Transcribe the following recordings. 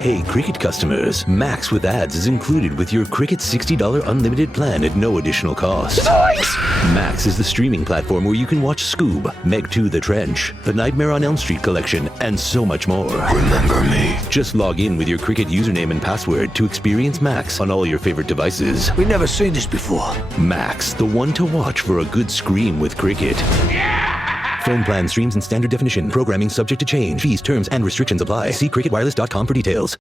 Hey, Cricket customers, Max with ads is included with your Cricket $60 unlimited plan at no additional cost. Nice! Max is the streaming platform where you can watch Scoob, Meg 2 The Trench, The Nightmare on Elm Street collection, and so much more. Remember me. Just log in with your Cricket username and password to experience Max on all your favorite devices. We've never seen this before. Max, the one to watch for a good scream with Cricket. Phone plan streams in standard definition. Programming subject to change. Fees, terms, and restrictions apply. See cricketwireless.com for details.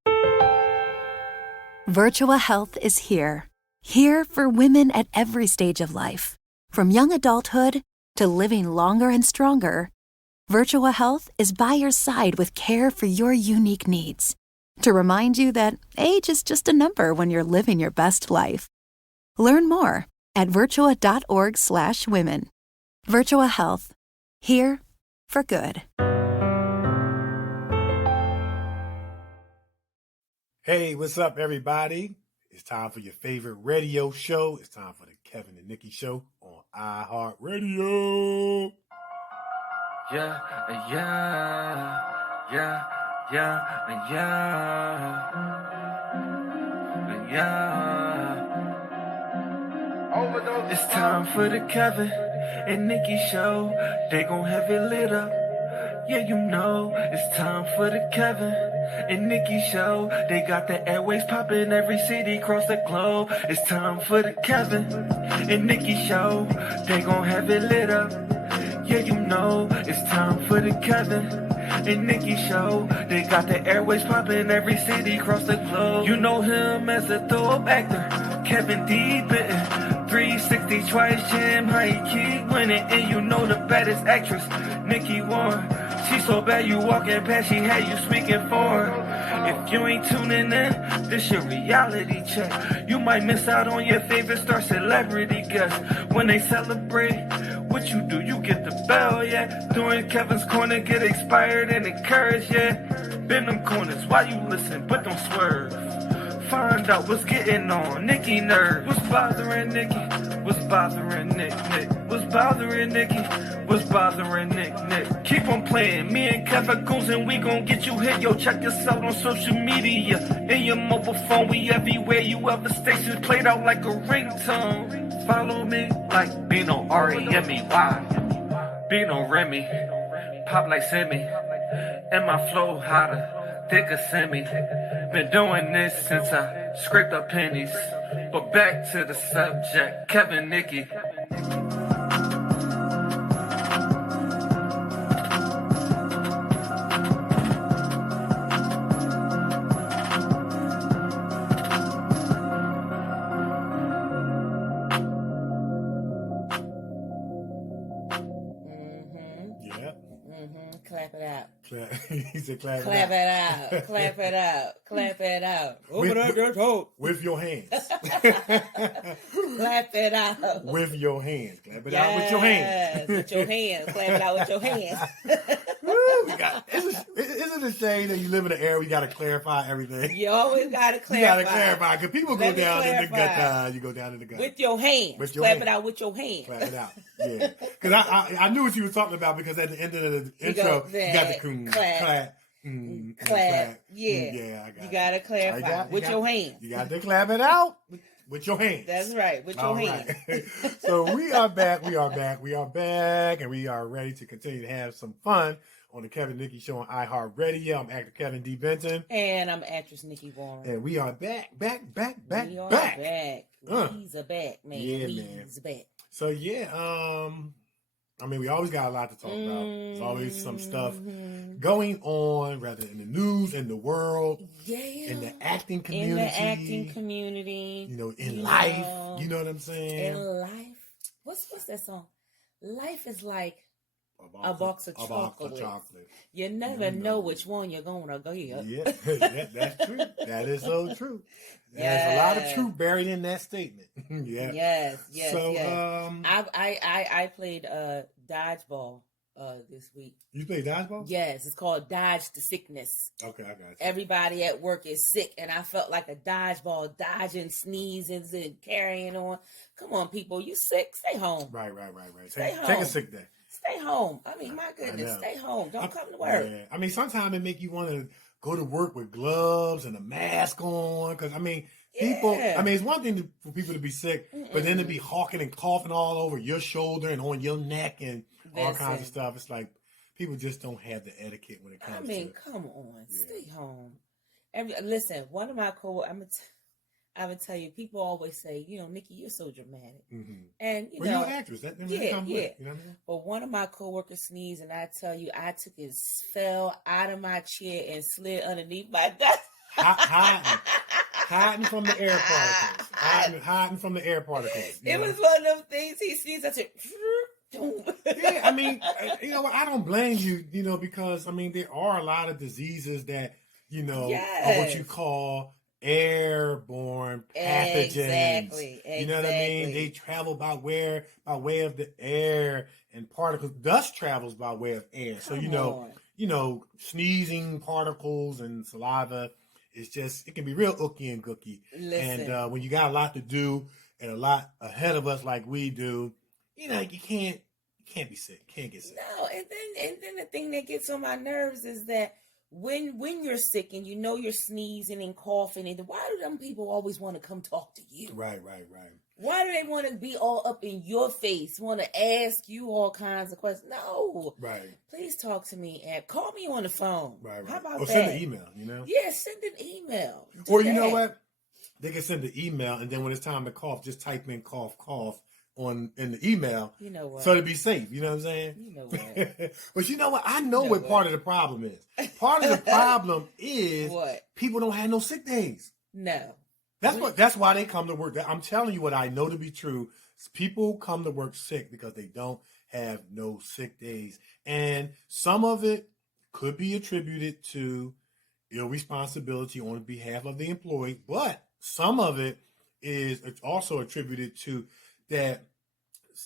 Virtua Health is here. Here for women at every stage of life. From young adulthood to living longer and stronger, Virtua Health is by your side with care for your unique needs. To remind you that age is just a number when you're living your best life. Learn more at virtua.org/women. Virtua Health. Here for good. Hey, what's up, everybody? It's time for your favorite radio show. It's time for the Kevin and Nikee Show on iHeartRadio. Yeah, yeah, yeah, yeah, yeah, yeah. It's time for the Kevin and Nikee Show. They gon' have it lit up. Yeah, you know, it's time for the Kevin and Nikee Show. They got the airways popping every city across the globe. It's time for the Kevin and Nikee Show. They gon' have it lit up. Yeah, you know, it's time for the Kevin and Nikee Show. They got the airways popping every city across the globe. You know him as a throw-up actor, Kevin D. Bitten. 360 twice Jim, how he keep winning. And you know the baddest actress, Nikki Warren. She so bad you walking past, she had you speaking for her. If you ain't tuning in, this your reality check. You might miss out on your favorite star celebrity guest. When they celebrate, what you do, you get the bell, yeah. During Kevin's corner, get inspired and encouraged, yeah. Bend them corners while you listen, but don't swerve. Find out what's getting on Nikki nerves. What's bothering Nikki? What's bothering Nick? What's bothering Nikki? What's bothering Nick? Keep on playing. Me and Kevin goes and we gon' get you hit. Yo, check us out on social media. In your mobile phone, we everywhere. You ever stations played out like a ringtone. Follow me like Bino R-E-M-E-Y. Bino Remy. Pop like Semi. And my flow hotter. Thicker semi. Been doing this since I scraped up pennies. But back to the subject, Kevin, Nikee. Clap it out. He said clap it out. Clap it out. Clap it out. With your hands. Clap it out. With your hands. Clap it out with your hands. With your hands. Clap it out with your hands. Isn't it a shame that you live in an era where you got to clarify everything? You always got to clarify. You got to clarify because people go down in the gut. You go down in the gut. With your hands. It out with your hands. Clap it out. Yeah. Because I knew what you were talking about because at the end of the intro, you got the clap. Clap. Yeah. Yeah, I got You got to clarify with your hands. You got to clap it out with your hands. That's right, with your hands. Right. So we are back, and we are ready to continue to have some fun on the Kevin Nikee Show on iHeartRadio. I'm actor Kevin D. Benton. And I'm actress Nikki Warren. And we are back. We are back. He's a back, man. Yeah, He's back. So, we always got a lot to talk about. There's always some stuff going on, rather in the news, in the world, in the acting community. You know, in life. You know what I'm saying? In life. What's that song? Life is like a box of chocolate. You never know which one you're going to get. Yeah, that's true. That is so true. There's a lot of truth buried in that statement. Yeah. Yes. So, I played dodgeball this week. You played dodgeball? Yes, it's called Dodge the Sickness. Okay, I got you. Everybody at work is sick, and I felt like a dodgeball, dodging, sneezing, and carrying on. Come on, people, you sick? Stay home. Right. Stay home. Take a sick day. Stay home. I mean, my goodness, stay home. Don't come to work. Yeah. I mean, sometimes it make you want to go to work with gloves and a mask on. Because, I mean, people, I mean, it's one thing for people to be sick, but then to be hawking and coughing all over your shoulder and on your neck and all kinds of stuff. It's like people just don't have the etiquette when it comes to it. Come on. Stay home. Listen, one of my I would tell you, people always say, you know, Nikee, you're so dramatic. And, you know. You're an actress. That yeah. You know what I mean? But one of my coworkers sneezed, and I tell you, I took and fell out of my chair and slid underneath my desk. Hiding from the air particles. Hiding from the air particles. It was one of those things. He sneezed. I said, yeah, I mean, you know what? I don't blame you, you know, because, I mean, there are a lot of diseases that, you know, are what you call airborne pathogens. Exactly. You know what I mean? They travel by way of the air and particles. Dust travels by way of air. So, you know, sneezing particles and saliva, it can be real ooky and gooky. Listen. And when you got a lot to do and a lot ahead of us like we do, you know, you can't be sick. Can't get sick. No, and then the thing that gets on my nerves is that when you're sick and you know you're sneezing and coughing, and why do them people always want to come talk to you? Right. Why do they want to be all up in your face, want to ask you all kinds of questions? No. Right. Please talk to me and call me on the phone. Right. How about that? Or send an email, you know? Yeah, send an email. Or you know what? They can send an email, and then when it's time to cough, just type in cough in the email. You know what? So to be safe, you know what I'm saying? You know what? But you know what? I know what part of the problem is. Part of the problem is what? People don't have no sick days. No. That's why they come to work. I'm telling you what I know to be true. People come to work sick because they don't have no sick days. And some of it could be attributed to irresponsibility on behalf of the employee, but some of it is also attributed to that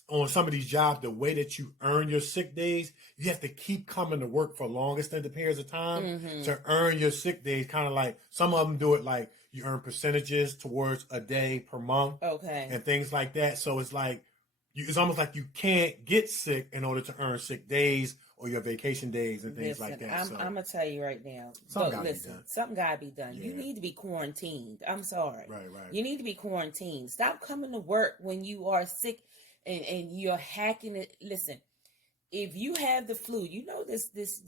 on some of these jobs, the way that you earn your sick days, you have to keep coming to work for long extended periods of time to earn your sick days. Kind of like some of them do it like you earn percentages towards a day per month, and things like that. So it's like it's almost like you can't get sick in order to earn sick days or your vacation days and things like that. I'm gonna tell you right now. Something gotta be done. Yeah. You need to be quarantined. I'm sorry. Right. You need to be quarantined. Stop coming to work when you are sick and you're hacking it. Listen, if you have the flu, you know this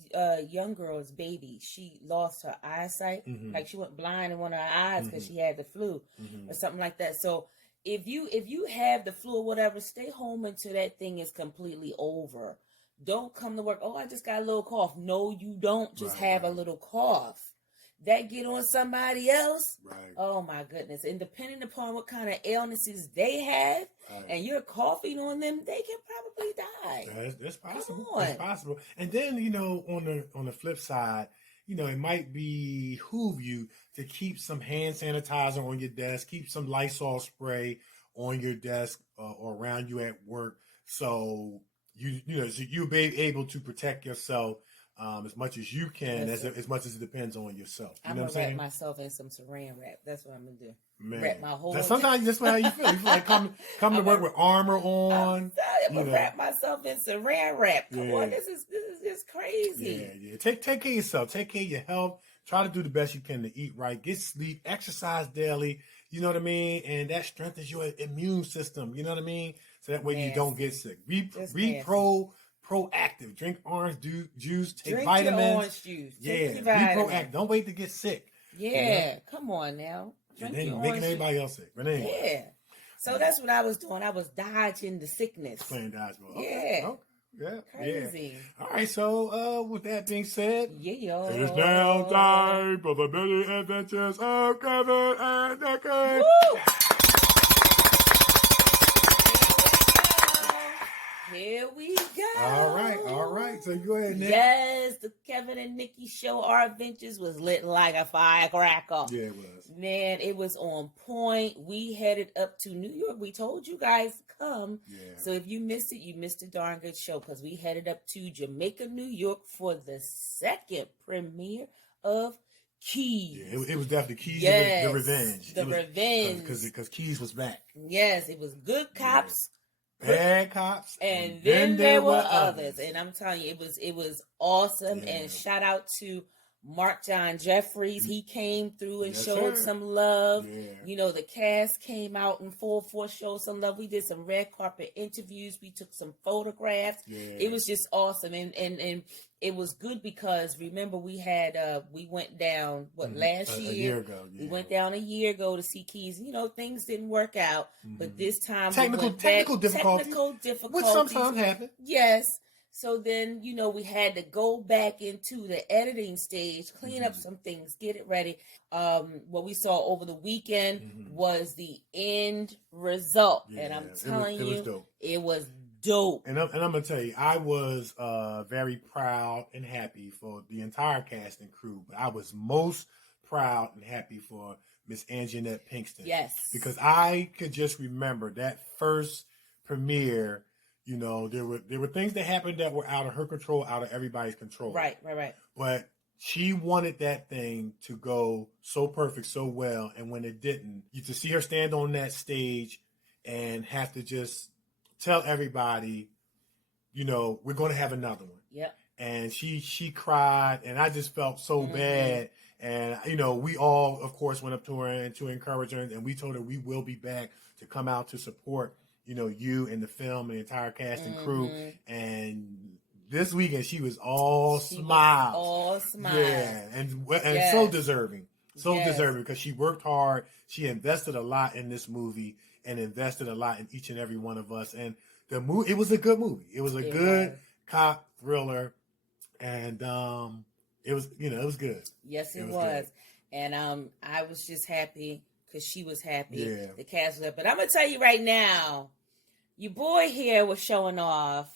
young girl's baby, she lost her eyesight. Like she went blind in one of her eyes because she had the flu or something like that. So if you have the flu or whatever, stay home until that thing is completely over. Don't come to work. Oh, I just got a little cough. No, you don't just have a little cough. That get on somebody else. Right. Oh my goodness. And depending upon what kind of illnesses they have, and you're coughing on them, they can probably die. That's possible. That's possible. And then, you know, on the flip side, you know, it might behoove you to keep some hand sanitizer on your desk, keep some Lysol spray on your desk or around you at work, so you'll be able to protect yourself as much as you can, as much as it depends on yourself. You know what I'm saying? I'm gonna wrap myself in some saran wrap. That's what I'm gonna do. Man. Wrap my whole. Sometimes that's how you feel. You feel like come to work with armor on. I'm gonna wrap myself in saran wrap. Come on, this is just crazy. Yeah. Take care of yourself. Take care of your health. Try to do the best you can to eat right, get sleep, exercise daily. You know what I mean? And that strengthens your immune system. You know what I mean? So that way you don't get sick. Be proactive. Drink orange juice. Take vitamins. Your orange juice. Be proactive. Don't wait to get sick. Yeah, come on now. Drink your making everybody else sick. But anyway. Yeah. So that's what I was doing. I was dodging the sickness. Playing dodgeball. Yeah. Okay. Yeah. Crazy. Yeah. All right. So, with that being said, it is now time for the many adventures of Kevin and Nikee. Woo! Here we go. All right. So go ahead, Nick. Yes, the Kevin and Nikee show, our adventures was lit like a firecracker. Yeah, it was. Man, it was on point. We headed up to New York. We told you guys to come. Yeah. So if you missed it, you missed a darn good show because we headed up to Jamaica, New York for the second premiere of Keys. Yeah, it was definitely Keys. Yes, the revenge. The revenge. Because Keys was back. Yes, it was good cops. Yeah. Bad cops, and then there were others. And I'm telling you, it was awesome. Yeah. And shout out to Mark John Jeffries, he came through and Yes, showed sir. some love. Yeah. You know, the cast came out in full force, showed some love. We did some red carpet interviews. We took some photographs. Yeah. It was just awesome. And it was good because remember we went down last year? A year ago. Yeah. We went down a year ago to see Keys. You know, things didn't work out, but this time Technical difficulties. Which sometimes happen. Yes. So then, you know, we had to go back into the editing stage, clean up some things, get it ready. What we saw over the weekend was the end result. Yeah, and I'm telling it was you, dope. it was dope. And I'm going to tell you, I was very proud and happy for the entire cast and crew, but I was most proud and happy for Miss Anjanette Pinkston. Yes. Because I could just remember that first premiere. You know, there were things that happened that were out of her control, out of everybody's control. Right. But she wanted that thing to go so perfect, so well. And when it didn't, you to see her stand on that stage and have to just tell everybody, you know, we're going to have another one. Yep. And she cried, and I just felt so bad. And, you know, we all, of course, went up to her and to encourage her. And we told her we will be back to come out to support, you know, you and the film and the entire cast and crew. And this weekend, she was all smiles. All smiles. Yeah, and so deserving. So deserving because she worked hard. She invested a lot in this movie and invested a lot in each and every one of us. And the movie, it was a good movie. It was a good cop thriller. And it was, you know, it was good. Yes, it was. And I was just happy because she was happy. Yeah. The cast was up. But I'm going to tell you right now, your boy here was showing off.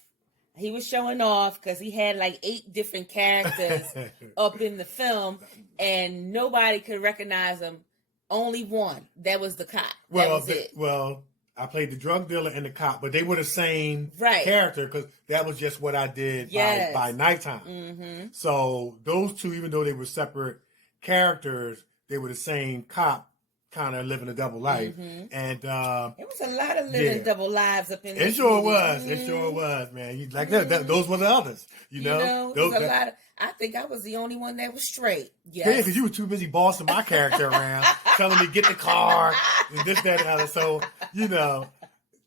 He was showing off because he had like 8 different characters up in the film, and nobody could recognize him. Only one. That was the cop. That was it. Well, I played the drug dealer and the cop, but they were the same character because that was just what I did by nighttime. So those two, even though they were separate characters, they were the same cop, kind of living a double life. And it was a lot of living double lives up in it this sure movie. was. It sure was, man. You, like that, those were the others. You know, there was a lot of. I think I was the only one that was straight. Yes. Yeah, because you were too busy bossing my character around, telling me get the car and this, that, and the other. So, you know,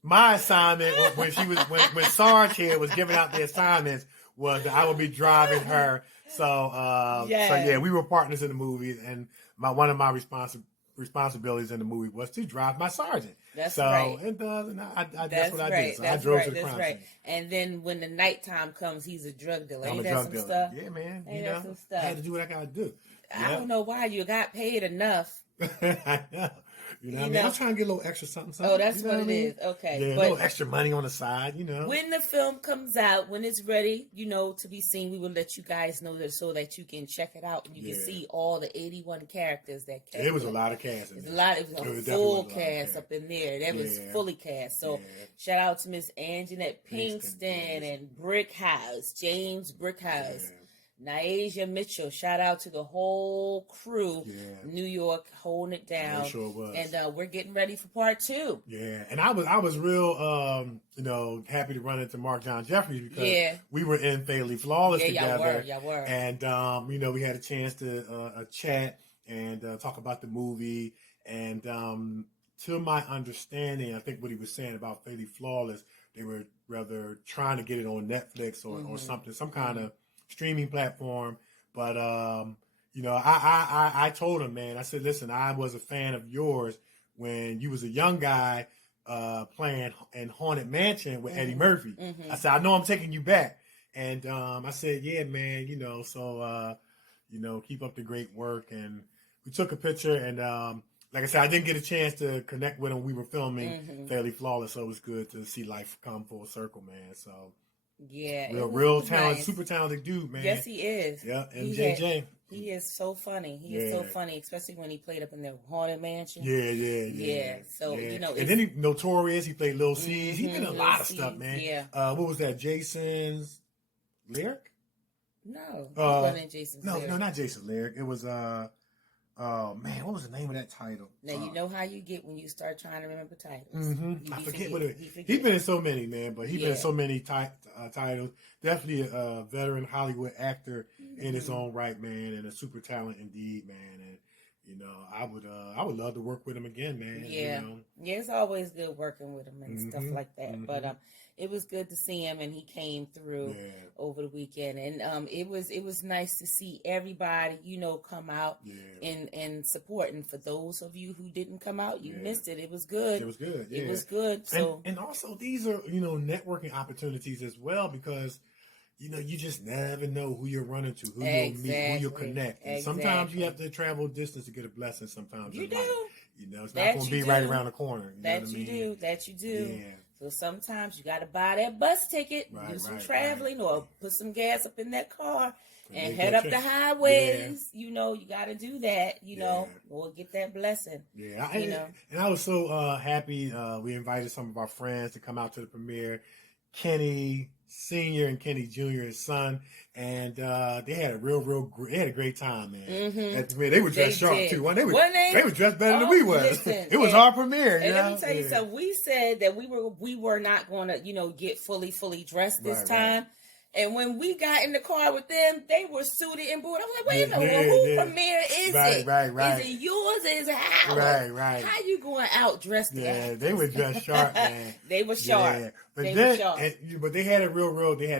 my assignment when Sarge here was giving out the assignments was that I would be driving her. So, we were partners in the movie, and one of my responsibilities in the movie was to drive my sergeant. That's right. That's what I did. So I drove to the crime scene. And then when the nighttime comes, he's a drug dealer. I'm Ain't a that drug some dealer. stuff? Yeah, man. Ain't that some stuff? I had to do what I got to do. I don't know why you got paid enough. I know. You know what I mean? I'm trying to get a little extra something. Oh, that's what it is. Okay. Yeah, a little extra money on the side, you know. When the film comes out, when it's ready, you know, to be seen, we will let you guys know that so that you can check it out and you can see all the 81 characters that cast. It was a lot of cast in there. It was a full cast up in there. That was fully cast. So shout out to Miss Anjanette Pinkston and Brickhouse, James Brickhouse. Naisha Mitchell, shout out to the whole crew, New York, holding it down. It sure was. And we're getting ready for part 2. Yeah, and I was real, happy to run into Mark John Jeffries because we were in Fatally Flawless together. Y'all were. And, we had a chance to chat and talk about the movie. And to my understanding, I think what he was saying about Fatally Flawless, they were rather trying to get it on Netflix or something, some kind of streaming platform. But I told him, man, I said, listen, I was a fan of yours when you was a young guy playing in Haunted Mansion with Eddie Murphy. I said, I know I'm taking you back. And I said, yeah, man, so keep up the great work. And we took a picture, and like I said, I didn't get a chance to connect with him. We were filming Fairly Flawless, so it was good to see life come full circle, man. So yeah, real talented, super talented dude, man. Yes, he is. Yeah, MJJ. He is so funny. He is so funny, especially when he played up in the Haunted Mansion. Yeah. So and then he Notorious. He played Lil C's. He did a lot of stuff, man. Yeah. What was that? Jason's Lyric? No, it wasn't Jason's Lyric. No, not Jason's Lyric. It was Man, what was the name of that title? Now you know how you get when you start trying to remember titles. I forget what it. He's been in so many, man, but he's been in so many titles. Definitely a veteran Hollywood actor in his own right, man, and a super talent indeed, man. And you know, I would love to work with him again, man. Yeah, you know? Yeah, it's always good working with him and stuff like that. But it was good to see him, and he came through over the weekend, and it was nice to see everybody, you know, come out and support. And for those of you who didn't come out, you missed it. It was good. It was good. Yeah. It was good. So and also these are, you know, networking opportunities as well, because you know, you just never know who you're running to, who you'll meet, who you'll connect. And sometimes you have to travel distance to get a blessing. Sometimes you do. You know, it's not going to be right around the corner. You know what I mean? That you do. Yeah. So sometimes you got to buy that bus ticket, do some traveling, or put some gas up in that car and head up the highways. You know, you got to do that, you know, or get that blessing. Yeah. And I was so happy. We invited some of our friends to come out to the premiere. Kenny Sr. and Kenny Jr., his son, and they had a great time, man. At the premiere, they were dressed sharp too. They were dressed better than we was. Listen, it was our premiere. And let me tell you something. We said that we were not going to, you know, get fully dressed this time. And when we got in the car with them, they were suited and booted. I was like, wait a minute, who premiere is it? Right. Is it yours or is it ours? Right. How you going out dressed? Yeah, they were dressed sharp, man. They were sharp. Yeah. But they had a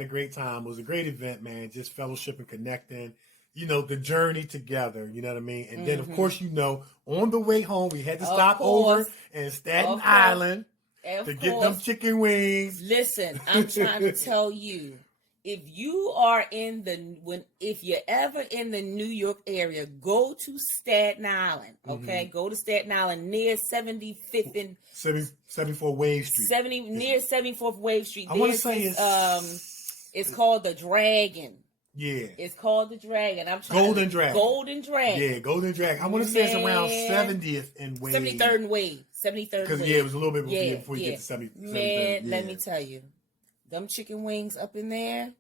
great time. It was a great event, man. Just fellowship and connecting. You know, the journey together, you know what I mean? And then, of course, you know, on the way home, we had to stop over in Staten Island to get them chicken wings. Listen, I'm trying to tell you, if you're ever in the New York area, go to Staten Island, okay? Go to Staten Island near 75th and 74 Wave Street. Near 74th Wave Street. I want to say it's called the Dragon. Yeah. It's called the Dragon. Golden Dragon. Yeah, Golden Dragon. I want to say it's around 70th and Wave. 73rd Wave. Because, it was a little bit before you get to 70th. Man, let me tell you. Them chicken wings up in there,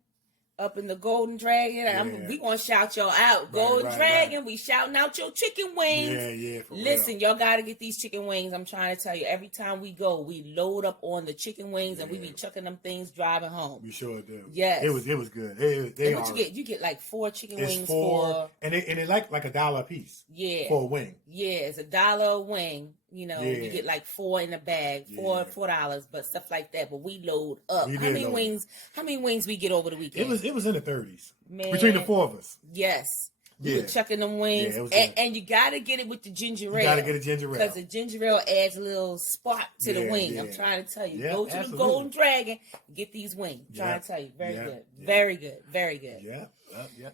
up in the Golden Dragon. We gonna shout y'all out. Golden Dragon, we shouting out your chicken wings. Yeah. Listen, y'all gotta get these chicken wings. I'm trying to tell you, every time we go, we load up on the chicken wings and we be chucking them things driving home. We sure do. Yes. It was good. What you get? You get like 4 chicken wings for and they like $1 a piece. Yeah. For a wing. Yeah, it's $1 a wing. You know, we get like 4 in a bag, $4, but stuff like that. But we load up. How many wings we get over the weekend? It was in the 30s. Man, between the 4 of us. Yes. We were chucking them wings. And you gotta get it with the ginger ale. You gotta get a ginger ale. Because the ginger ale adds a little spark to the wing. I'm trying to tell you. Go to the Golden Dragon, get these wings. I'm trying to tell you. Very good. Very good. Very good. Yeah.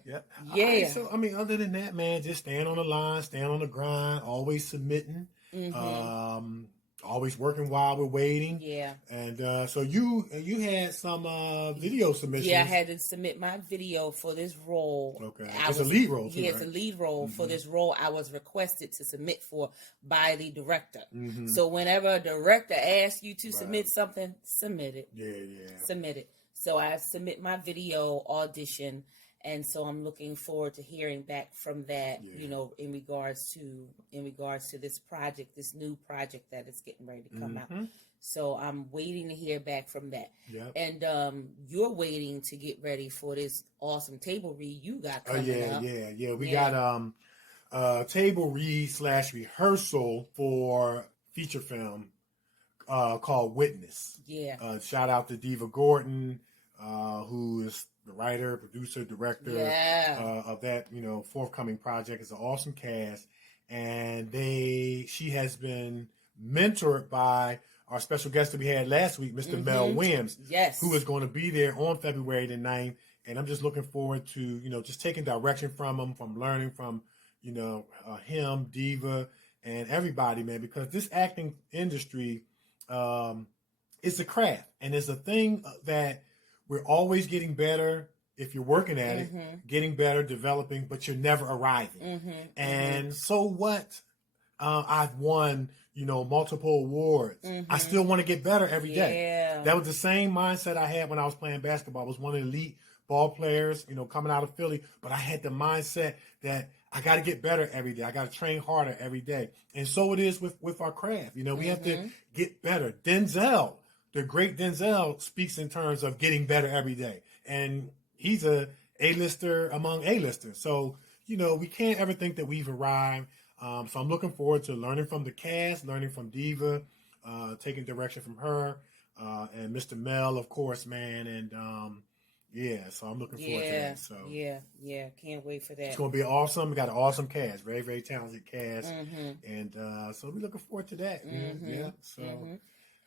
Yeah. Right, so, I mean, other than that, man, just stand on the line, stand on the grind, always submitting. Always working while we're waiting. Yeah. And so you had some video submissions. Yeah, I had to submit my video for this role. Okay. It's a lead role too, Yeah, it's a lead role. For this role I was requested to submit for by the director. So whenever a director asks you to submit something, submit it. Yeah. Submit it. So I submit my video audition. And so I'm looking forward to hearing back from that, you know, in regards to this project, this new project that is getting ready to come out. So I'm waiting to hear back from that. Yep. And you're waiting to get ready for this awesome table read you got coming up. Yeah. We got table read / rehearsal for feature film called Witness. Yeah. Shout out to Diva Gordon, who is the writer, producer, director of that, you know, forthcoming project. It's an awesome cast, and she has been mentored by our special guest that we had last week, Mr. Mel Williams, who is going to be there on February the 9th. And I'm just looking forward to, you know, just taking direction from him, from learning from, you know, him, Diva, and everybody, man, because this acting industry is a craft, and it's a thing that we're always getting better if you're working at it, getting better, developing, but you're never arriving. And so what? I've won, you know, multiple awards. I still want to get better every day. That was the same mindset I had when I was playing basketball. I was one of the elite ball players, you know, coming out of Philly, but I had the mindset that I got to get better every day. I got to train harder every day. And so it is with our craft. You know, we have to get better. Denzel, the great Denzel, speaks in terms of getting better every day. And he's a A-lister among A-listers. So, you know, we can't ever think that we've arrived. So I'm looking forward to learning from the cast, learning from Diva, taking direction from her, and Mr. Mel, of course, man. And yeah, so I'm looking forward to that. So yeah, can't wait for that. It's going to be awesome. We got an awesome cast, very, very talented cast, and so we're looking forward to that. Yeah, so.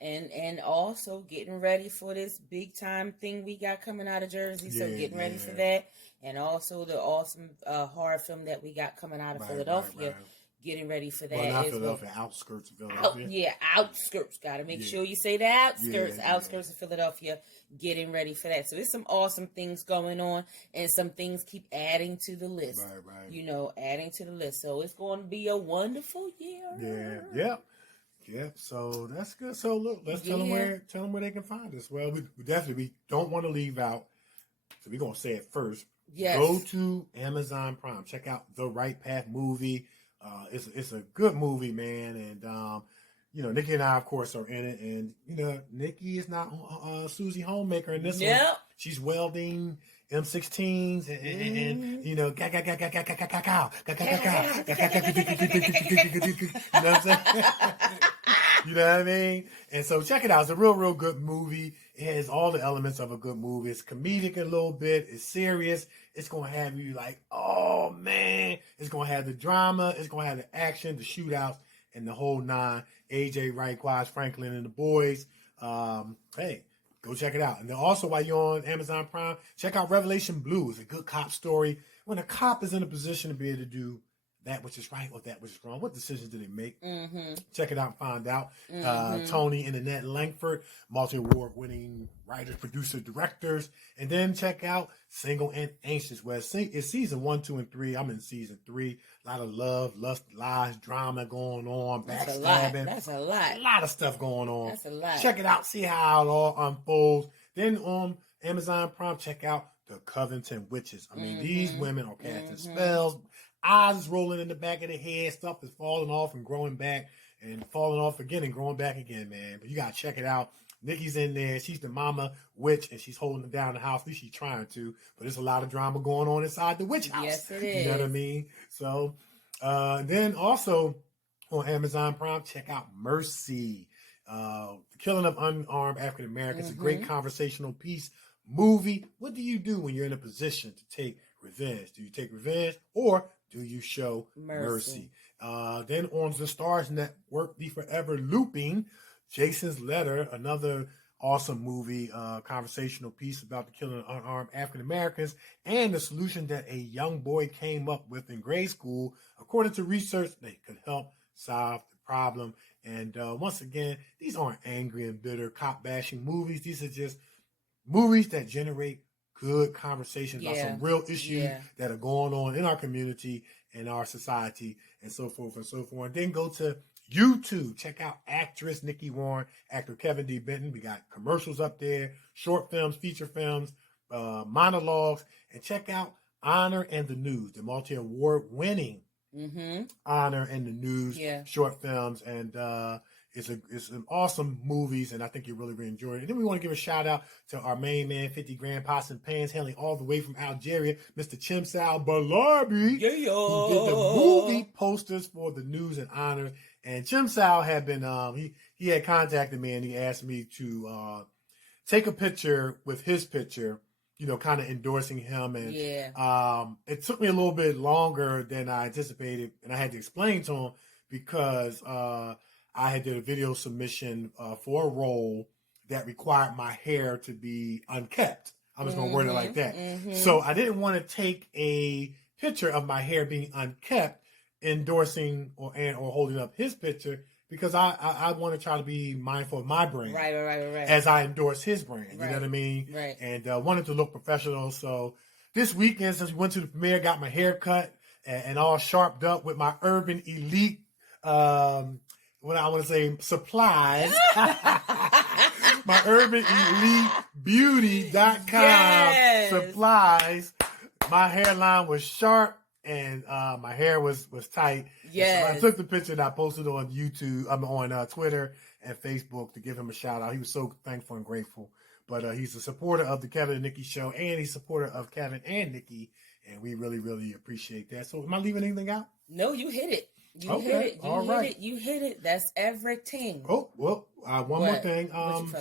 And also getting ready for this big time thing we got coming out of Jersey. So getting ready for that. And also the awesome horror film that we got coming out of Philadelphia. Right. Getting ready for that. Well, not Philadelphia, outskirts of Philadelphia. Outskirts. Got to make sure you say the outskirts. Outskirts of Philadelphia. Getting ready for that. So there's some awesome things going on, and some things keep adding to the list. Right. You know, adding to the list. So it's going to be a wonderful year. Yeah. So that's good. So look, let's tell them where they can find us. Well, we definitely don't want to leave out. So we're gonna say it first. Yes. Go to Amazon Prime. Check out The Right Path movie. It's a good movie, man. And you know, Nikee and I, of course, are in it. And you know, Nikee is not Susie Homemaker in this one. She's welding M16s and you know, you know what I'm saying? You know what I mean? And so check it out. It's a real good movie. It has all the elements of a good movie. It's comedic a little bit. It's serious. It's going to have you like, oh, man. It's going to have the drama. It's going to have the action, the shootouts, and the whole nine. AJ Wright, Quaz Franklin, and the boys. Hey, go check it out. And then also, while you're on Amazon Prime, check out Revelation Blue. It's a good cop story. When a cop is in a position to be able to do that which is right or that which is wrong, what decisions do they make? Check it out and find out. Tony and Annette Langford, multi-award winning writers, producers, directors. And then check out Single and Anxious, where it's season 1, 2, and 3. I'm in season 3. A lot of love, lust, lies, drama going on, backstabbing. That's a lot. A lot of stuff going on. That's a lot. Check it out. See how it all unfolds. Then on Amazon Prime, check out The Covington Witches. I mean, these women are casting spells. Eyes is rolling in the back of the head. Stuff is falling off and growing back and falling off again and growing back again, man. But you got to check it out. Nikki's in there. She's the mama witch, and she's holding down the house. At least she's trying to. But there's a lot of drama going on inside the witch house. Yes, it is. You know what I mean? So then also on Amazon Prime, check out Mercy. The Killing of Unarmed African Americans. A great conversational piece movie. What do you do when you're in a position to take revenge? Do you take revenge or do you show mercy? Then on the Stars Network, The Forever Looping, Jason's Letter, another awesome movie, conversational piece about the killing of unarmed African Americans and the solution that a young boy came up with in grade school. According to research, they could help solve the problem. And once again, these aren't angry and bitter cop bashing movies. These are just movies that generate good conversations about some real issues that are going on in our community and our society and so forth and so forth. And then go to YouTube. Check out actress Nikee Warren, actor Kevin D. Benton. We got commercials up there, short films, feature films, monologues, and check out Honor and the News, the multi-award winning Honor and the News short films. And it's some awesome movies, and I think you really enjoy it. And then we want to give a shout out to our main man, 50 Grand Pots and Pans, hailing all the way from Algeria, Mr. Chimsal Balabi, who did the movie posters for the News and Honors. And Chimsal had been, he had contacted me and he asked me to take a picture with his picture, you know, kind of endorsing him. And it took me a little bit longer than I anticipated, and I had to explain to him because I had did a video submission for a role that required my hair to be unkept. I'm just going to word it like that. So I didn't want to take a picture of my hair being unkept, endorsing or holding up his picture, because I want to try to be mindful of my brand. Right. As I endorse his brand. You know what I mean? Right. And wanted to look professional. So this weekend, since we went to the premiere, got my hair cut and all sharpened up with my Urban Elite what I want to say, supplies. My UrbanEliteBeauty.com supplies. My hairline was sharp and my hair was tight. Yes. So I took the picture and I posted it on YouTube. I'm on Twitter and Facebook to give him a shout out. He was so thankful and grateful. But he's a supporter of the Kevin and Nikee show, and he's a supporter of Kevin and Nikee, and we really, really appreciate that. So, am I leaving anything out? No, you hit it. You Okay. hit it. You All hit right. it. You hit it. That's everything. Oh, well, one more thing.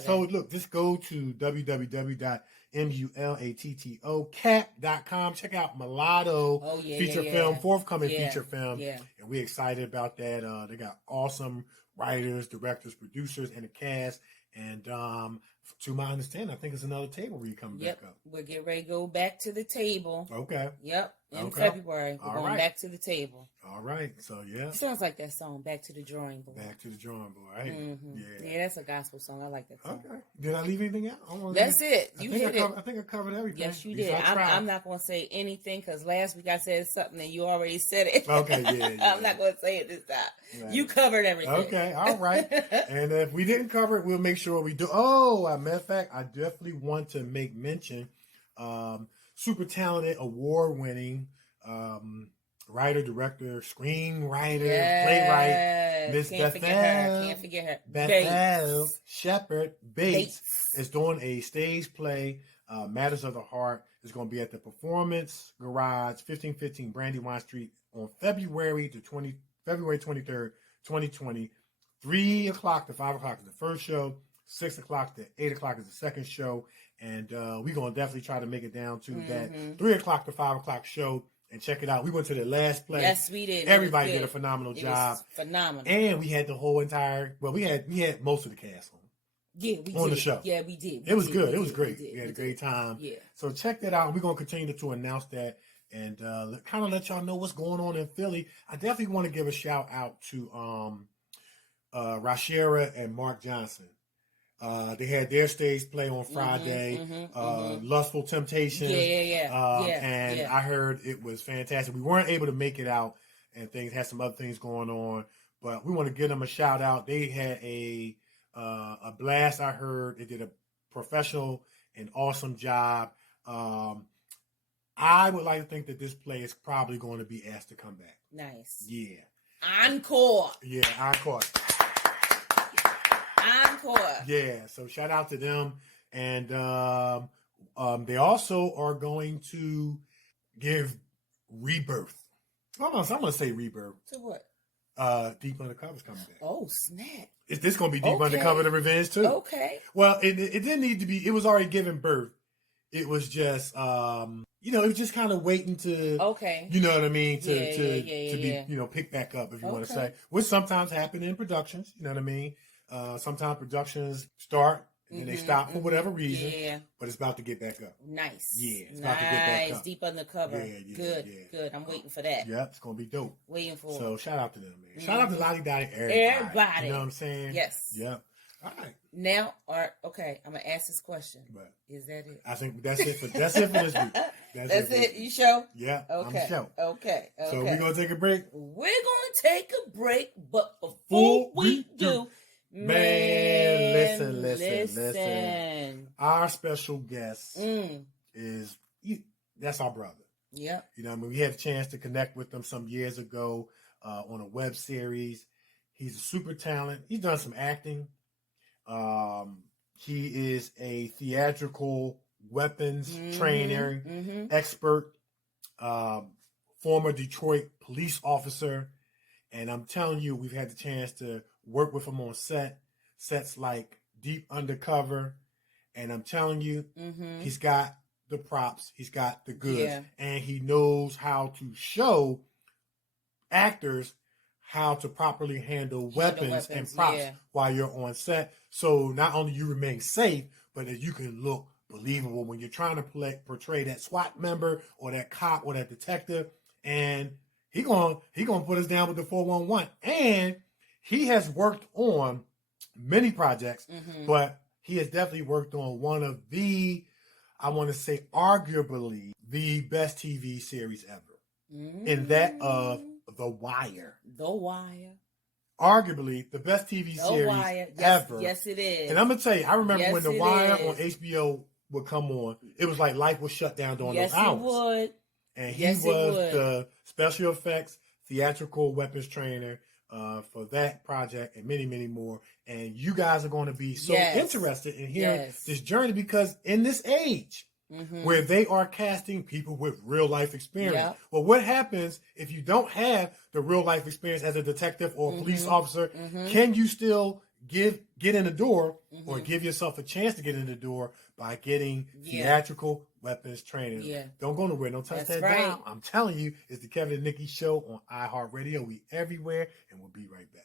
So look, just go to www.mulatto.com. Check out Mulatto feature film, forthcoming feature film. Yeah. And we're excited about that. They got awesome writers, directors, producers, and a cast. And to my understanding, I think it's another table where you come back up. We'll get ready to go back to the table. Okay. Yep. In February. We're going back to the table. All right. So, yeah. It sounds like that song, Back to the Drawing Board. Back to the drawing board, right? Mm-hmm. Yeah. Yeah, that's a gospel song. I like that song. Okay. Did I leave anything out? That's it. You hit it. I think I covered everything. Yes, you did. I'm not going to say anything because last week I said something and you already said it. Okay, yeah. I'm not going to say it this time. Right. You covered everything. Okay, all right. And if we didn't cover it, we'll make sure we do. Oh, as a matter of fact, I definitely want to make mention super talented, award-winning writer, director, screenwriter, playwright, Miss Bethel. Can't forget her. Bethel Bates. Shepherd Bates is doing a stage play, Matters of the Heart. It's going to be at the Performance Garage, 1515 Brandywine Street on February 23rd, 2020. 3 o'clock to 5 o'clock is the first show. 6 o'clock to 8 o'clock is the second show. And we're going to definitely try to make it down to that 3 o'clock to 5 o'clock show and check it out. We went to the last play. Yes, we did. Everybody did a phenomenal job. Phenomenal. And we had the whole entire, we had most of the cast on. Yeah, we on did. the show. Yeah, we did. It was good. It was great. We had a great time. Yeah. So check that out. We're going to continue to announce that and kind of let y'all know what's going on in Philly. I definitely want to give a shout out to Rashera and Mark Johnson. They had their stage play on Friday, Lustful Temptations. And I heard it was fantastic. We weren't able to make it out and things had some other things going on, but we want to give them a shout out. They had a blast. I heard they did a professional and awesome job. I would like to think that this play is probably going to be asked to come back. Nice. Yeah. Encore. Yeah, encore. Encore. Yeah, so shout out to them. And they also are going to give rebirth. I'm going to say rebirth. To what? Deep Undercover's coming back. Oh, snap. Is this going to be Deep Undercover The Revenge too? Okay. Well, it didn't need to be. It was already giving birth. It was just, it was just kind of waiting to, you know what I mean, to be, picked back up, if you want to say, which sometimes happen in productions, you know what I mean? Sometimes productions start and then they stop for whatever reason, but it's about to get back up. Nice. Yeah, it's about to get back up. Deep Undercover. Good. I'm waiting for that. Yeah, it's going to be dope. Waiting for it. So shout out to them, man. Shout out to Lottie Dottie, everybody. You know what I'm saying? Yes. Yep. All right. Now, I'm gonna ask this question. But is that it? I think that's it for this week. That's it. You sure? Yeah. Okay. I'm sure. Okay. So we're gonna take a break. We're gonna take a break, but before we do, man, listen. Our special guest is that's our brother. Yeah. You know, we had a chance to connect with him some years ago on a web series. He's a super talent. He's done some acting. He is a theatrical weapons trainer, expert, former Detroit police officer. And I'm telling you, we've had the chance to work with him on sets like Deep Undercover. And I'm telling you, he's got the props, he's got the goods, and he knows how to show actors how to properly handle weapons and props while you're on set. So not only you remain safe, but that you can look believable when you're trying to portray that SWAT member or that cop or that detective. And he gonna put us down with the 411. And he has worked on many projects, but he has definitely worked on one of the, I want to say, arguably the best TV series ever. In that of The Wire. The Wire. Arguably the best TV series ever. Yes, it is. And I'm going to tell you, I remember when The Wire on HBO would come on, it was like life was shut down during those hours. Yes, it would. And he was the special effects theatrical weapons trainer for that project and many, many more. And you guys are going to be so interested in hearing this journey, because in this age where they are casting people with real life experience, well, what happens if you don't have the real life experience as a detective or a police officer? Can you still get in the door or give yourself a chance to get in the door by getting theatrical weapons training? Don't go nowhere. Don't touch that dial. I'm telling you, it's the Kevin and Nikee Show on iHeartRadio. We everywhere, and we'll be right back.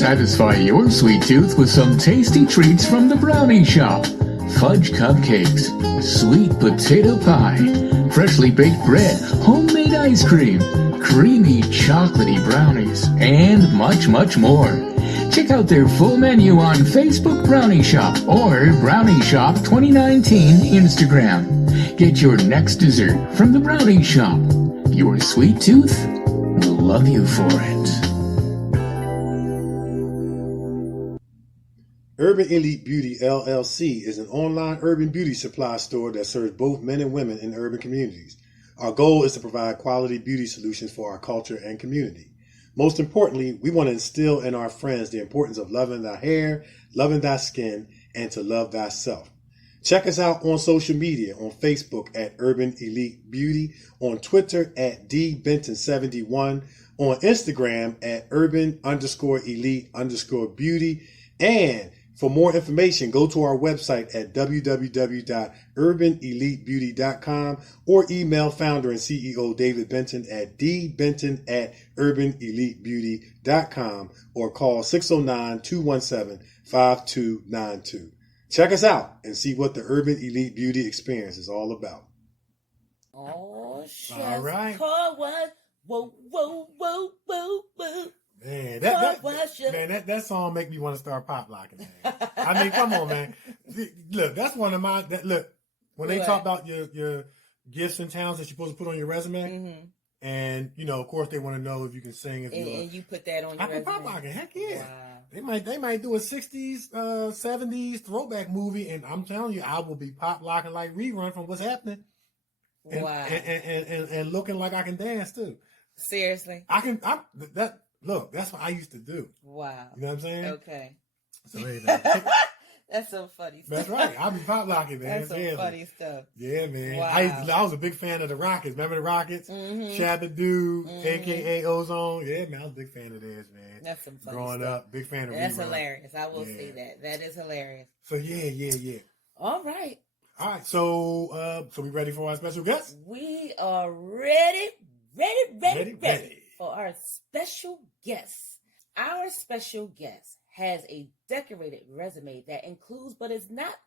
Satisfy your sweet tooth with some tasty treats from the Brownie Shop. Fudge cupcakes, sweet potato pie, freshly baked bread, homemade ice cream, creamy chocolatey brownies, and much, much more. Check out their full menu on Facebook Brownie Shop or Brownie Shop 2019 Instagram. Get your next dessert from the Brownie Shop. Your sweet tooth will love you for it. Urban Elite Beauty LLC is an online urban beauty supply store that serves both men and women in urban communities. Our goal is to provide quality beauty solutions for our culture and community. Most importantly, we want to instill in our friends the importance of loving thy hair, loving thy skin, and to love thyself. Check us out on social media on Facebook at Urban Elite Beauty, on Twitter at dbenton71, on Instagram at urban_elite_beauty, and for more information, go to our website at www.urbanelitebeauty.com or email founder and CEO David Benton at dbenton@urbanelitebeauty.com or call 609-217-5292. Check us out and see what the Urban Elite Beauty experience is all about. Oh, shit. All right. Whoa, whoa, whoa, whoa, whoa. Man, that song make me want to start pop locking, man. I mean, come on, man. Look, that's one of my look when they talk about your gifts and talents that you're supposed to put on your resume, and of course they want to know if you can sing. And you put that on your resume. Pop locking, heck yeah. Wow. They might do a 60s, 70s throwback movie, and I'm telling you, I will be pop locking like Rerun from What's Happening. And, wow. And looking like I can dance too. Seriously. Look, that's what I used to do. Wow. You know what I'm saying? Okay. So, hey, that's some funny stuff. That's right. I'll be pop locking, man. That's some funny stuff. Yeah, man. Wow. I was a big fan of the Rockets. Remember the Rockets? Shabba-Doo, a.k.a. Ozone. Yeah, man, I was a big fan of theirs, man. That's some funny Growing stuff. up, big fan of That's Rerun. hilarious. I will say that. That is hilarious. So, yeah. All right. So we ready for our special guest? We are ready for our special guest. Our special guest has a decorated resume that includes, but is not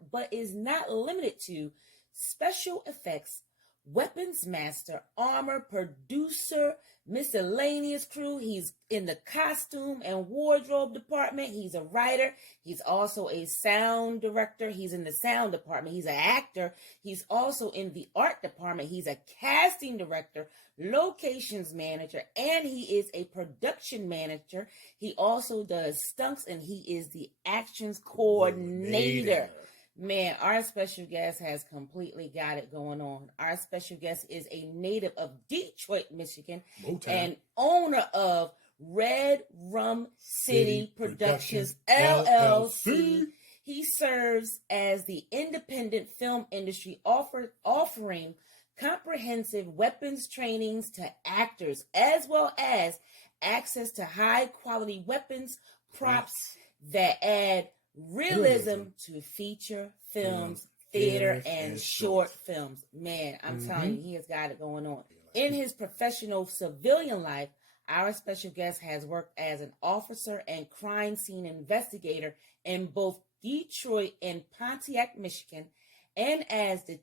limited to, special effects, weapons master, armor, producer, miscellaneous crew. He's in the costume and wardrobe department. He's a writer. He's also a sound director. He's in the sound department. He's an actor. He's also in the art department. He's a casting director, locations manager, and he is a production manager. He also does stunts, and he is the actions coordinator. Man, our special guest has completely got it going on. Our special guest is a native of Detroit, Michigan, and owner of Red Rum City Productions, LLC. He serves as the independent film industry offering comprehensive weapons trainings to actors, as well as access to high-quality weapons, props that add realism to feature films, theater, and short films. Man, I'm telling you, he has got it going on. In his professional civilian life, our special guest has worked as an officer and crime scene investigator in both Detroit and Pontiac, Michigan, and as a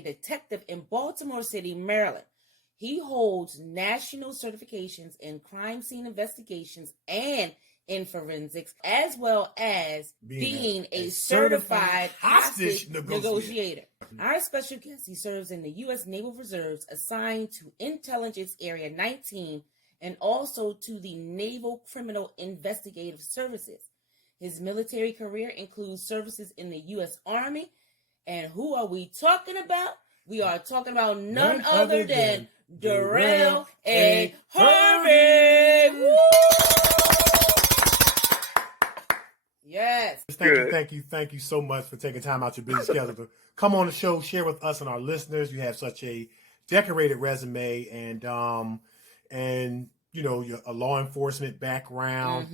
detective in Baltimore City, Maryland. He holds national certifications in crime scene investigations and in forensics, as well as being a certified hostage negotiator. Our special guest, he serves in the U.S. Naval Reserves, assigned to Intelligence Area 19, and also to the Naval Criminal Investigative Services. His military career includes services in the U.S. Army. And who are we talking about? We are talking about none other than Darrell A. Hervey. Woo! Yes. Thank you so much for taking time out your busy schedule to come on the show, share with us and our listeners. You have such a decorated resume, and you're a law enforcement background,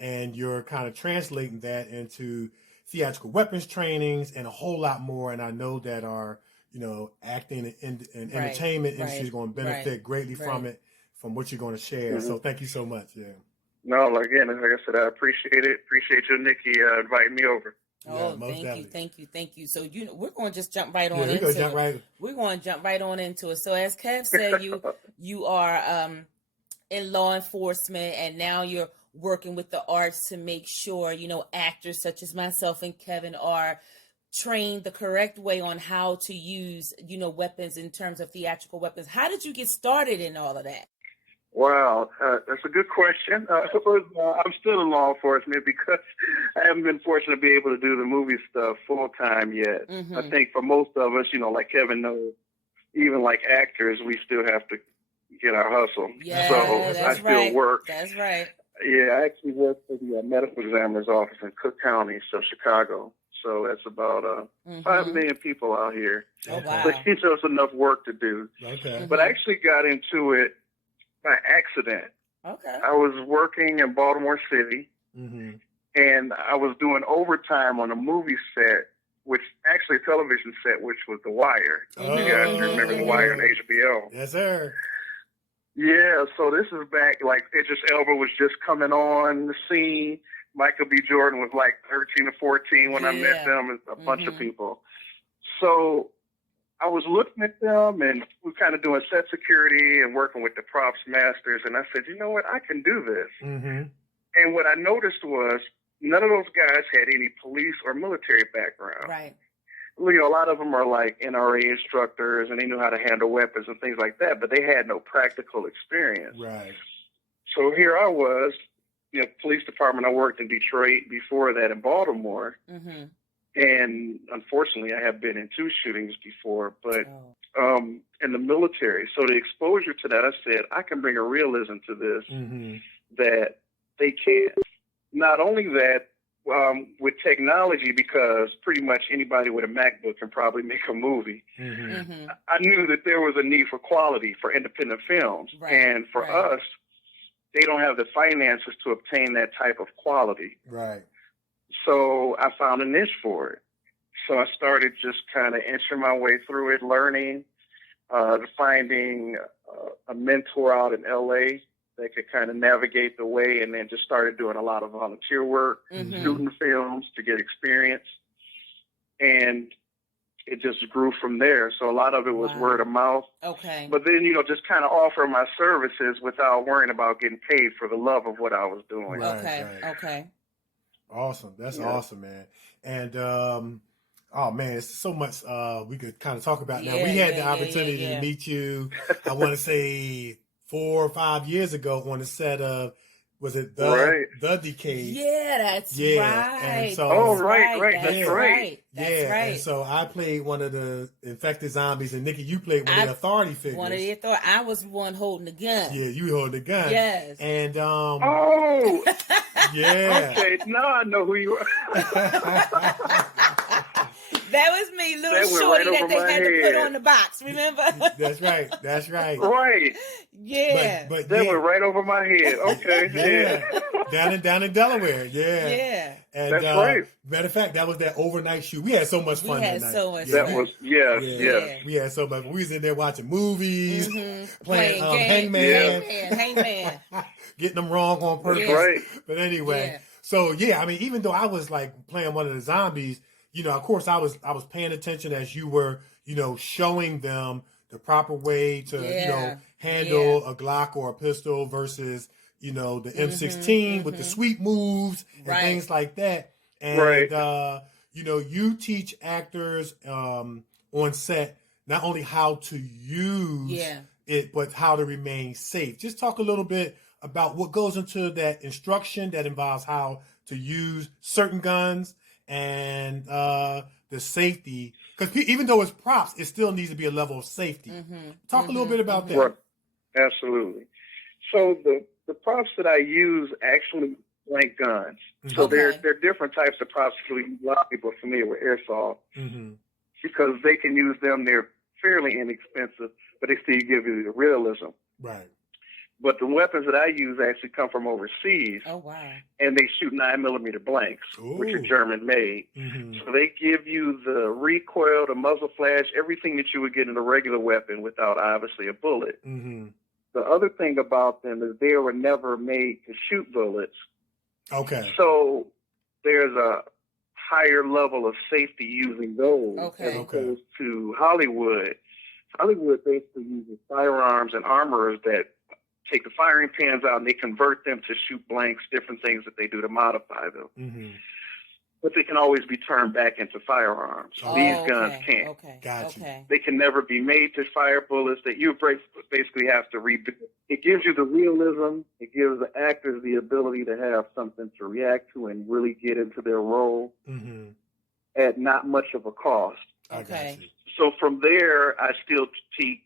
and you're kind of translating that into theatrical weapons trainings and a whole lot more. And I know that our acting and entertainment industry is going to benefit greatly from it, from what you're going to share. So thank you so much. Yeah. No, again, like I said, I appreciate it. Appreciate you, Nikee, inviting me over. Oh, thank you. So we're going to just jump right on into it. We're going to jump right on into it. So as Kev said, you are in law enforcement, and now you're working with the arts to make sure actors such as myself and Kevin are trained the correct way on how to use weapons in terms of theatrical weapons. How did you get started in all of that? Wow, that's a good question. I'm still in law enforcement because I haven't been fortunate to be able to do the movie stuff full time yet. Mm-hmm. I think for most of us, like Kevin knows, even like actors, we still have to get our hustle. Yeah, so I still work. That's right. Yeah, I actually work for the medical examiner's office in Cook County, so Chicago. So that's about 5 million people out here. Oh, wow. So it's enough work to do. Okay. Mm-hmm. But I actually got into it by accident. Okay. I was working in Baltimore City, and I was doing overtime on a movie set, which actually a television set, which was The Wire. Oh. You guys remember The Wire on HBO? Yes, sir. Yeah, so this is back, like, Idris Elba was just coming on the scene. Michael B. Jordan was like 13 or 14 when I met them, and a bunch of people. So I was looking at them, and we were kind of doing set security and working with the props masters. And I said, you know what, I can do this. Mm-hmm. And what I noticed was none of those guys had any police or military background. Right. A lot of them are like NRA instructors, and they knew how to handle weapons and things like that, but they had no practical experience. Right. So here I was, police department. I worked in Detroit, before that in Baltimore. Mm-hmm. And unfortunately, I have been in 2 shootings before, but in the military. So the exposure to that, I said, I can bring a realism to this that they can't. Not only that, with technology, because pretty much anybody with a MacBook can probably make a movie. Mm-hmm. I knew that there was a need for quality for independent films. Right. And for us, they don't have the finances to obtain that type of quality. Right. So I found a niche for it. So I started just kind of inching my way through it, learning, finding a mentor out in L.A. that could kind of navigate the way, and then just started doing a lot of volunteer work, shooting films to get experience. And it just grew from there. So a lot of it was word of mouth. Okay. But then, just kind of offer my services without worrying about getting paid for the love of what I was doing. Right, okay. Awesome. That's awesome, man. And, oh man, it's so much we could kind of talk about now. We had the opportunity to meet you, I want to say 4 or 5 years ago on the set of, was it the Decade? Yeah, that's right. That's And so, That's right. And so I played one of the infected zombies, and Nikee, you played one of the authority figures. One of the authority. I was the one holding the gun. Yeah, you holding the gun. Yes. And yeah. Okay, now I know who you are. That was me, little shorty that they had to put on the box, remember? That's right. Right. Yeah. But that went right over my head. Okay. Down in Delaware. Yeah. And, that's right. Matter of fact, that was that overnight shoot. We had so much fun that night. So much fun. That was, We had so much. We was in there watching movies, playing Hangman. Getting them wrong on purpose. Right. But anyway, so I mean, even though I was like playing one of the zombies, of course I was paying attention as you were, showing them the proper way to, handle a Glock or a pistol versus, the M16 with the sweep moves and things like that. And, you teach actors on set not only how to use it, but how to remain safe. Just talk a little bit about what goes into that instruction that involves how to use certain guns and the safety, because even though it's props, it still needs to be a level of safety. Talk a little bit about that. Right. Absolutely. So the props that I use actually blank guns. So they're different types of props. A lot of people are familiar with airsoft because they can use them. They're fairly inexpensive, but they still give you the realism. Right. But the weapons that I use actually come from overseas. Oh, wow. And they shoot 9mm blanks, which are German made. So they give you the recoil, the muzzle flash, everything that you would get in a regular weapon without obviously a bullet. the other thing about them is they were never made to shoot bullets. Okay. So there's a higher level of safety using those as opposed to Hollywood. Hollywood basically uses firearms and armorers that take the firing pins out and they convert them to shoot blanks, different things that they do to modify them. Mm-hmm. But they can always be turned back into firearms. These guns can't. Okay. Gotcha. They can never be made to fire bullets. That you basically have to read. It gives you the realism. It gives the actors the ability to have something to react to and really get into their role at not much of a cost. Okay. So from there, I still teach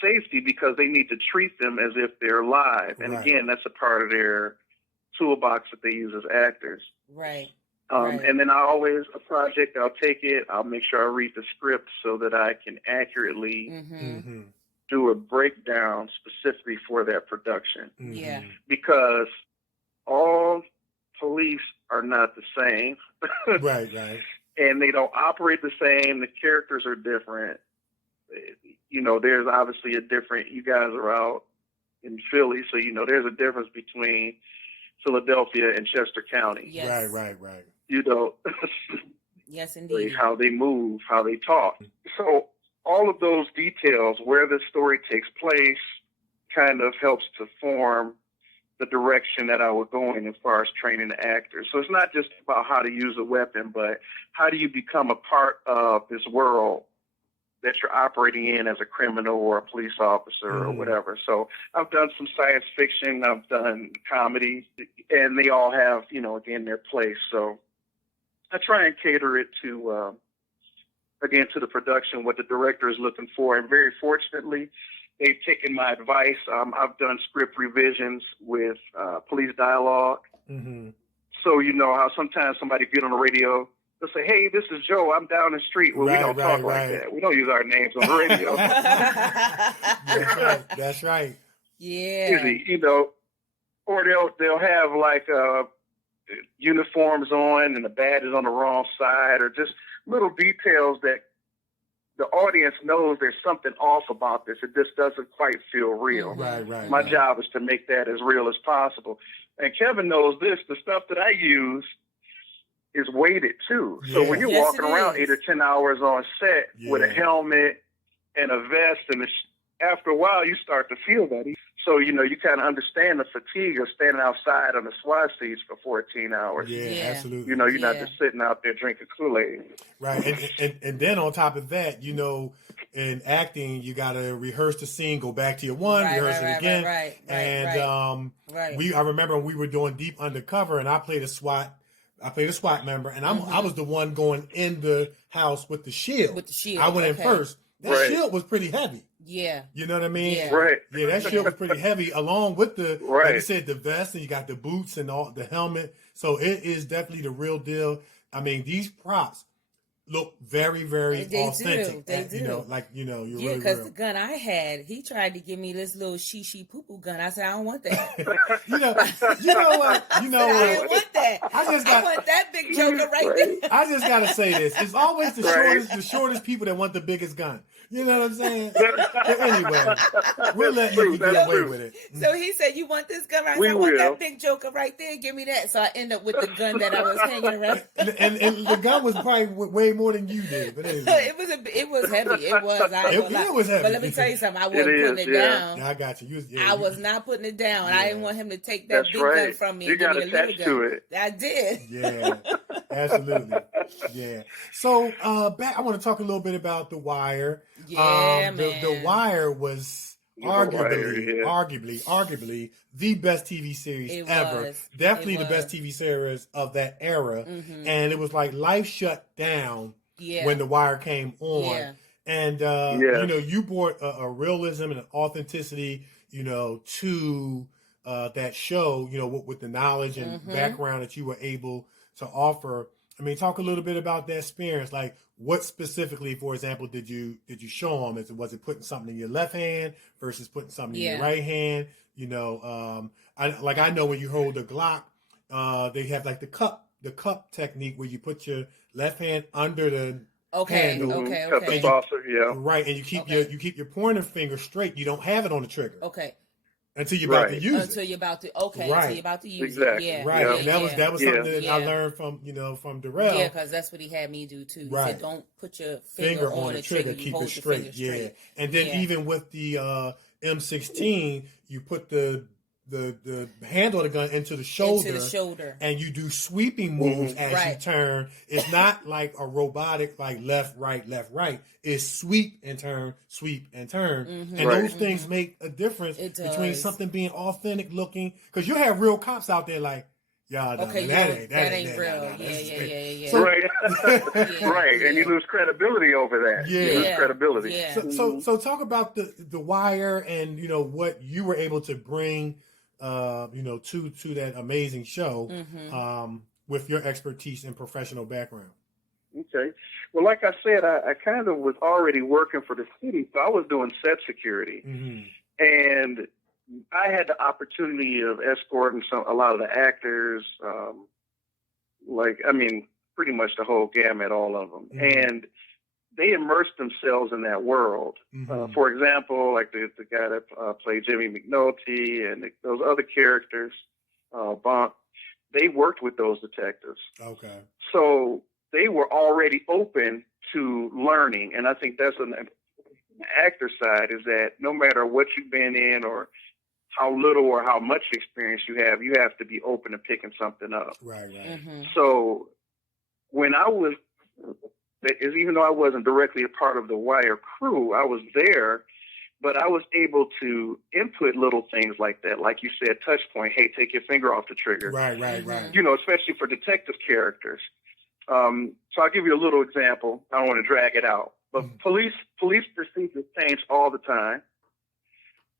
safety because they need to treat them as if they're live. And again, that's a part of their toolbox that they use as actors. Right. And then I always, a project, I'll take it, I'll make sure I read the script so that I can accurately do a breakdown specifically for that production. Yeah. Because all police are not the same. Right. And they don't operate the same. The characters are different. You know, there's obviously a different, you guys are out in Philly, so you know there's a difference between Philadelphia and Chester County. Yes. Right. You know, yes, indeed. how they move, how they talk. So all of those details, where the story takes place, kind of helps to form the direction that I would go in as far as training the actors. So it's not just about how to use a weapon, but how do you become a part of this world that you're operating in as a criminal or a police officer or whatever. So I've done some science fiction, I've done comedy, and they all have, you know, again, their place. So I try and cater it to, again, to the production, what the director is looking for. And very fortunately, they've taken my advice. I've done script revisions with police dialogue. So you know how sometimes somebody get on the radio, they'll say, "Hey, this is Joe. I'm down the street." Well, we don't talk like that. We don't use our names on the radio. That's right. Yeah. You know, or they'll have like uniforms on and the badge is on the wrong side, or just little details that the audience knows there's something off about this. It just doesn't quite feel real. Right. My job is to make that as real as possible. And Kevin knows this. The stuff that I use is weighted too. So when you're walking around 8 or 10 hours on set with a helmet and a vest, and after a while you start to feel that. So, you know, you kind of understand the fatigue of standing outside on the SWAT seats for 14 hours. Yeah, absolutely. You know, you're not just sitting out there drinking Kool-Aid. Right. And then on top of that, you know, in acting, you got to rehearse the scene, go back to your rehearse it again. I remember we were doing Deep Undercover, and I played a SWAT member, and I was the one going in the house with the shield. I went in first. That shield was pretty heavy. Yeah. You know what I mean? Yeah. Right. Yeah, that shield was pretty heavy, along with the, like you said, the vest, and you got the boots and all the helmet. So it is definitely the real deal. I mean, these props look very, very authentic. They do. You know, like, you know, you're really because real. the gun I had, he tried to give me this little she poo poo gun. I said, I don't want that. you know what? I don't want that. I want that big joker right there. I just gotta say this: it's always the shortest people that want the biggest gun. You know what I'm saying? But anyway, we'll let you get away with it. So he said, "You want this gun?" I said, "I want that big joker right there. Give me that." So I end up with the gun that I was hanging around. And the gun was probably way more than you did. But anyway. it was heavy. It was heavy. But let me tell you something. I wasn't putting it down. Yeah, I got you. I was not putting it down. I didn't want him to take that big gun from me. You got attached to it. I did. Yeah, absolutely. Yeah. So I want to talk a little bit about The Wire. Yeah, man. The Wire was arguably the best TV series ever. Definitely the best TV series of that era. Mm-hmm. And it was like life shut down when The Wire came on. Yeah. And, you know, you brought a realism and an authenticity, you know, to that show, you know, with the knowledge and background that you were able to offer. I mean, talk a little bit about that experience. Like, what specifically, for example, did you show them? Was it putting something in your left hand versus putting something in your right hand? You know, I know when you hold the Glock, they have like the cup technique where you put your left hand under handle. Cut the saucer, yeah. Right, and you keep your pointer finger straight. You don't have it on the trigger. Okay. Until you're about to use it. Until you're about to use exactly. it. Yeah. Right. Yeah, and that was something that I learned from Darrell. Yeah, because that's what he had me do too. He said, don't put your finger on the trigger. Keep it straight. Yeah. And then even with the M16, you put the handle of the gun into the shoulder. And you do sweeping moves as you turn. It's not like a robotic, like left, right. It's sweep and turn. And those things make a difference between something being authentic looking. Because you have real cops out there like, that ain't real. Yeah. So, right. And you lose credibility over that. Yeah. You lose credibility. Yeah. So talk about the Wire and, what you were able to bring to that amazing show, with your expertise and professional background. Okay. Well, like I said, I kind of was already working for the city, so I was doing set security. And I had the opportunity of escorting a lot of the actors, pretty much the whole gamut, all of them. And they immersed themselves in that world. For example, like the guy that played Jimmy McNulty and those other characters, Bonk, they worked with those detectives. Okay. So they were already open to learning. And I think that's an actor side, is that no matter what you've been in or how little or how much experience you have to be open to picking something up. Right. So when I was, even though I wasn't directly a part of the Wire crew, I was there, but I was able to input little things like that. Like you said, touch point, hey, take your finger off the trigger. Right. Especially for detective characters. So I'll give you a little example. I don't want to drag it out. But police procedures change all the time.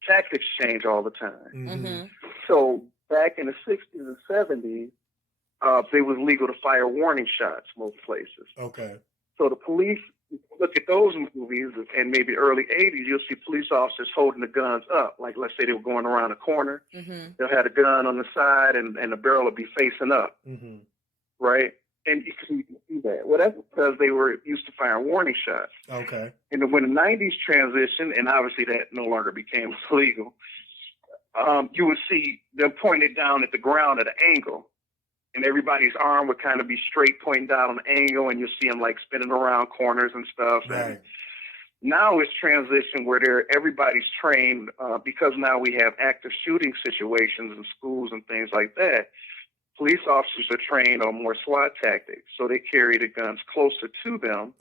Tactics change all the time. So back in the 60s and 70s, it was legal to fire warning shots most places. Okay. So the police, look at those movies, and maybe early 80s, you'll see police officers holding the guns up. Like, let's say they were going around a corner. They'll have a gun on the side, and the barrel will be facing up. Right? And you can see that. Well, that's because they were used to firing warning shots. Okay. And when the 90s transitioned, and obviously that no longer became illegal, you would see them pointed down at the ground at an angle. And everybody's arm would kind of be straight, pointing down on an angle, and you'll see them like spinning around corners and stuff. Right. And now it's transition where everybody's trained, because now we have active shooting situations in schools and things like that. Police officers are trained on more SWAT tactics, so they carry the guns closer to them,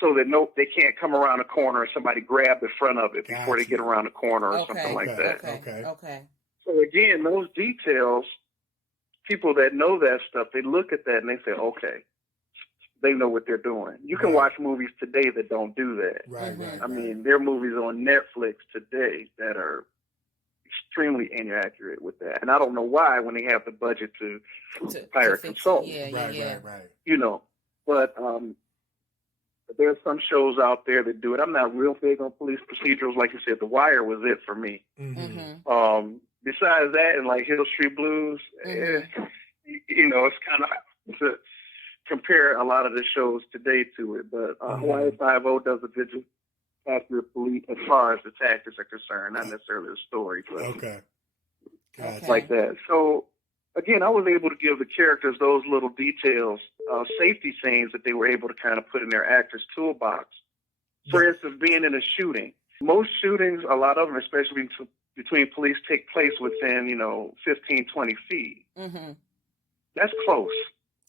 so that they can't come around a corner and somebody grab the front of it before they get around a corner or something like that. Okay. So again, those details, people that know that stuff, they look at that and they say, okay, they know what they're doing. You can watch movies today that don't do that. Right. I mean, there are movies on Netflix today that are extremely inaccurate with that. And I don't know why, when they have the budget to hire a consultant. Right. But there's some shows out there that do it. I'm not real big on police procedurals. Like you said, The Wire was it for me. Besides that, and like Hill Street Blues, it's kind of hard to compare a lot of the shows today to it. But Hawaii Five-0 does a good job after police as far as the tactics are concerned, not necessarily the story, but like that. So again, I was able to give the characters those little details, safety scenes that they were able to kind of put in their actors' toolbox. For instance, being in a shooting. Most shootings, a lot of them, especially between police, take place within, 15, 20 feet. That's close.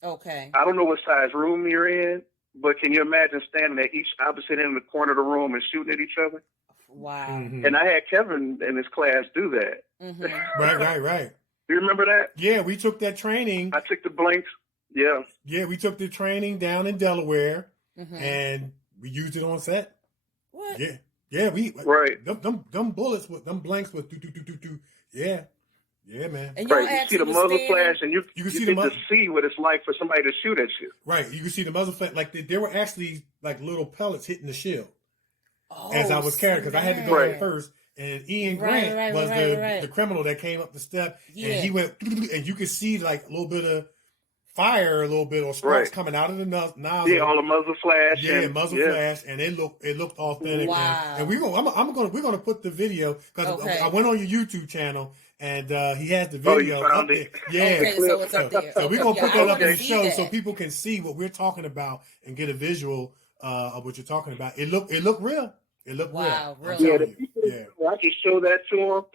Okay. I don't know what size room you're in, but can you imagine standing at each opposite end of the corner of the room and shooting at each other? Wow. And I had Kevin in his class do that. Right. Do you remember that? Yeah, we took that training. I took the blanks. Yeah. Yeah, we took the training down in Delaware, and we used it on set. What? Yeah, right. Them bullets with them blanks with do. Yeah, man. And right, you see the muzzle flash, and you can see what it's like for somebody to shoot at you. Right, you can see the muzzle flash. Like there were actually like little pellets hitting the shield as I was carrying, because I had to go in first. And Ian Grant was the criminal that came up the step, and he went, and you could see like a little bit of fire a little bit or sparks coming out of the nozzle. Yeah, all the muzzle flash. Yeah, muzzle flash, and it looked authentic. Wow. And we're gonna put the video because I went on your YouTube channel and he has the video up there. Yeah, okay, so it's up there. So we're gonna put that up in the show so people can see what we're talking about and get a visual of what you're talking about. It looked real. It looked real. Yeah, the people, I just show that to them,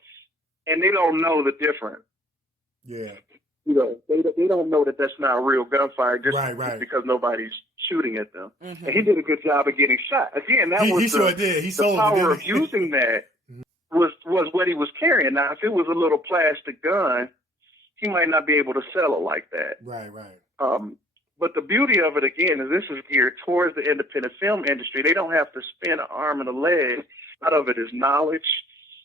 and they don't know the difference. Yeah. You know, they don't know that that's not real gunfire just because nobody's shooting at them. Mm-hmm. And he did a good job of getting shot. Again, that was the power of using that was what he was carrying. Now, if it was a little plastic gun, he might not be able to sell it like that. Right. But the beauty of it, again, is this is geared towards the independent film industry. They don't have to spend an arm and a leg. A lot of it is knowledge.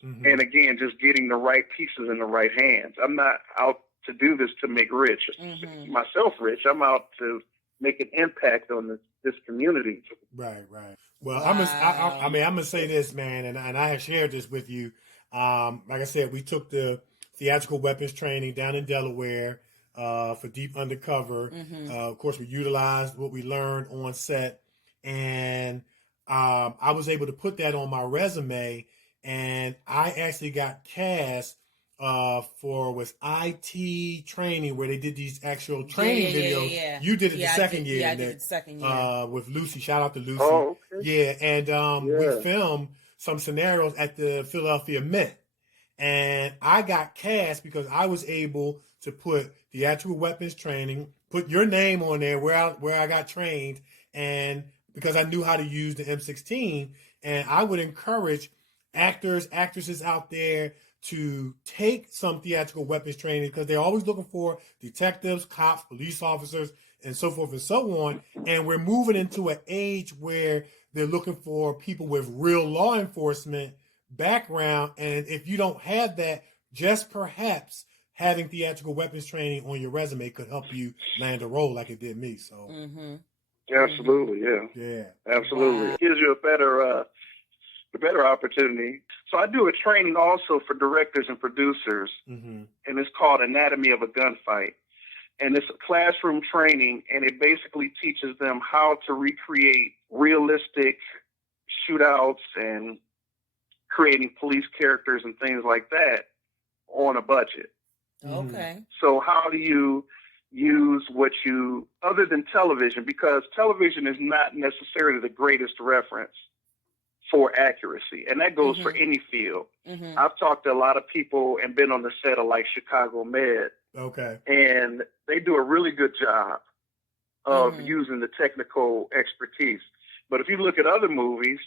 Mm-hmm. And again, just getting the right pieces in the right hands. I'm not out to do this to make myself rich. I'm out to make an impact on this community. Right. Well, I'm gonna say this, man, and I have shared this with you. Like I said, we took the theatrical weapons training down in Delaware for Deep Undercover. Mm-hmm. Of course, we utilized what we learned on set, and I was able to put that on my resume, and I actually got cast for IT training where they did these actual training videos. Yeah. You did it the second year. Yeah, I did the second year. With Lucy. Shout out to Lucy. Oh, okay. Yeah, and we filmed some scenarios at the Philadelphia Mint. And I got cast because I was able to put theatrical weapons training, put your name on there where I got trained, and because I knew how to use the M16. And I would encourage actors, actresses out there to take some theatrical weapons training because they're always looking for detectives, cops, police officers, and so forth and so on. And we're moving into an age where they're looking for people with real law enforcement background. And if you don't have that, just perhaps having theatrical weapons training on your resume could help you land a role like it did me. So, absolutely, absolutely. It gives you a better opportunity. So I do a training also for directors and producers, and it's called Anatomy of a Gunfight. And it's a classroom training, and it basically teaches them how to recreate realistic shootouts and creating police characters and things like that on a budget. Okay. So how do you use other than television, because television is not necessarily the greatest reference for accuracy, and that goes for any field. I've talked to a lot of people and been on the set of like Chicago Med, and they do a really good job of using the technical expertise. But if you look at other movies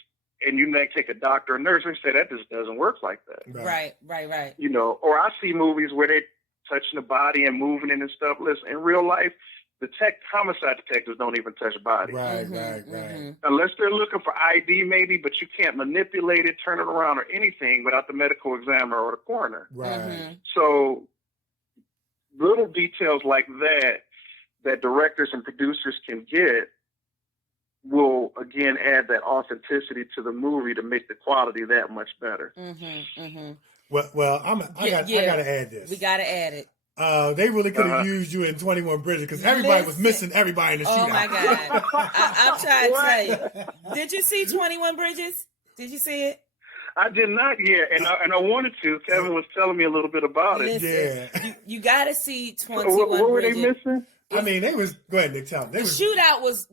and you may take a doctor or nurse and say that just doesn't work like that. Right. You know, or I see movies where they're touching the body and moving it and stuff. Listen, in real life, the homicide detectives don't even touch bodies. Right. Unless they're looking for ID maybe, but you can't manipulate it, turn it around or anything without the medical examiner or the coroner. Right. So little details like that directors and producers can get will, again, add that authenticity to the movie to make the quality that much better. Well, I got to add this. We got to add it. They really could have used you in 21 Bridges because everybody was missing everybody in the shootout. Oh my God. I'm trying to tell you. Did you see 21 Bridges? Did you see it? I did not yet, and I wanted to. Kevin was telling me a little bit about it. Listen, you got to see 21 Bridges. What were they missing? I mean, they was. Go ahead, Nick. Tell them. The shootout was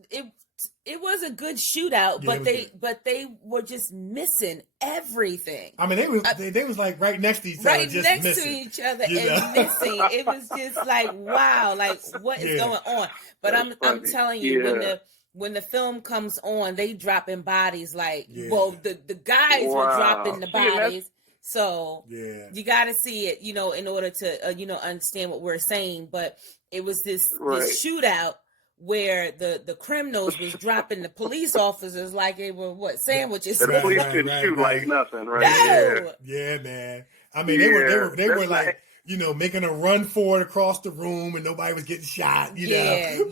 it was a good shootout, but they were just missing everything. I mean, they was like right next to each other, right just next missing, to each other and missing. It was just like wow, like what is going on? But I'm telling you, when the film comes on, they dropping bodies like the guys were dropping the bodies. So you got to see it, in order to understand what we're saying. But it was this shootout where the criminals was dropping the police officers like they were sandwiches. The police didn't shoot like nothing, right? No. Yeah, man. I mean, they were like making a run for it across the room and nobody was getting shot, know.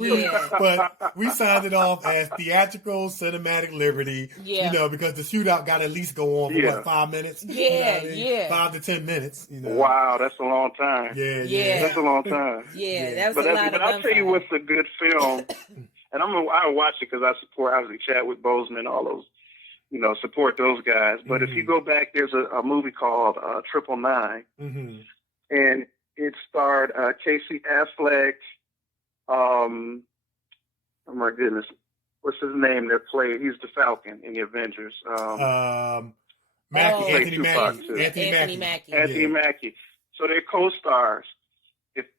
But we signed it off as theatrical cinematic liberty, because the shootout got to at least go on for 5 minutes? 5 to 10 minutes, Wow, that's a long time. Yeah. That's a long time. That was a lot of But I'll tell you what's a good film, and I'll watch it because I support, obviously, Chadwick Boseman, all those, support those guys. But if you go back, there's a movie called 999. And it starred Casey Affleck. Oh my goodness, what's his name that played? He's the Falcon in the Avengers. Anthony Mackie. So they're co-stars.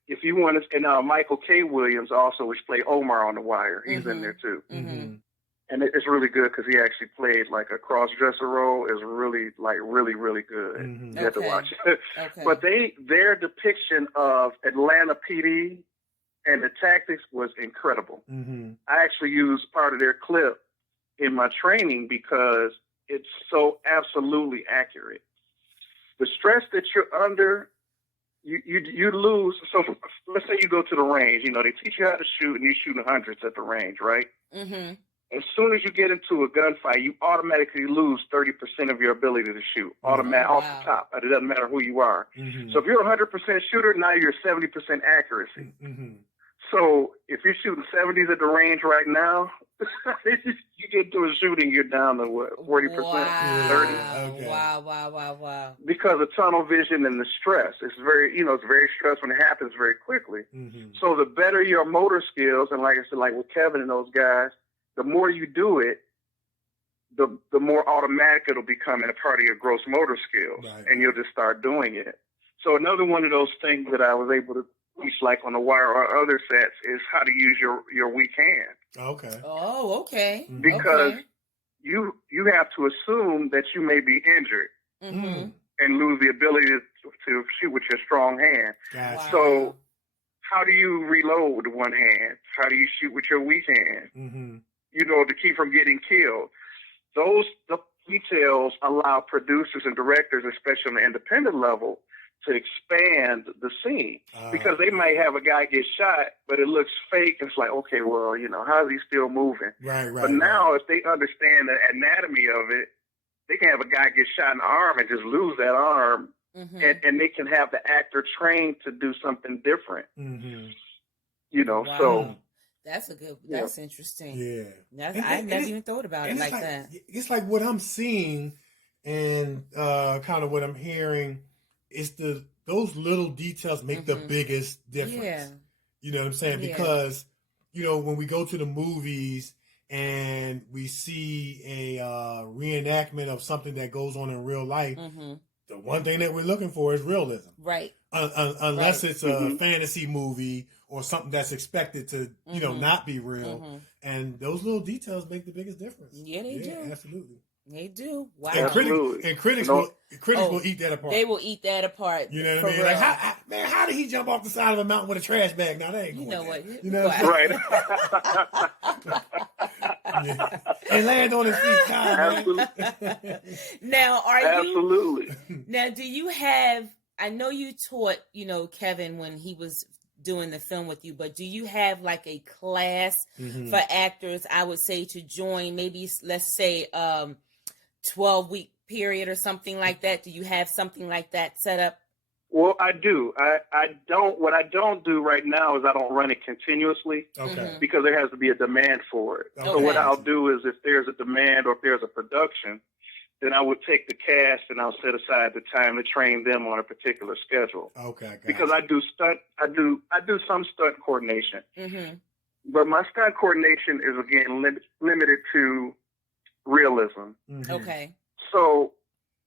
If you want to, and Michael K. Williams also, which played Omar on The Wire, he's in there too. And it's really good because he actually played like a cross-dresser role. Is really good. You have to watch it. But their depiction of Atlanta PD and the tactics was incredible. I actually used part of their clip in my training because it's so absolutely accurate. The stress that you're under, you lose. So let's say you go to the range. They teach you how to shoot, and you're shooting hundreds at the range, right? As soon as you get into a gunfight, you automatically lose 30% of your ability to shoot. Off the top. It doesn't matter who you are. So if you're a 100% shooter, now you're 70% accuracy. So if you're shooting 70s at the range right now, you get to a shooting, you're down to what, 40%, 30%? Wow. Because of tunnel vision and the stress. It's very, it's very stressful and it happens very quickly. So the better your motor skills, and like I said, like with Kevin and those guys, the more you do it, the more automatic it'll become a part of your gross motor skills, and you'll just start doing it. So another one of those things that I was able to teach, like on The Wire or other sets, is how to use your weak hand. Okay. Oh, okay. Because you have to assume that you may be injured and lose the ability to shoot with your strong hand. Gotcha. So how do you reload with one hand? How do you shoot with your weak hand? To keep from getting killed. The details allow producers and directors, especially on the independent level, to expand the scene. Because they might have a guy get shot, but it looks fake. It's like, okay, well, how is he still moving? But now if they understand the anatomy of it, they can have a guy get shot in the arm and just lose that arm. And they can have the actor trained to do something different. So... That's interesting. Yeah. I never even thought about it like that. It's like what I'm seeing and kind of what I'm hearing is those little details make the biggest difference. Yeah. You know what I'm saying? Yeah. Because, when we go to the movies and we see a reenactment of something that goes on in real life, the one thing that we're looking for is realism. Right. Unless it's a fantasy movie or something that's expected to, not be real. And those little details make the biggest difference. Yeah, they do. Absolutely. They do. Wow. And critics will eat that apart. They will eat that apart. You know what I mean? Like, how did he jump off the side of a mountain with a trash bag? Now, that ain't going what? You know what I'm saying? Right. And land on his feet. Absolutely. Now, Absolutely. Now, do you have, I know you taught, Kevin when he was doing the film with you, but do you have like a class for actors, I would say, to join, maybe let's say 12-week period or something like that? Do you have something like that set up? Well, I do. What I don't do right now is I don't run it continuously. Because there has to be a demand for it. So what I'll do is if there's a demand or if there's a production, then I would take the cast and I'll set aside the time to train them on a particular schedule. Because I do some stunt coordination. But my stunt coordination is, again, limited to realism. So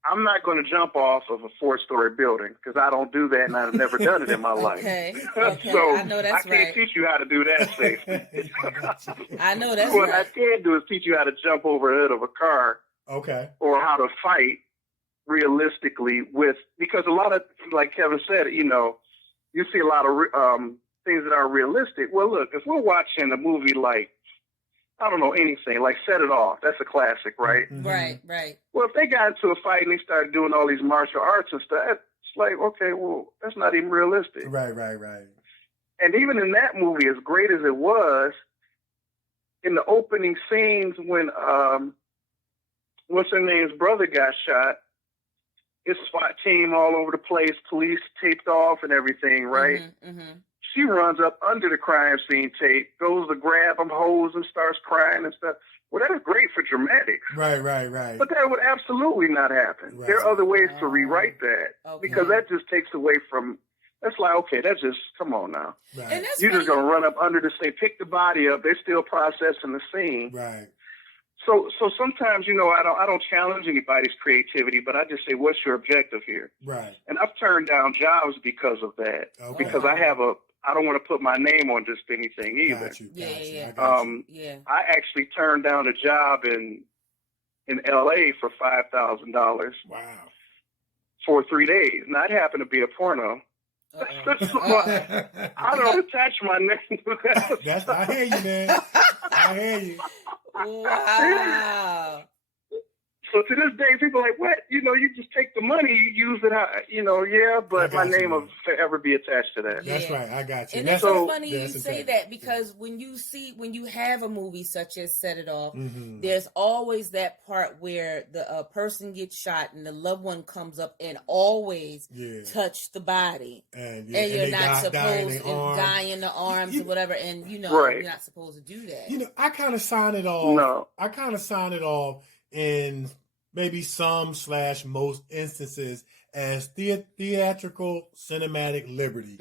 I'm not going to jump off of a 4-story building because I don't do that and I've never done it in my life. So I know that's I can't teach you how to do that safely. I know that's what I can do is teach you how to jump over the hood of a car. Or how to fight realistically because a lot of, like Kevin said, you see a lot of things that are realistic. Well, look, if we're watching a movie like, I don't know, anything, like Set It Off, that's a classic, right? Right. Well, if they got into a fight and they started doing all these martial arts and stuff, it's like, okay, well, that's not even realistic. Right. And even in that movie, as great as it was, in the opening scenes when what's her name's brother got shot, his SWAT team all over the place, police taped off and everything, right? She runs up under the crime scene tape, goes to grab him, holds him, starts crying and stuff. Well, that is great for dramatics. Right. But that would absolutely not happen. Right. There are other ways to rewrite that because that just takes away from. That's like, okay, that's just, come on now. Right. And that's You're just going to run up under the scene, pick the body up. They're still processing the scene. Right. So sometimes, you know, I don't challenge anybody's creativity, but I just say, what's your objective here? Right. And I've turned down jobs because of that. Okay. Because I don't want to put my name on just anything either. Got you. Yeah. I actually turned down a job in LA for $5,000. Wow. For 3 days. Now, it happened to be a porno. I don't attach my name to that. I hear you, man. I hear you. Wow. So to this day, people are like, what? You know, you just take the money, you use it, but my name will forever be attached to that. That's right. I got you. And that's so funny you say that because when you have a movie such as Set It Off, there's always that part where the person gets shot and the loved one comes up and always touch the body. And you're not supposed to die in the arms or whatever. And, you're not supposed to do that. I kind of sign it off. No. I kind of sign it off in maybe some/most instances as theatrical cinematic liberty.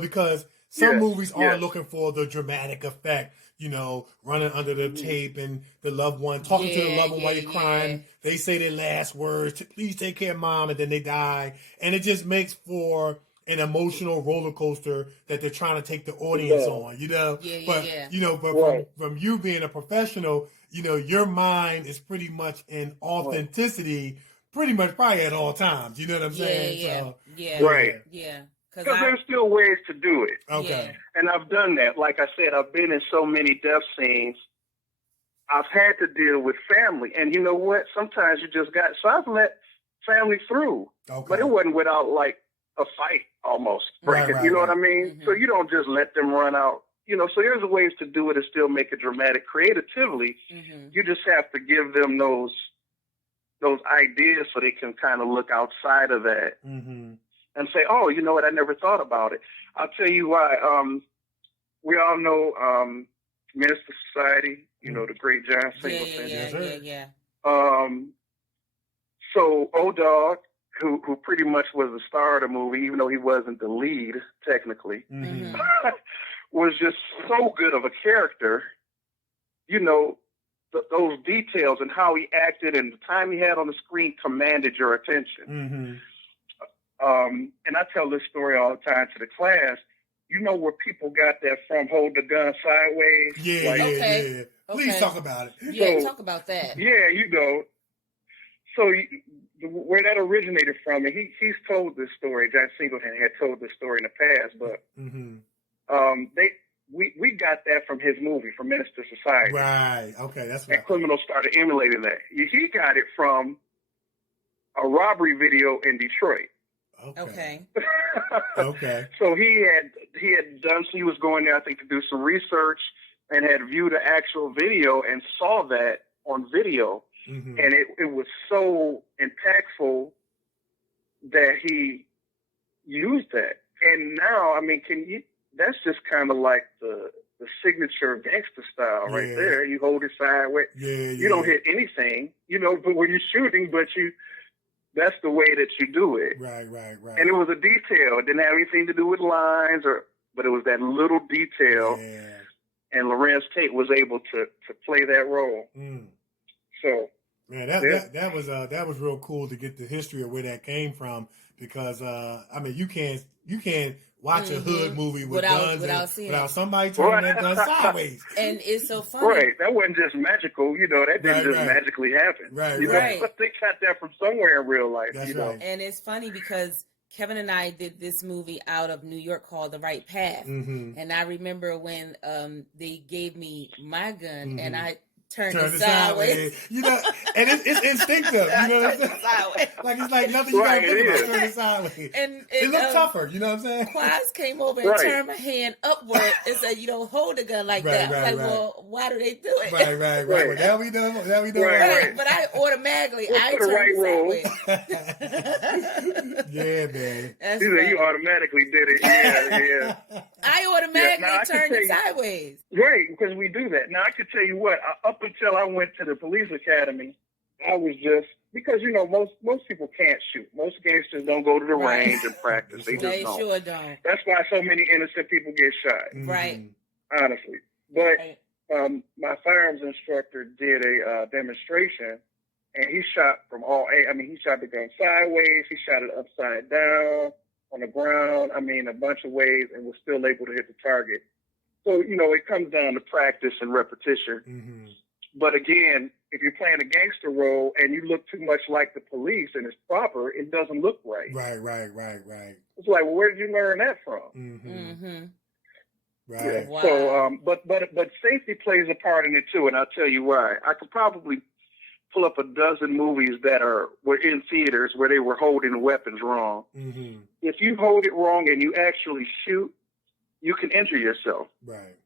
Because some movies are looking for the dramatic effect, running under the tape and the loved one talking to the loved one while you're crying. They say their last words, please take care of mom, and then they die. And it just makes for an emotional roller coaster that they're trying to take the audience on, But from you being a professional, your mind is pretty much in authenticity, pretty much probably at all times. You know what I'm saying? Right. Yeah. Because there's still ways to do it. Okay. And I've done that. Like I said, I've been in so many death scenes. I've had to deal with family. And you know what? Sometimes you just got, so I've let family through. Okay. But it wasn't without like a fight almost. Right, you know what I mean? So you don't just let them run out. So there's ways to do it and still make it dramatic creatively. You just have to give them those ideas so they can kind of look outside of that and say, oh, you know what? I never thought about it. I'll tell you why. We all know Minister Society, the great John Singleton. Yeah. So O-Dog, who pretty much was the star of the movie, even though he wasn't the lead technically, was just so good of a character. Those details and how he acted and the time he had on the screen commanded your attention. And I tell this story all the time to the class. You know where people got that from? Hold the gun sideways. Yeah. Please talk about it. Yeah, talk about that. Yeah, So where that originated from, and he's told this story. John Singleton had told this story in the past, but we got that from his movie, from Minister Society. Right. Okay, that's right. And criminals started emulating that. He got it from a robbery video in Detroit. Okay. Okay. So he was going there, I think, to do some research and had viewed the actual video and saw that on video. And it was so impactful that he used that. And now, I mean, that's just kind of like the signature gangster style right there. You hold it sideways. You don't hit anything, but when you're shooting, that's the way that you do it. Right. And it was a detail. It didn't have anything to do with lines, but it was that little detail. Yeah. And Lorenz Tate was able to play that role. So, man, that was real cool to get the history of where that came from, because I mean, you can't watch a hood movie without somebody turning that gun sideways. And it's so funny. Right. That wasn't just magical, that didn't magically happen. Right. They got that from somewhere in real life. That's right. And it's funny because Kevin and I did this movie out of New York called The Right Path. And I remember when they gave me my gun and I turned it sideways. And it's instinctive, you know what I'm saying? Sideways. Like it's like nothing you Right, gotta think it about. is. Turn it sideways. And It looks tougher, you know what I'm saying? Quaz came over and Right. turned my hand upward and said, "You don't hold a gun like that." I was like, "Well, why do they do it?" Right. Well, now we know. Right. But I automatically What's I for the turned right sideways. Yeah, man. That's You said funny. you automatically did it. Yeah. I automatically Now, I can turned tell it you- sideways. Right, because we do that. Now, I can tell you what, up until I went to the police academy, I was just, because, you know, most people can't shoot. Most gangsters don't go to the Right. range and practice. They They just don't. sure don't. That's why so many innocent people get shot, Right. honestly. But Right. my firearms instructor did a demonstration, and he shot from all A. I mean, he shot the gun sideways. He shot it upside down, on the ground. I mean, a bunch of ways, and was still able to hit the target. So, you know, it comes down to practice and repetition. Mm-hmm. But again, if you're playing a gangster role and you look too much like the police and it's proper, it doesn't look right. Right. It's like, well, where did you learn that from? Mm-hmm. Right. Yeah. Wow. So, but safety plays a part in it too, and I'll tell you why. I could probably pull up a dozen movies that were in theaters where they were holding weapons wrong. Mm-hmm. If you hold it wrong and you actually shoot, you can injure yourself. Right.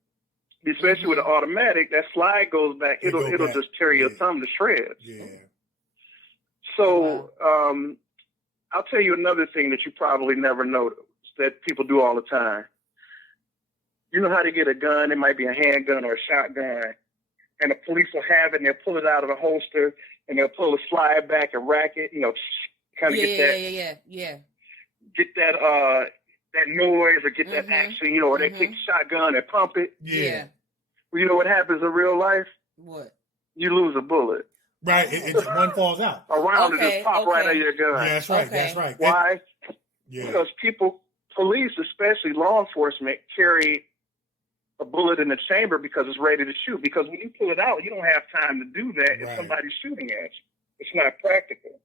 Especially with an automatic, that slide goes back. It'll back. just tear your Yeah. thumb to shreds. Yeah. So I'll tell you another thing that you probably never noticed that people do all the time. You know how to get a gun? It might be a handgun or a shotgun, and the police will have it, and they'll pull it out of the holster, and they'll pull the slide back and rack it. You know, kind of get that noise or get that action. You know, or they take the shotgun and pump it. Yeah. Well, you know what happens in real life? What? You lose a bullet. Right. It one falls out. A round will just pop right out of your gun. Yeah, that's right. Okay. That's right. Why? Yeah. Because police, especially law enforcement, carry a bullet in the chamber because it's ready to shoot. Because when you pull it out, you don't have time to do that if somebody's shooting at you. It's not practical.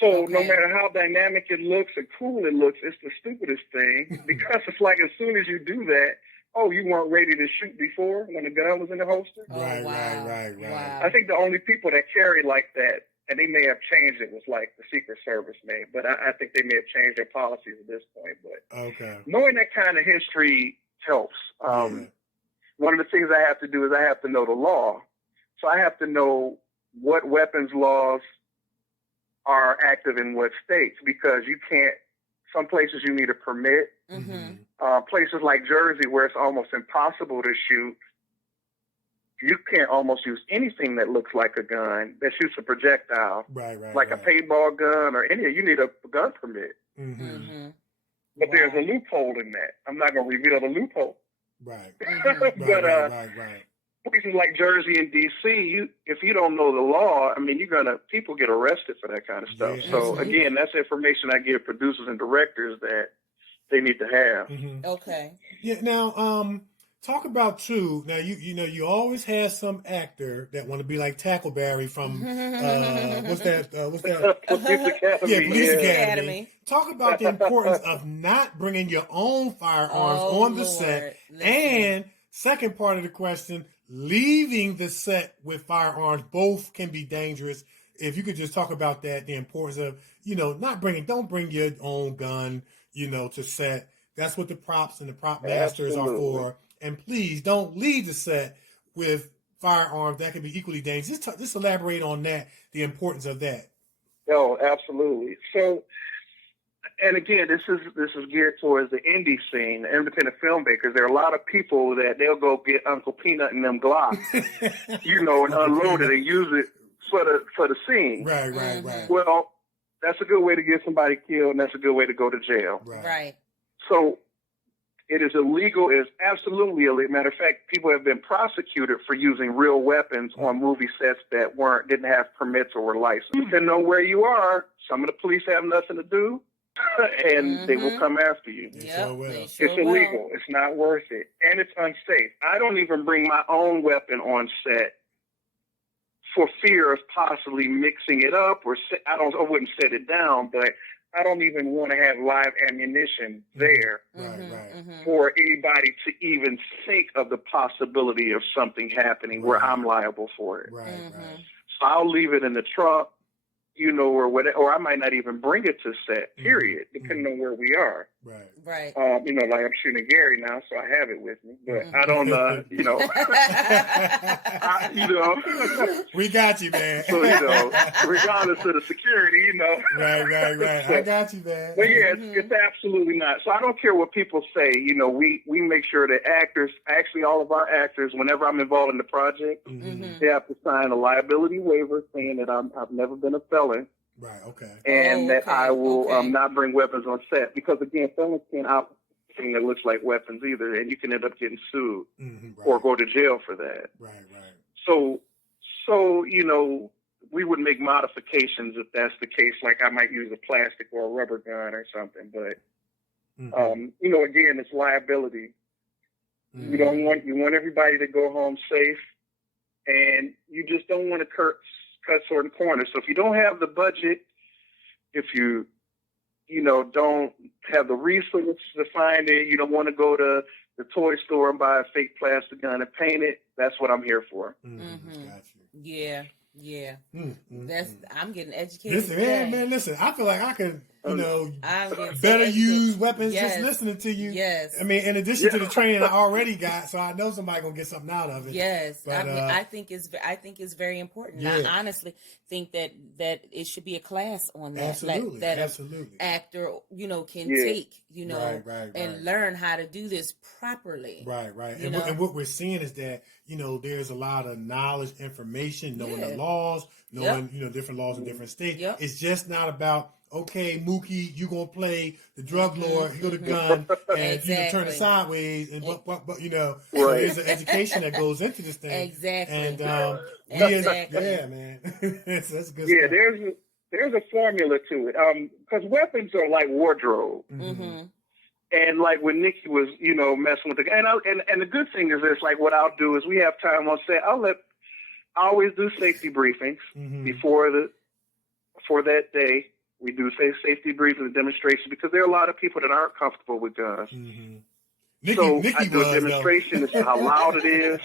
So no matter how dynamic it looks and cool it looks, it's the stupidest thing because it's like as soon as you do that, oh, you weren't ready to shoot before when the gun was in the holster? Right. Wow. I think the only people that carry like that, and they may have changed it, was like the Secret Service may, but I think they may have changed their policies at this point. But knowing that kind of history helps. One of the things I have to do is I have to know the law. So I have to know what weapons laws are active in what states, because you can't, some places you need a permit. Places like Jersey, where it's almost impossible to shoot, you can't almost use anything that looks like a gun that shoots a projectile, like a paintball gun or any. You need a gun permit. But there's a loophole in that. I'm not going to reveal the loophole. Right. Places like Jersey and D.C., if you don't know the law, I mean, people get arrested for that kind of stuff. Yeah, so again, that's information I give producers and directors that they need to have. Okay. Yeah. Now, talk about too. Now, you know, you always have some actor that want to be like Tackleberry from what's that? Police Academy. Yeah, Police Academy. Talk about the importance of not bringing your own firearms on the set, and second part of the question, leaving the set with firearms. Both can be dangerous. If you could just talk about that, the importance of, you know, don't bring your own gun, you know, to set. That's what the props and the prop masters are for. And please don't leave the set with firearms. That can be equally dangerous. Just elaborate on that, the importance of that. Oh, absolutely. So, and again, this is geared towards the indie scene, the independent filmmakers. There are a lot of people that they'll go get Uncle Peanut and them Glocks, you know, and unload it and use it for the scene. Right. Well, that's a good way to get somebody killed, and that's a good way to go to jail. Right. So it is illegal. It is absolutely illegal. Matter of fact, people have been prosecuted for using real weapons on movie sets that didn't have permits or were licensed. Depending on where you are, some of the police have nothing to do, and they will come after you. It's illegal. It's not worth it, and it's unsafe. I don't even bring my own weapon on set for fear of possibly mixing it up, or I wouldn't set it down, but I don't even want to have live ammunition there for anybody to even think of the possibility of something happening where I'm liable for it. So I'll leave it in the trunk, you know, or whatever, or I might not even bring it to set, period, depending on where we are. Right. You know, like I'm shooting Gary now, so I have it with me, but I don't, you know, you know. We got you, man. So, you know, regardless of the security, you know. Right. I got you, man. But yeah, it's absolutely not. So I don't care what people say. You know, we make sure that actors, actually all of our actors, whenever I'm involved in the project, they have to sign a liability waiver saying that I've never been a felon. Right, okay. And that I will not bring weapons on set. Because, again, felons can't operate anything that looks like weapons either, and you can end up getting sued or go to jail for that. Right. So, you know, we would make modifications if that's the case. Like I might use a plastic or a rubber gun or something. But, you know, again, it's liability. You want everybody to go home safe, and you just don't want to cut certain corners. So if you don't have the budget, if you know, don't have the resources to find it, you don't want to go to the toy store and buy a fake plastic gun and paint it, that's what I'm here for. Got you. Yeah. That's I'm getting educated. Listen, listen, I feel like I could, you know, better use weapons just listening to you. Yes. I mean, in addition to the training I already got, so I know somebody gonna get something out of it. Yes. But, I think it's very important. Yeah. I honestly think that it should be a class on that. Absolutely. That Absolutely. an actor, you know, can take, you know, right. and learn how to do this properly. Right. And what we're seeing is that, you know, there's a lot of knowledge, information, knowing the laws, knowing, you know, different laws in different states. It's just not about, okay, Mookie, you gonna play the drug lord, you got a gun, and you know, turn it sideways, and but you know, so there's an education that goes into this thing. Exactly. And man, that's good. Yeah, stuff. there's a formula to it. Because weapons are like wardrobe. And like when Nikee was, you know, messing with the guy, and the good thing is this, like what I'll do is we have time on set. I always do safety briefings before that day. We do safety briefings and demonstrations because there are a lot of people that aren't comfortable with guns. Nikee I do a demonstration as to how loud it is.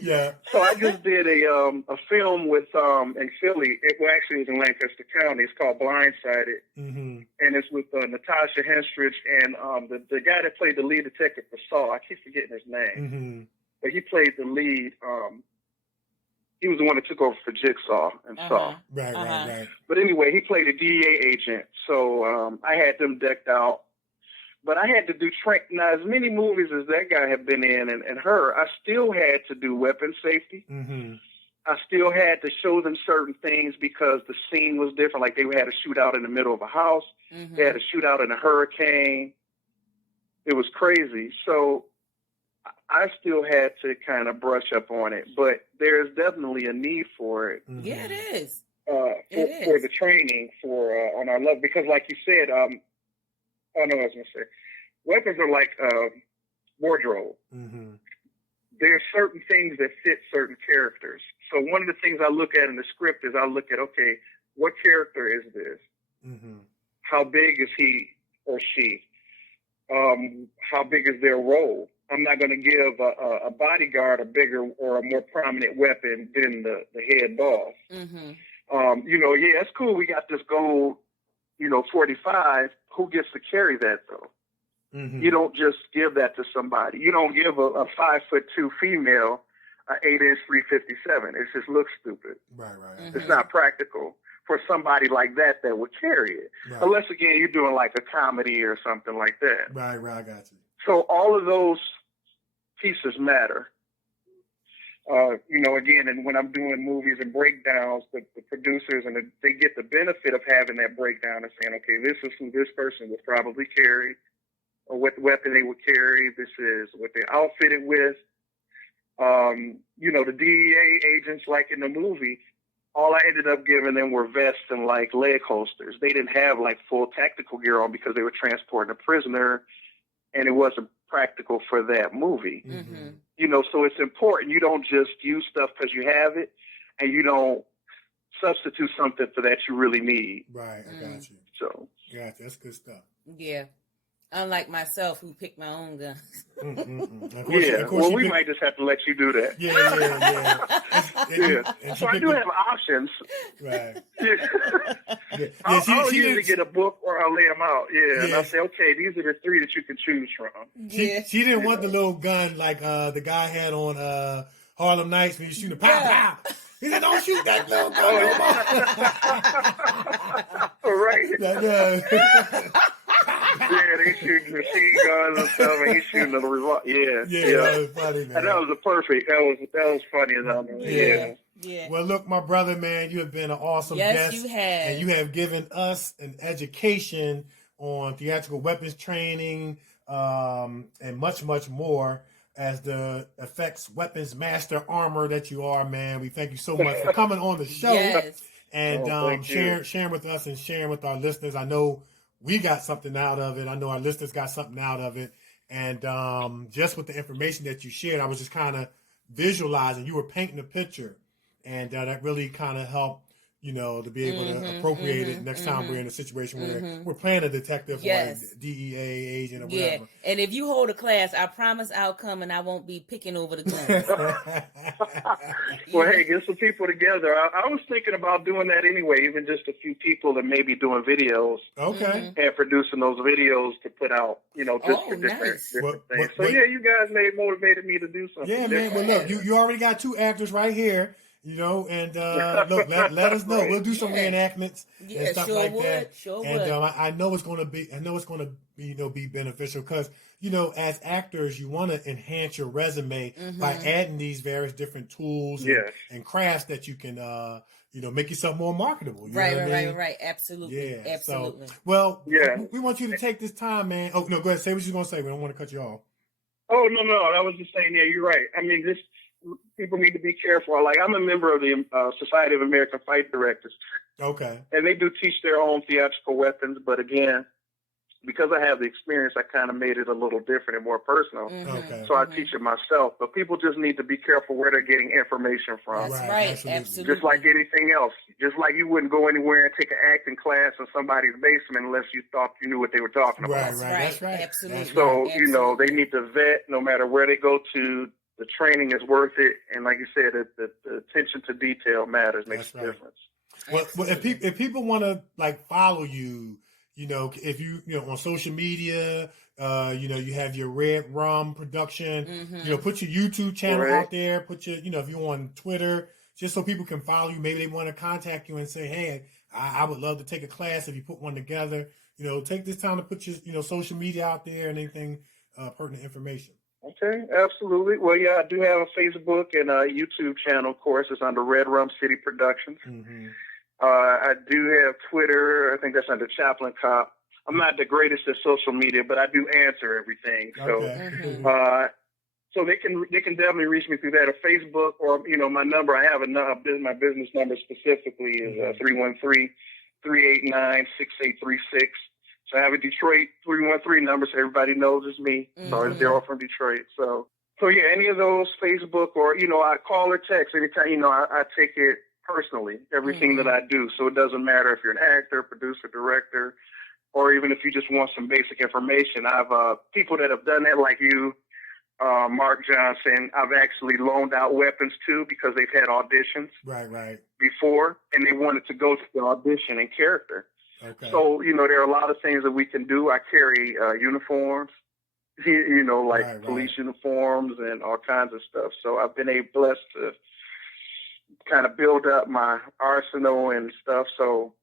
Yeah. So I just did a film with in Philly. It was in Lancaster County. It's called Blindsided, and it's with Natasha Henstridge and the guy that played the lead detective for Saw. I keep forgetting his name, but he played the lead. He was the one that took over for Jigsaw and Saw. Right. But anyway, he played a DEA agent, so I had them decked out. But I had to do now as many movies as that guy had been in and her, I still had to do weapon safety. I still had to show them certain things because the scene was different. Like they had a shootout in the middle of a house. They had a shootout in a hurricane. It was crazy. So I still had to kind of brush up on it, but there's definitely a need for it. Yeah, it is. For the training on our level, because like you said, I was going to say, weapons are like wardrobe. There are certain things that fit certain characters. So one of the things I look at in the script is I look at, okay, what character is this? How big is he or she? How big is their role? I'm not going to give a bodyguard a bigger or a more prominent weapon than the head boss. You know, it's cool. We got this gold, you know, 45. Who gets to carry that though? You don't just give that to somebody. You don't give a 5'2" female an 8-inch 357. It just looks stupid. Right. It's not practical for somebody like that would carry it. Unless again you're doing like a comedy or something like that. Right. I got you. So all of those pieces matter. You know, again, and when I'm doing movies and breakdowns, the producers they get the benefit of having that breakdown and saying, okay, this is who this person would probably carry, or what weapon they would carry. This is what they're outfitted with. You know, the DEA agents, like in the movie, all I ended up giving them were vests and like leg holsters. They didn't have like full tactical gear on because they were transporting a prisoner, and it wasn't practical for that movie. You know, so it's important. You don't just use stuff because you have it, and you don't substitute something for that you really need. Right, I got you. So, yeah, that's good stuff. Yeah. Unlike myself, who picked my own guns. Well, we might just have to let you do that. Yeah. So I do have options. Right. I'll usually get a book or I'll lay them out. And I'll say, okay, these are the 3 that you can choose from. She didn't want the little gun like the guy had on Harlem Nights when you shoot a pow pow. He said, "Don't shoot that little gun no more." Yeah, they shooting machine guns and stuff, and he's shooting the revolver. Yeah. That was funny, man. And that was that was funny enough. Yeah. Well, look, my brother, man, you have been an awesome guest. Yes, you have. And you have given us an education on theatrical weapons training and much, much more as the effects weapons master armor that you are, man. We thank you so much for coming on the show and sharing with us and sharing with our listeners. I know we got something out of it. I know our listeners got something out of it. And just with the information that you shared, I was just kind of visualizing. You were painting a picture. And that really kind of helped, to be able to appropriate it next time we're in a situation where we're playing a detective or a DEA agent or whatever. And if you hold a class, I promise I'll come and I won't be picking over the guns. Well, hey, get some people together. I was thinking about doing that anyway, even just a few people and maybe doing videos. Okay. And producing those videos to put out, just for different things. So, you guys motivated me to do something. Yeah, man. Well, look, you already got 2 actors right here. And look, let us know. We'll do some reenactments and stuff like that. And I know it's going to be, be beneficial because, as actors, you want to enhance your resume by adding these various different tools and crafts that you can, make yourself more marketable. You know what I mean? Right. Absolutely. Yeah. Absolutely. So, we want you to take this time, man. Oh, no, go ahead. Say what you're going to say. We don't want to cut you off. Oh, no. I was just saying, you're right. I mean, people need to be careful. Like, I'm a member of the Society of American Fight Directors. Okay. And they do teach their own theatrical weapons, but again, because I have the experience, I kind of made it a little different and more personal. Okay. So I teach it myself. But people just need to be careful where they're getting information from. That's right. Absolutely. Just like anything else. Just like you wouldn't go anywhere and take an acting class in somebody's basement unless you thought you knew what they were talking about. Right. That's right. Absolutely. So, they need to vet no matter where they go to. The training is worth it, and like you said, the attention to detail matters, makes a difference. Well, if people want to follow you, if you on social media, you have your Red Rum production, put your YouTube channel out there, put your, if you're on Twitter, just so people can follow you. Maybe they want to contact you and say, hey, I would love to take a class if you put one together. Take this time to put your social media out there and anything pertinent information. Okay, absolutely. Well, I do have a Facebook and a YouTube channel, of course. It's under Red Rum City Productions. I do have Twitter. I think that's under Chaplain Cop. I'm not the greatest at social media, but I do answer everything. So, so they can definitely reach me through that or Facebook or, my number. I have my business number specifically is 313-389-6836. So I have a Detroit 313 number, so everybody knows it's me. So it's Darrell from Detroit. So any of those, Facebook or, I call or text anytime, I take it personally, everything that I do. So it doesn't matter if you're an actor, producer, director, or even if you just want some basic information. I have people that have done that like you, Mark Johnson. I've actually loaned out weapons to because they've had auditions before, and they wanted to go to the audition in character. Okay. So, there are a lot of things that we can do. I carry uniforms, police uniforms and all kinds of stuff. So I've been blessed to kind of build up my arsenal and stuff. So,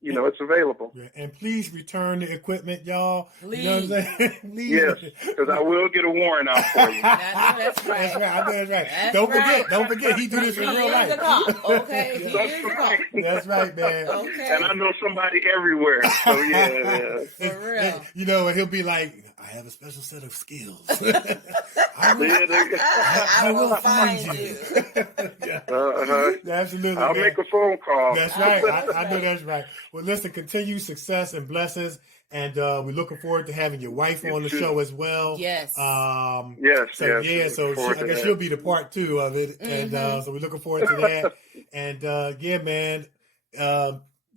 it's available. Yeah. And please return the equipment, y'all. Please. You know what I'm saying? Please. Yes, because I will get a warrant out for you. That's right. I know that's right. Don't forget, he do this in real life. Okay. That's right, man. Okay. And I know somebody everywhere. So, yeah. For real. And he'll be like, I have a special set of skills. I will find you. Absolutely. I'll make a phone call. That's right. I know that's right. Well, listen, continued success and blessings. And we're looking forward to having your wife on the show as well. Yes. Yes. So I guess she'll be the part 2 of it. And so we're looking forward to that. And man,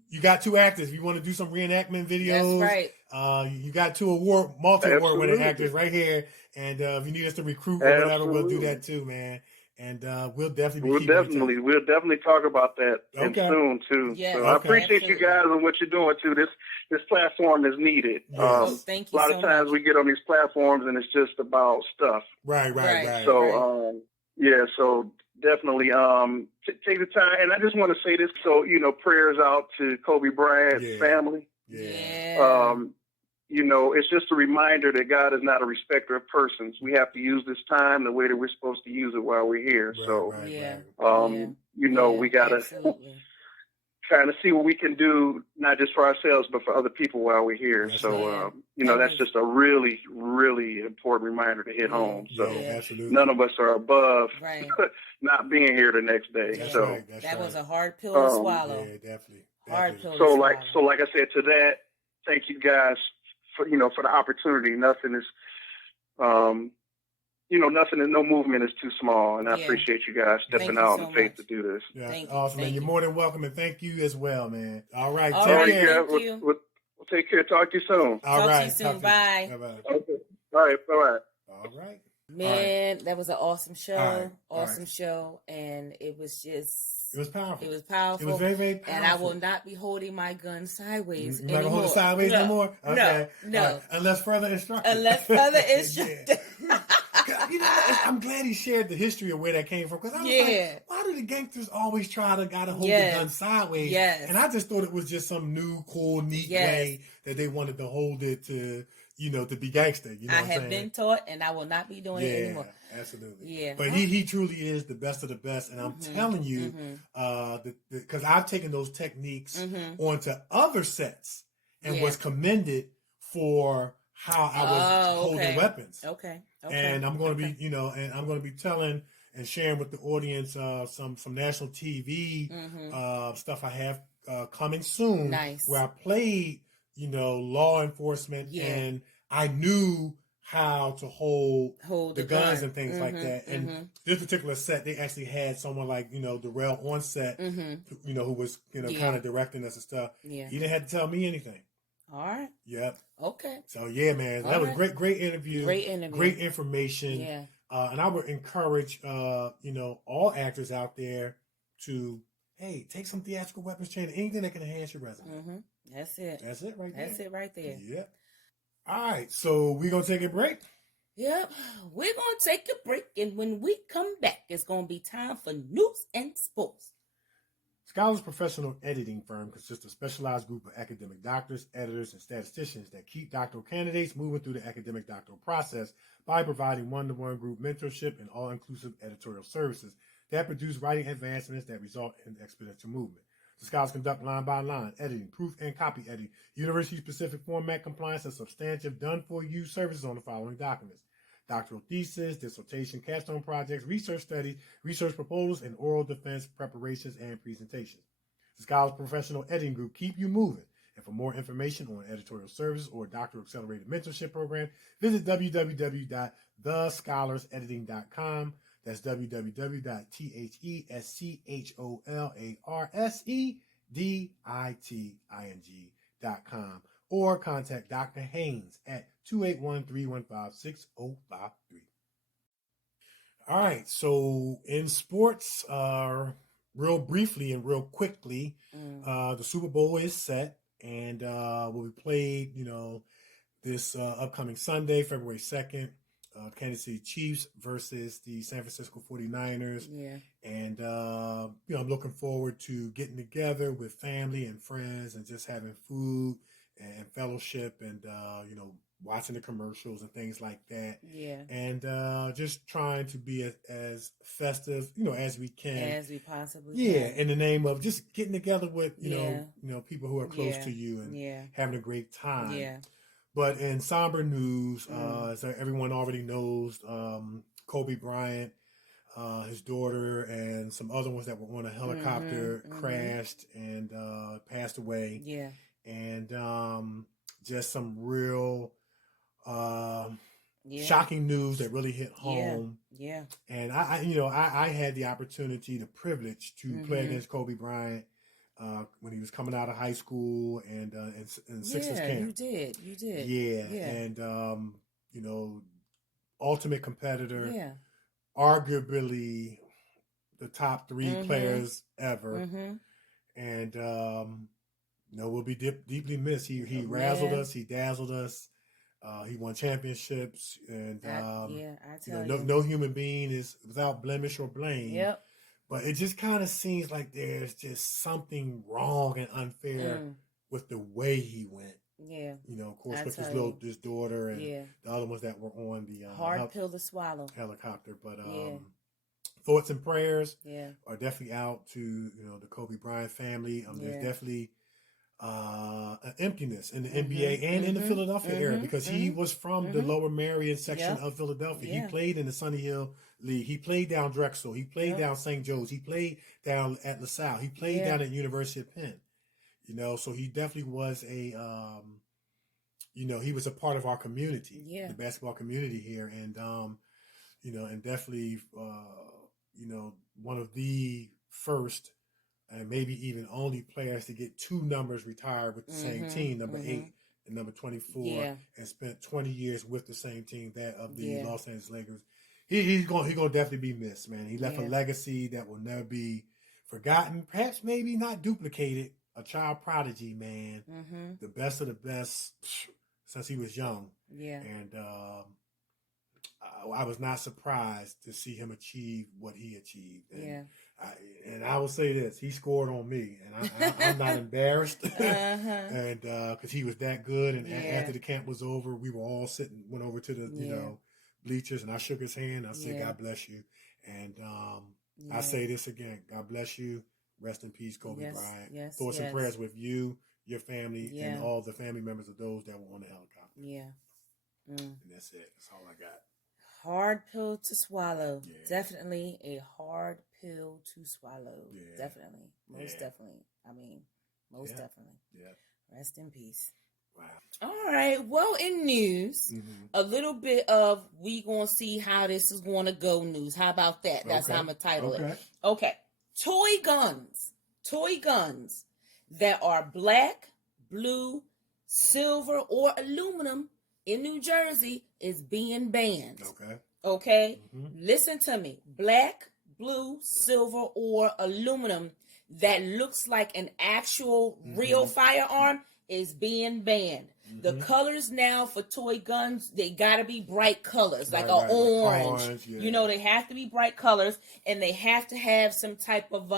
you got 2 actors. If you want to do some reenactment videos, that's right. You got two multi-award winning actors right here. And if you need us to recruit or whatever, we'll do that too, man. And we'll definitely we'll definitely talk about that soon too. Yes, so I appreciate you guys and what you're doing too. This platform is needed. Yes. Thank you. A lot of times we get on these platforms and it's just about stuff. Right. So so definitely take the time. And I just want to say this. So prayers out to Kobe Bryant's family. Yeah. It's just a reminder that God is not a respecter of persons. We have to use this time the way that we're supposed to use it while we're here. We got to kind of see what we can do, not just for ourselves, but for other people while we're here. That's just a really, really important reminder to hit home. So none of us are above not being here the next day. That was a hard pill to swallow. Yeah, definitely. Hard pill to swallow. So like I said, to that, thank you guys for the opportunity. Nothing is, no movement is too small, and I appreciate you guys stepping out in faith to do this. Yeah, awesome, man. You're more than welcome, and thank you as well, man. All right, take care. We'll take care. Talk to you soon. Talk to you soon. Bye. Bye-bye. Okay. All right. Bye-bye. All right. Man, that was an awesome show. Awesome show, and it was powerful. It was powerful. It was very, very powerful. And I will not be holding my gun sideways anymore. You're not going to hold it sideways no more? Okay. No. Right. Unless further instructed. I'm glad he shared the history of where that came from. Because I was like, why do the gangsters always try to hold the gun sideways? Yes. And I just thought it was just some new, cool, neat way that they wanted to hold it to be gangster. I have been taught, and I will not be doing it anymore. Absolutely. Yeah. But he truly is the best of the best. And I'm telling you, because I've taken those techniques onto other sets and was commended for how I was holding weapons. Okay. And I'm going to be, and I'm going to be telling and sharing with the audience some national TV stuff I have coming soon. Nice. Where I played, law enforcement and I knew how to hold the guns and things like that. And this particular set, they actually had someone like, Darrell on set, who was, kind of directing us and stuff. Yeah. He didn't have to tell me anything. All right. Yep. Okay. So yeah, man, that was great interview. Great interview. Great information. Yeah. And I would encourage, all actors out there to, hey, take some theatrical weapons training, anything that can enhance your resume. Mm-hmm. That's it. That's it right there. That's it right there. Yep. All right, so we're going to take a break. Yep. We're going to take a break, and when we come back, it's going to be time for news and sports. Scholar's professional editing firm consists of a specialized group of academic doctors, editors, and statisticians that keep doctoral candidates moving through the academic doctoral process by providing one-to-one group mentorship and all-inclusive editorial services that produce writing advancements that result in exponential movement. The scholars conduct line-by-line editing, proof and copy editing, university-specific format compliance, and substantive done-for-you services on the following documents: doctoral thesis, dissertation, capstone projects, research studies, research proposals, and oral defense preparations and presentations. The Scholars Professional Editing Group keep you moving. And for more information on editorial services or doctoral accelerated mentorship program, visit www.thescholarsedediting.com. That's www.thescholarsedediting.com. Or contact Dr. Haynes at 281-315-6053. All right, so in sports, real briefly and real quickly, the Super Bowl is set and will be played, this upcoming Sunday, February 2nd. Kansas City Chiefs versus the San Francisco 49ers. Yeah. And, I'm looking forward to getting together with family and friends and just having food and fellowship and, watching the commercials and things like that. Yeah. And just trying to be as festive, as we can. As we possibly can. Yeah, can. In the name of just getting together with, people who are close to you and having a great time. Yeah. But in somber news, as everyone already knows, Kobe Bryant, his daughter, and some other ones that were on a helicopter crashed and passed away. Yeah. And just some real shocking news that really hit home. Yeah. And I had the opportunity, the privilege to play against Kobe Bryant when he was coming out of high school and Sixers camp. You did. Yeah. And, ultimate competitor. Yeah. Arguably the top 3 players ever. And, will be deeply missed. He razzled us. He dazzled us. He won championships. And, no human being is without blemish or blame. Yep. But it just kind of seems like there's just something wrong and unfair with the way he went. Yeah. Of course, with his daughter and the other ones that were on the hard pill to swallow helicopter. But thoughts and prayers are definitely out to the Kobe Bryant family. There's definitely an emptiness in the NBA and in the Philadelphia area because he was from the Lower Merion section of Philadelphia. He played in the Sunny Hill League. He played down Drexel. He played down St. Joe's. He played down at LaSalle. He played down at University of Penn. So he definitely was he was a part of our community, the basketball community here, and and definitely one of the first and maybe even only players to get 2 numbers retired with the same team, number 8 and number 24, and spent 20 years with the same team, that of the Los Angeles Lakers. He's gonna definitely be missed, man. He left a legacy that will never be forgotten, perhaps maybe not duplicated. A child prodigy, man. The best of the best since he was young. Yeah. And I was not surprised to see him achieve what he achieved. And I will say this: he scored on me, and I'm not embarrassed. And because he was that good. And after the camp was over, we were all went over to the bleachers, and I shook his hand. I said, "God bless you." And I say this again: God bless you. Rest in peace, Kobe Bryant. Thoughts and prayers with you, your family, and all the family members of those that were on the helicopter. Yeah. And that's it. That's all I got. Hard pill to swallow. Yeah. Definitely a hard pill to swallow. Yeah. Definitely. Most definitely. I mean, most definitely. Yeah. Rest in peace. Wow. All right. Well, in news, a little bit of we gonna see how this is gonna go news. How about that? That's how I'm gonna title it. Okay. Toy guns that are black, blue, silver, or aluminum in New Jersey is being banned. Okay. Listen to me. Black, blue, silver, or aluminum that looks like an actual real firearm is being banned. The colors now for toy guns, they gotta be bright colors, like orange. They have to be bright colors, and they have to have some type of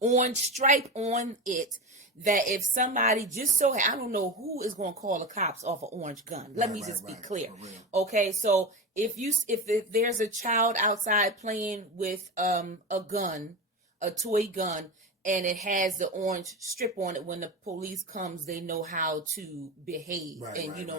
orange stripe on it. That if somebody I don't know who is gonna call the cops off an orange gun. Let me just be clear. Okay, so if there's a child outside playing with a gun, a toy gun, and it has the orange strip on it, when the police comes, they know how to behave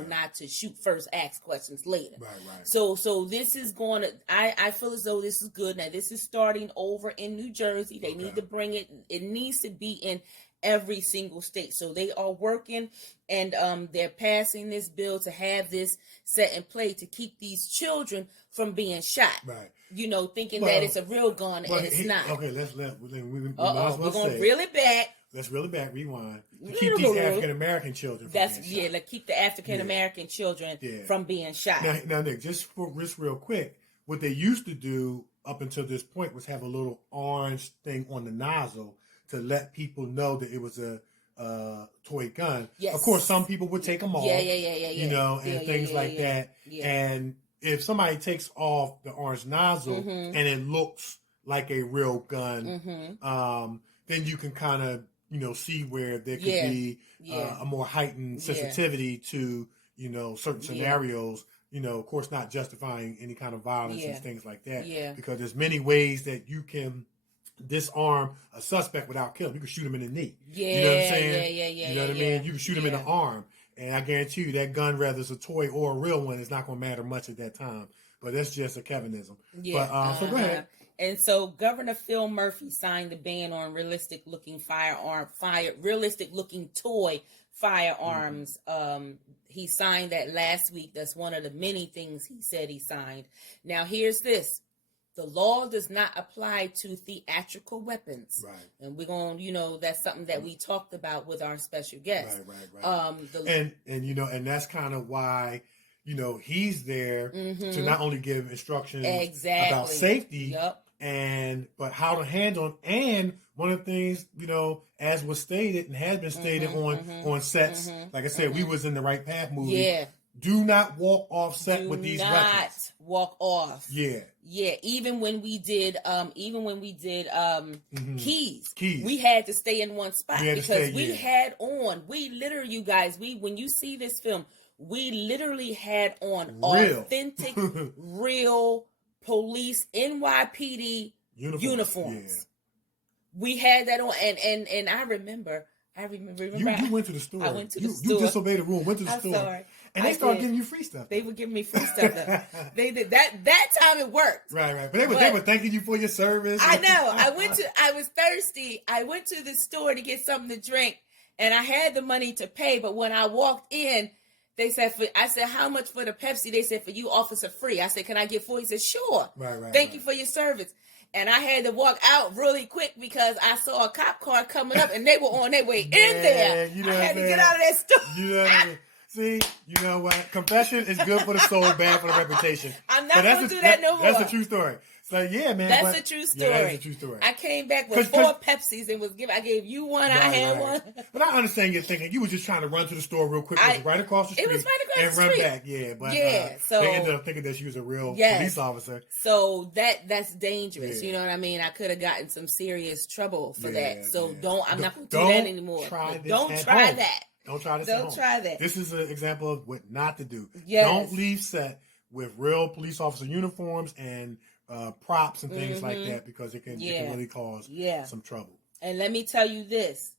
not to shoot first, ask questions later. So this is going to, I feel as though this is good. Now, this is starting over in New Jersey. They need to bring it. It needs to be in every single state. So they are working, and they're passing this bill to have this set in play to keep these children from being shot. Thinking that it's a real gun and it's not. Okay, we're going to reel it back. Let's reel it back, rewind. To keep these African American children from being shot. Like keep the African American children from being shot. Now, Nick, just real quick, what they used to do up until this point was have a little orange thing on the nozzle to let people know that it was a toy gun. Yes. Of course, some people would take them off. And things like that. Yeah. And if somebody takes off the orange nozzle and it looks like a real gun, then you can kind of, see where there could be a more heightened sensitivity to, certain scenarios, of course, not justifying any kind of violence and things like that. Because there's many ways that you can disarm a suspect without killing. You can shoot him in the knee. You know what I'm saying? You know what I mean? You can shoot him in the arm. And I guarantee you that gun, whether it's a toy or a real one, is not going to matter much at that time. But that's just a Kevinism. But, so go ahead. And so Governor Phil Murphy signed the ban on realistic-looking realistic-looking toy firearms. He signed that last week. That's one of the many things he said he signed. Now, here's this. The law does not apply to theatrical weapons. Right. And we're going, that's something that we talked about with our special guest. Right. And that's kind of why, he's there to not only give instructions about safety, but how to handle it. And one of the things, as was stated and has been stated on sets, like I said, we was in the Right Path movie. Yeah. Do not walk off set with these weapons. Do not walk off. Yeah. Yeah. Even when we did Keys, we had to stay in one spot because we had on, you guys, when you see this film, we literally had on authentic, real police NYPD uniforms. Yeah. We had that on, and I remember. You went to the store. I went to the store. You disobeyed the rule. Went to the store. Sorry. And they started giving you free stuff. They would give me free stuff. They did that time. It worked. Right. But they were thanking you for your service. I know. I was thirsty. I went to the store to get something to drink, and I had the money to pay. But when I walked in, they said, I said, how much for the Pepsi? They said, for you, officer, free. I said, can I get 4? He said, sure. Right. Thank you for your service. And I had to walk out really quick because I saw a cop car coming up and they were on their way in there. I had to get out of that store. You know what I mean? See, you know what? Confession is good for the soul, bad for the reputation. I'm not going to do that no more. That's a true story. So, yeah, man. That's a true story. Yeah, that's a true story. I came back with 4 Pepsis and I gave you one, I had one. But I understand you're thinking you were just trying to run to the store real quick. It was right across the street. It was right across the And street. run back, yeah. But so they ended up thinking that she was a real police officer. So that's dangerous. Yeah. You know what I mean? I could have gotten some serious trouble for that. So I'm not going to do that anymore. Don't try that. Don't try this. Don't try that. This is an example of what not to do. Yes. Don't leave set with real police officer uniforms and props and things like that because it can really cause some trouble. And let me tell you this.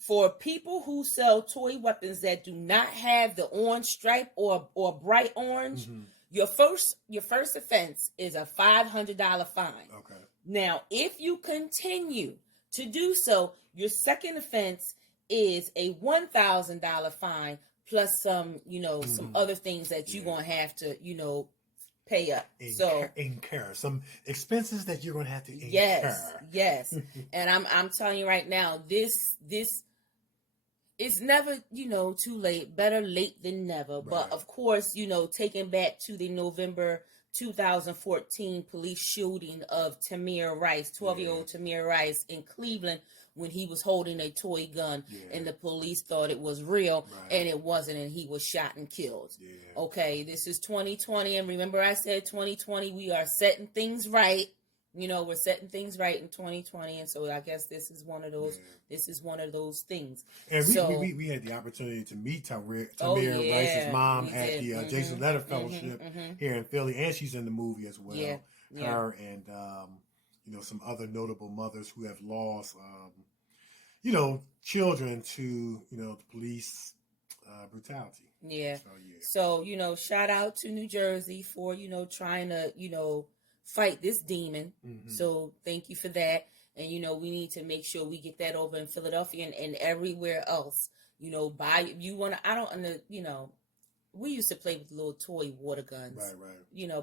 For people who sell toy weapons that do not have the orange stripe or bright orange, your first offense is a $500 fine. Okay. Now, if you continue to do so, your second offense is a $1,000 fine plus some other things that you're going to have to, pay up. Incur some expenses that you're going to have to incur. Yes. And I'm telling you right now, this is never, too late. Better late than never. Right. But of course, taking back to the November 2014 police shooting of Tamir Rice, 12-year-old Tamir Rice in Cleveland, when he was holding a toy gun and the police thought it was real and it wasn't, and he was shot and killed. Yeah. Okay, this is 2020, and remember I said 2020, we are setting things right. We're setting things right in 2020, and so I guess this is one of those. This is one of those things. And we had the opportunity to meet Tamir Rice's mom at the Jason Letter Fellowship here in Philly, and she's in the movie as well. Yeah. Her and some other notable mothers who have lost children to the police brutality. Yeah. So shout out to New Jersey for trying to fight this demon. So thank you for that. And we need to make sure we get that over in Philadelphia and everywhere else. We used to play with little toy water guns. Right.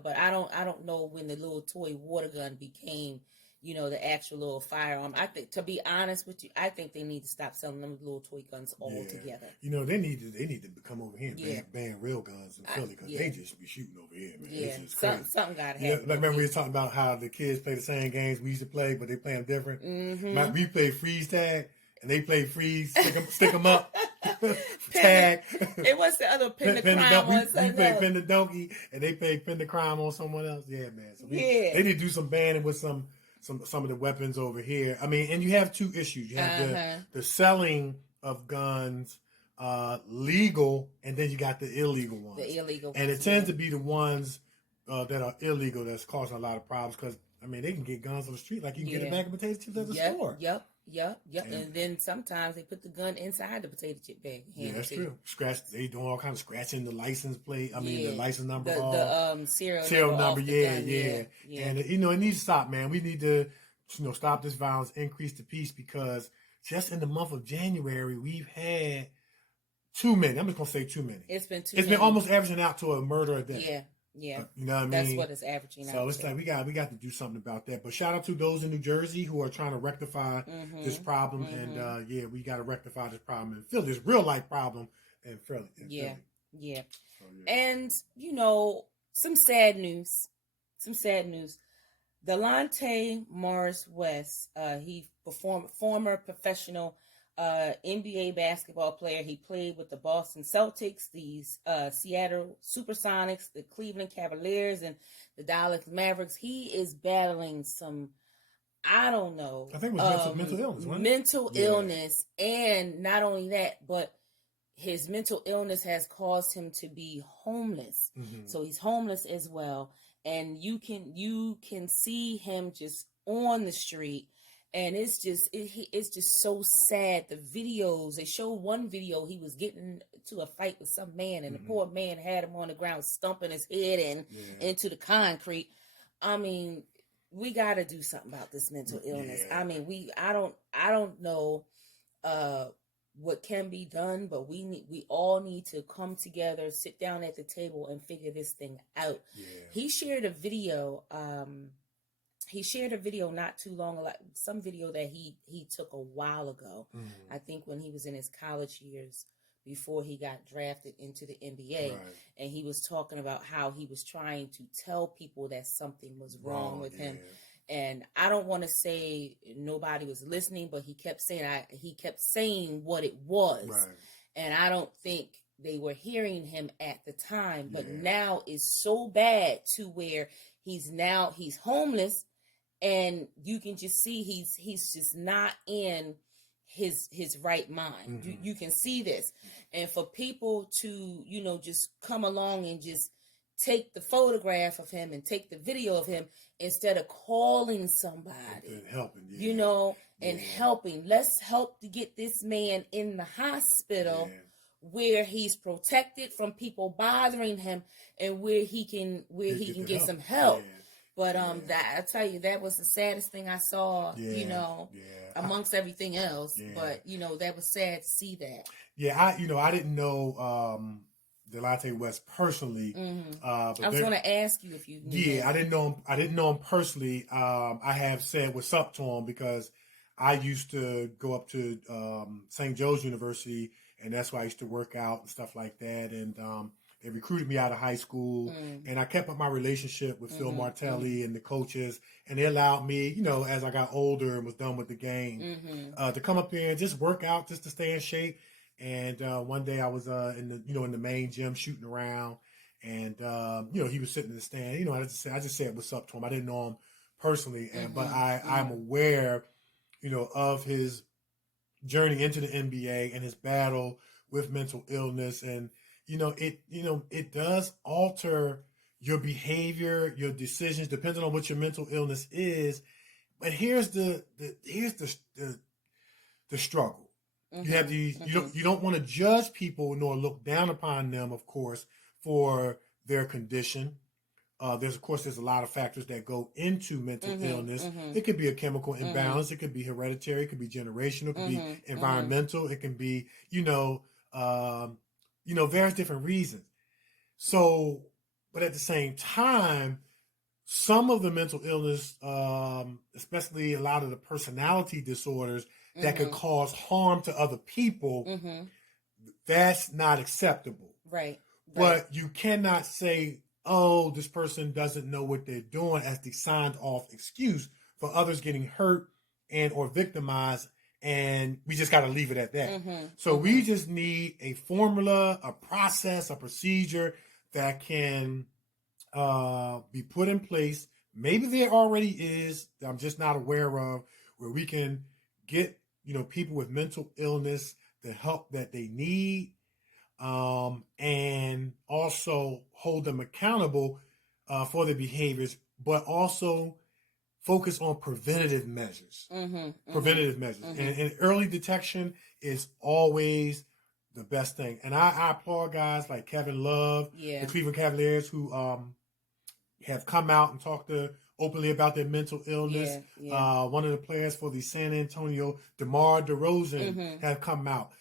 But I don't know when the little toy water gun became the actual little firearm. I think, to be honest with you, I think they need to stop selling them little toy guns altogether. They need to come over here and ban real guns in Philly because they just be shooting over here, man. Yeah, it's crazy. Something got to happen. Remember we were talking about how the kids play the same games we used to play, but they play them different. We play freeze tag, and they play freeze, stick them up, tag. It was the other pin the crime one. We play pin the donkey, and they play pin the crime on someone else. Yeah, man. So they need to do some banning with some of the weapons over here. I mean, and you have two issues. You have the selling of guns legal, and then you got the illegal ones. The illegal ones. And it tends to be the ones that are illegal that's causing a lot of problems because, they can get guns on the street. Like you can get a bag of potato chips at the store. Yep. And then sometimes they put the gun inside the potato chip bag. Yeah, that's true. They doing all kinds of scratching the license plate. The license number. The serial number. Yeah. And it needs to stop, man. We need to stop this violence, increase the peace, because just in the month of January we've had too many. I'm just gonna say too many. It's been been almost averaging out to a murder a day. Yeah. You know what I mean? That's what it's averaging out. So it's like we got to do something about that. But shout out to those in New Jersey who are trying to rectify this problem. And we got to rectify this problem in Philly. This real life problem in Philly. Yeah. So, yeah. And, you know, some sad news. Delonte Morris West, former professional NBA basketball player. He played with the Boston Celtics, the Seattle Supersonics, the Cleveland Cavaliers, and the Dallas Mavericks. He is battling some, I don't know. I think it was mental illness, wasn't it? Mental illness. And not only that, but his mental illness has caused him to be homeless. So he's homeless as well. And you can see him just on the street. And it's just so sad. The videos, they show one video, he was getting to a fight with some man, and the poor man had him on the ground, stumping his head into the concrete. I mean, we got to do something about this mental illness. I mean, I don't know what can be done, but we all need to come together, sit down at the table, and figure this thing out. He shared a video. He shared a video not too long ago, some video that he took a while ago. I think when he was in his college years before he got drafted into the NBA. Right. And he was talking about how he was trying to tell people that something was wrong with him. And I don't want to say nobody was listening, but he kept saying what it was. Right. And I don't think they were hearing him at the time, but now it's so bad to where he's homeless. And you can just see he's just not in his right mind. You can see this. And for people to, just come along and just take the photograph of him and take the video of him instead of calling somebody and helping, helping. Let's help to get this man in the hospital where he's protected from people bothering him and where he can get some help. But I tell you, that was the saddest thing I saw, amongst everything else. But, that was sad to see that. Yeah, I didn't know Delonte West personally. I was going to ask you if you knew that. I didn't know him personally. I have said what's up to him because I used to go up to St. Joe's University, and that's why I used to work out and stuff like that. And they recruited me out of high school, and I kept up my relationship with Phil Martelli and the coaches, and they allowed me, as I got older and was done with the game, to come up here and just work out, just to stay in shape. And one day I was in the main gym shooting around, and he was sitting in the stand. I just said what's up to him. I didn't know him personally, but I'm aware, of his journey into the NBA and his battle with mental illness. And it does alter your behavior, your decisions, depending on what your mental illness is. But here's the struggle. You have these. You don't want to judge people nor look down upon them, of course, for their condition. There's a lot of factors that go into mental illness. It could be a chemical imbalance. It could be hereditary. It could be generational. It could be environmental. It can be, various different reasons. So, but at the same time, some of the mental illness, especially a lot of the personality disorders that could cause harm to other people, that's not acceptable. Right. But you cannot say, oh, this person doesn't know what they're doing as the signed off excuse for others getting hurt and or victimized. And we just got to leave it at that. So we just need a formula, a process, a procedure that can be put in place. Maybe there already is, that I'm just not aware of, where we can get, people with mental illness the help that they need, and also hold them accountable for their behaviors, but also focus on preventative measures. Preventative measures. And early detection is always the best thing. And I applaud guys like Kevin Love, the Cleveland Cavaliers, who have come out and talked openly about their mental illness. One of the players for the San Antonio, DeMar DeRozan, have come out,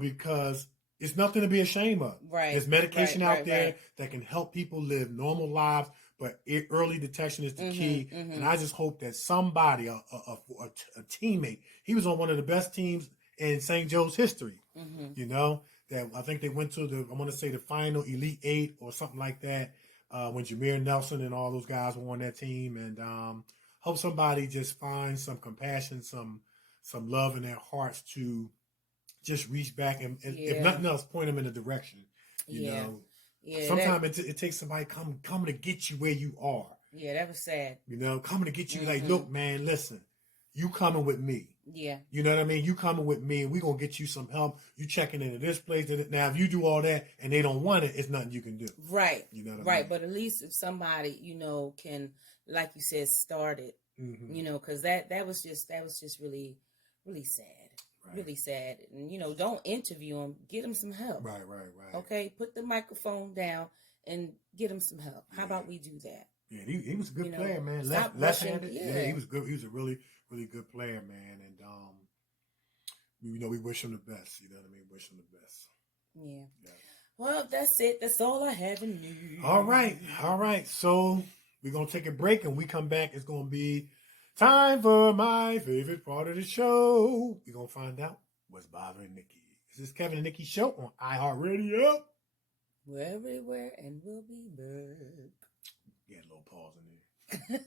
because It's nothing to be ashamed of. Right. There's medication out there that can help people live normal lives, but early detection is the key. And I just hope that somebody, a teammate, he was on one of the best teams in St. Joe's history. You know, that I think they went to I want to say the final Elite Eight or something like that, when Jameer Nelson and all those guys were on that team. And hope somebody just finds some compassion, some love in their hearts to just reach back and if nothing else, point them in a direction. You know, sometimes it takes somebody coming to get you where you are. Yeah, that was sad. You know, coming to get you like, look, man, listen, you coming with me. Yeah. You know what I mean? You coming with me and we're going to get you some help. You checking into this place. Now, if you do all that and they don't want it, it's nothing you can do. Right. You know what I mean? But at least if somebody, you know, can, like you said, start it, you know, because that was just really, really sad. Right. Really sad. And, you know, don't interview them. Get them some help. Right. Okay? Put the microphone down and get them some help. How about we do that? Yeah, he was a good player, man. Left-handed. Yeah, he was good. He was a really, really good player, man. And, you know, we wish him the best. You know what I mean? Wish him the best. Yeah. Well, that's it. That's all I have in news. All right. So we're going to take a break, and we come back. It's going to be time for my favorite part of the show. We're going to find out what's bothering Nikee. This is Kevin and Nikee Show on iHeartRadio. We're everywhere, and we'll be back. Get a little pause in there.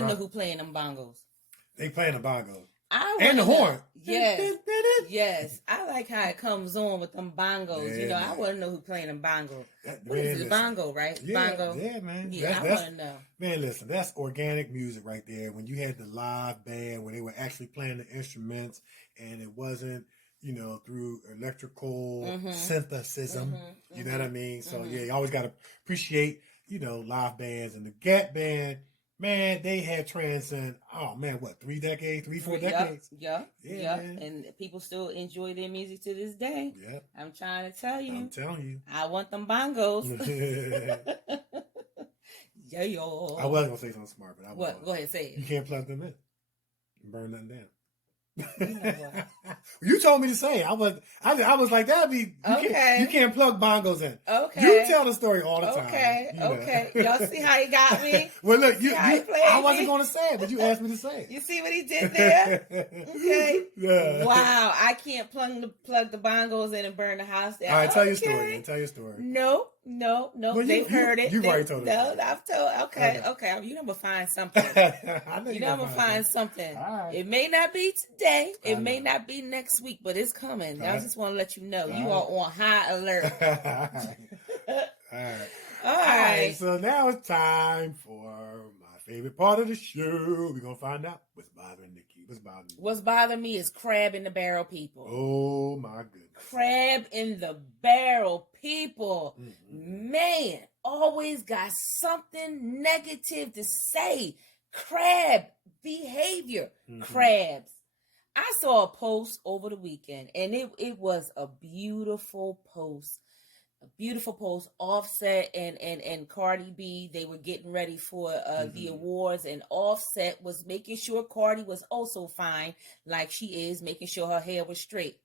want to know who playing them bongos. They playing the bongos. And the horn. Yes. Yes. I like how it comes on with them bongos. Yeah, I want to know who playing them bongos. What is it? Bongo, right? Yeah, Bongo. Yeah, man. Yeah, I want to know. Man, listen, that's organic music right there. When you had the live band, when they were actually playing the instruments and it wasn't, through electrical synthesis. You know what I mean? So, yeah, you always got to appreciate, live bands. And the Gap Band, man, they had transcend, 3 decades, 4 decades? Yeah. And people still enjoy their music to this day. Yeah. I'm trying to tell you. I'm telling you. I want them bongos. Yeah, yo. I was going to say something smart, but I won't. What? Go ahead, say it. You can't plug them in. Burn nothing down. You know what? You told me to say it. I was like, that'd be okay. You can't plug bongos in. Okay. You tell the story all the time. Okay. Y'all see how he got me? Well, look, I wasn't going to say it, but you asked me to say it. You see what he did there? Okay. Yeah. Wow. I can't plug the bongos in and burn the house down. All right, tell your story. Then. Tell your story. No. Well, they've heard it. You've already told them. No, I've told. Okay. You know I'm gonna find something. I know you know I'm gonna find something. Right. It may not be today. It may not be next week, but it's coming. I just want to let you know you are on high alert. All right. So now it's time for my favorite part of the show. We're gonna find out what's bothering Nikee. What's bothering me is crab in the barrel people. Oh my goodness. Crab in the barrel people. Man, always got something negative to say. Crab behavior. Crabs. I saw a post over the weekend and it was a beautiful post. Offset and Cardi B, they were getting ready for the awards, and Offset was making sure Cardi was also fine, like she is, making sure her hair was straight.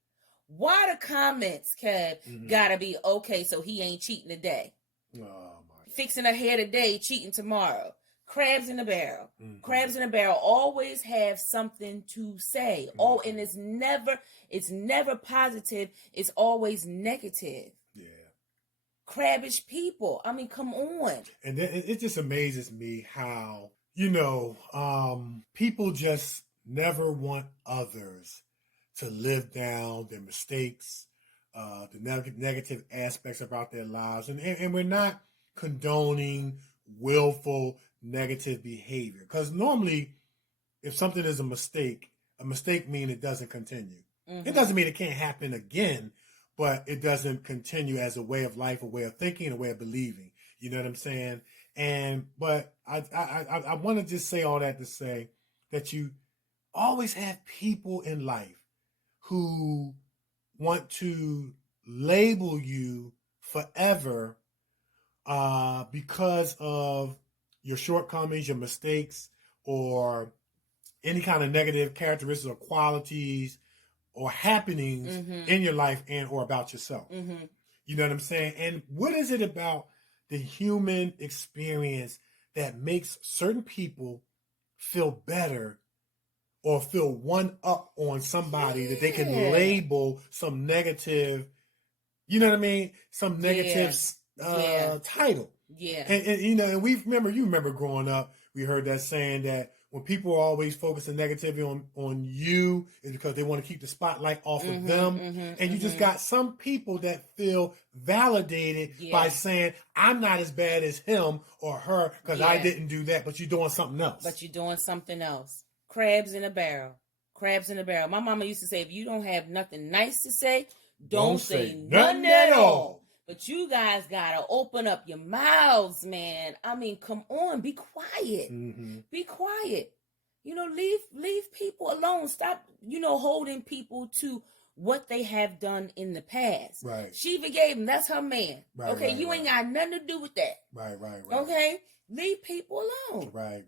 Why the comments, Kev, gotta be okay so he ain't cheating today? Oh my! Fixing her hair today, cheating tomorrow. Crabs in the barrel. Crabs in the barrel always have something to say. Oh, and it's never positive. It's always negative. Yeah. Crabbish people. I mean, come on. And then it just amazes me how, people just never want others to live down their mistakes, the negative aspects about their lives. And we're not condoning willful negative behavior. Because normally, if something is a mistake means it doesn't continue. It doesn't mean it can't happen again, but it doesn't continue as a way of life, a way of thinking, a way of believing. You know what I'm saying? But I want to just say all that to say that you always have people in life who want to label you forever because of your shortcomings, your mistakes, or any kind of negative characteristics or qualities or happenings in your life and or about yourself. You know what I'm saying? And what is it about the human experience that makes certain people feel better or feel one up on somebody that they can label some negative, you know what I mean? Some negative title. Yeah. And you remember growing up, we heard that saying that when people are always focusing negativity on you, is because they want to keep the spotlight off of them. And you just got some people that feel validated by saying, I'm not as bad as him or her because I didn't do that, but you're doing something else. Crabs in a barrel. My mama used to say, if you don't have nothing nice to say, don't say nothing at all. But you guys gotta open up your mouths, man. I mean, come on, be quiet. Be quiet. Leave people alone. Stop, holding people to what they have done in the past. Right. She forgave him. That's her man. Right, okay, right, you ain't got nothing to do with that. Right. Okay, leave people alone. Right.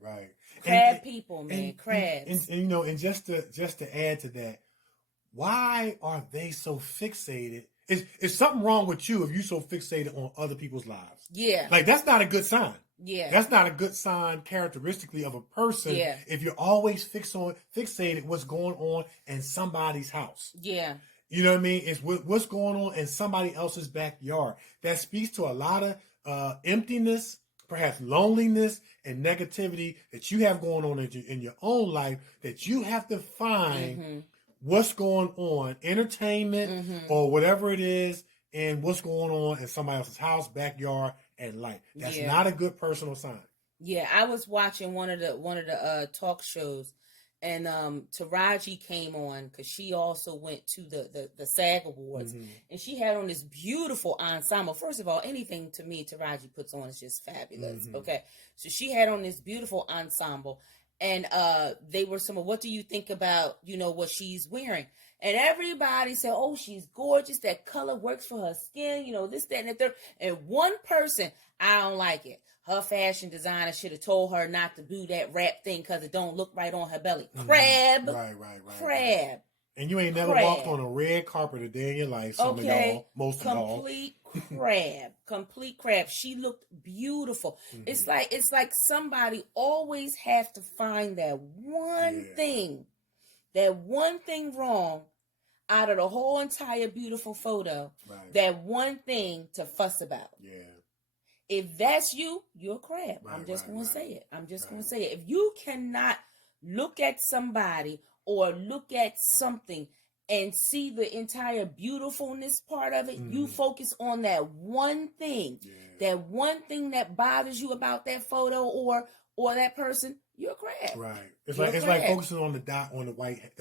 Crab people, man. Crabs. And just to add to that, why are they so fixated? Is something wrong with you if you're so fixated on other people's lives? Yeah. Like, that's not a good sign. Yeah. That's not a good sign characteristically of a person if you're always fixated what's going on in somebody's house. Yeah. You know what I mean? It's what's going on in somebody else's backyard. That speaks to a lot of emptiness, perhaps loneliness and negativity that you have going on in your own life, that you have to find what's going on, entertainment or whatever it is, and what's going on in somebody else's house, backyard, and life. That's not a good personal sign. Yeah, I was watching one of the talk shows, and Taraji came on because she also went to the SAG Awards, and she had on this beautiful ensemble. First of all, anything to me Taraji puts on is just fabulous. Okay, so she had on this beautiful ensemble, and they were some of, what do you think about, you know, what she's wearing? And everybody said, oh, she's gorgeous. That color works for her skin. You know, this, that, and the third. And one person, I don't like it. Her fashion designer should have told her not to do that wrap thing because it don't look right on her belly. Crab. Right. Crab. And you ain't never walked on a red carpet a day in your life. Some of y'all, most of y'all. Complete crab. Complete crab. She looked beautiful. It's like somebody always have to find that one thing wrong out of the whole entire beautiful photo. Right. That one thing to fuss about. Yeah. If that's you, you're a crab. Right, I'm just going to say it. I'm just going to say it. If you cannot look at somebody or look at something and see the entire beautifulness part of it, you focus on that one thing, that one thing that bothers you about that photo or that person, you're a crab. Right. It's like focusing on the dot on the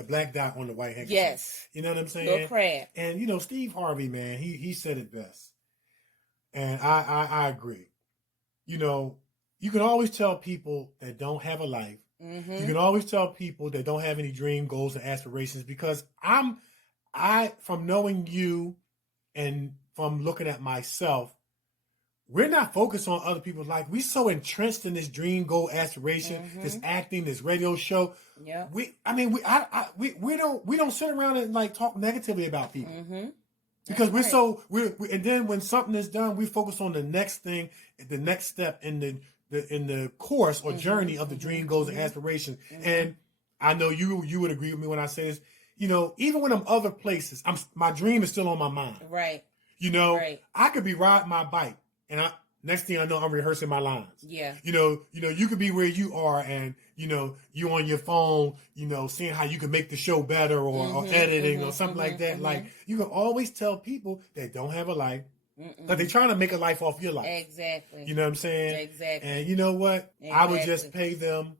black dot on the white handkerchief. Yes. You know what I'm saying? You're a crab. And you know, Steve Harvey, man, he said it best. And I agree. You know, you can always tell people that don't have a life. You can always tell people that don't have any dream, goals, and aspirations, because from knowing you and from looking at myself, we're not focused on other people's life. We're so entrenched in this dream, goal, aspiration, this acting, this radio show. Yeah. We don't sit around and like talk negatively about people. Because and then when something is done, we focus on the next thing, the next step in the course or journey of the dream, goals, and aspirations. And I know you would agree with me when I say this. You know, even when I'm other places, my dream is still on my mind. Right. You know, I could be riding my bike, and next thing I know, I'm rehearsing my lines. Yeah. You know, you could be where you are, and you know, you on your phone, you know, seeing how you can make the show better or editing or something like that. Like, you can always tell people that don't have a life, because they're trying to make a life off your life. Exactly. You know what I'm saying? Exactly. And you know what? Exactly. I would just pay them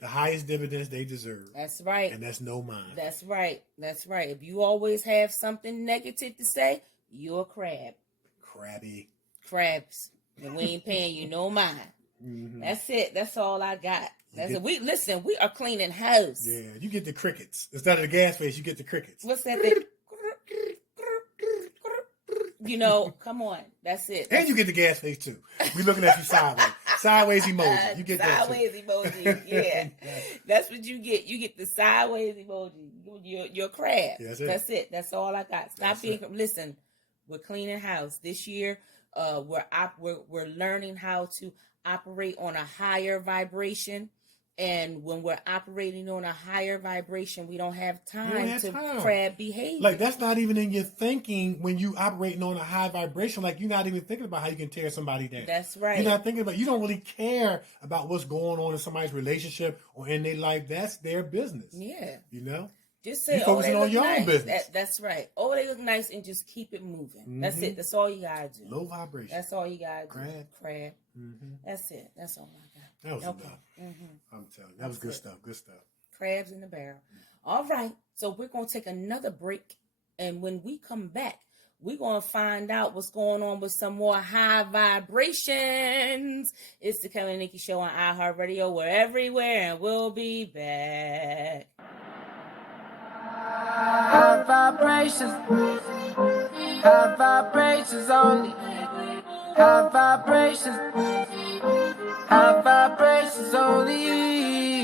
the highest dividends they deserve. That's right. And that's no mind. That's right. That's right. If you always have something negative to say, you're a crab. Crabby. Crabs. And we ain't paying you no mind. That's it. That's all I got. That's it. We are cleaning house. Yeah, you get the crickets. Instead of the gas face, you get the crickets. What's that thing? You know, come on. That's it. And you get the gas face too. We looking at you sideways. Sideways emoji. You get that sideways emoji. Yeah. That's what you get. You get the sideways emoji. You're a crab. Yeah, that's it. That's all I got. Stop being. Listen, we're cleaning house this year. We're learning how to operate on a higher vibration. And when we're operating on a higher vibration, we don't have time to crab behavior. Like, that's not even in your thinking when you operating on a high vibration. Like, you're not even thinking about how you can tear somebody down. That's right. You're not thinking about, you don't really care about what's going on in somebody's relationship or in their life. That's their business. Yeah. You know? Just say, focusing on your own business. That's right. Oh, they look nice, and just keep it moving. That's it. That's all you gotta do. Low vibration. That's all you gotta do. Crab. That's it. That's all I got. That was enough. I'm telling you, that was good stuff. Good stuff. Crabs in the barrel. All right. So we're gonna take another break, and when we come back, we're gonna find out what's going on with some more high vibrations. It's the Kelly and Nikee Show on iHeartRadio. We're everywhere, and we'll be back. High vibrations only. High vibrations only.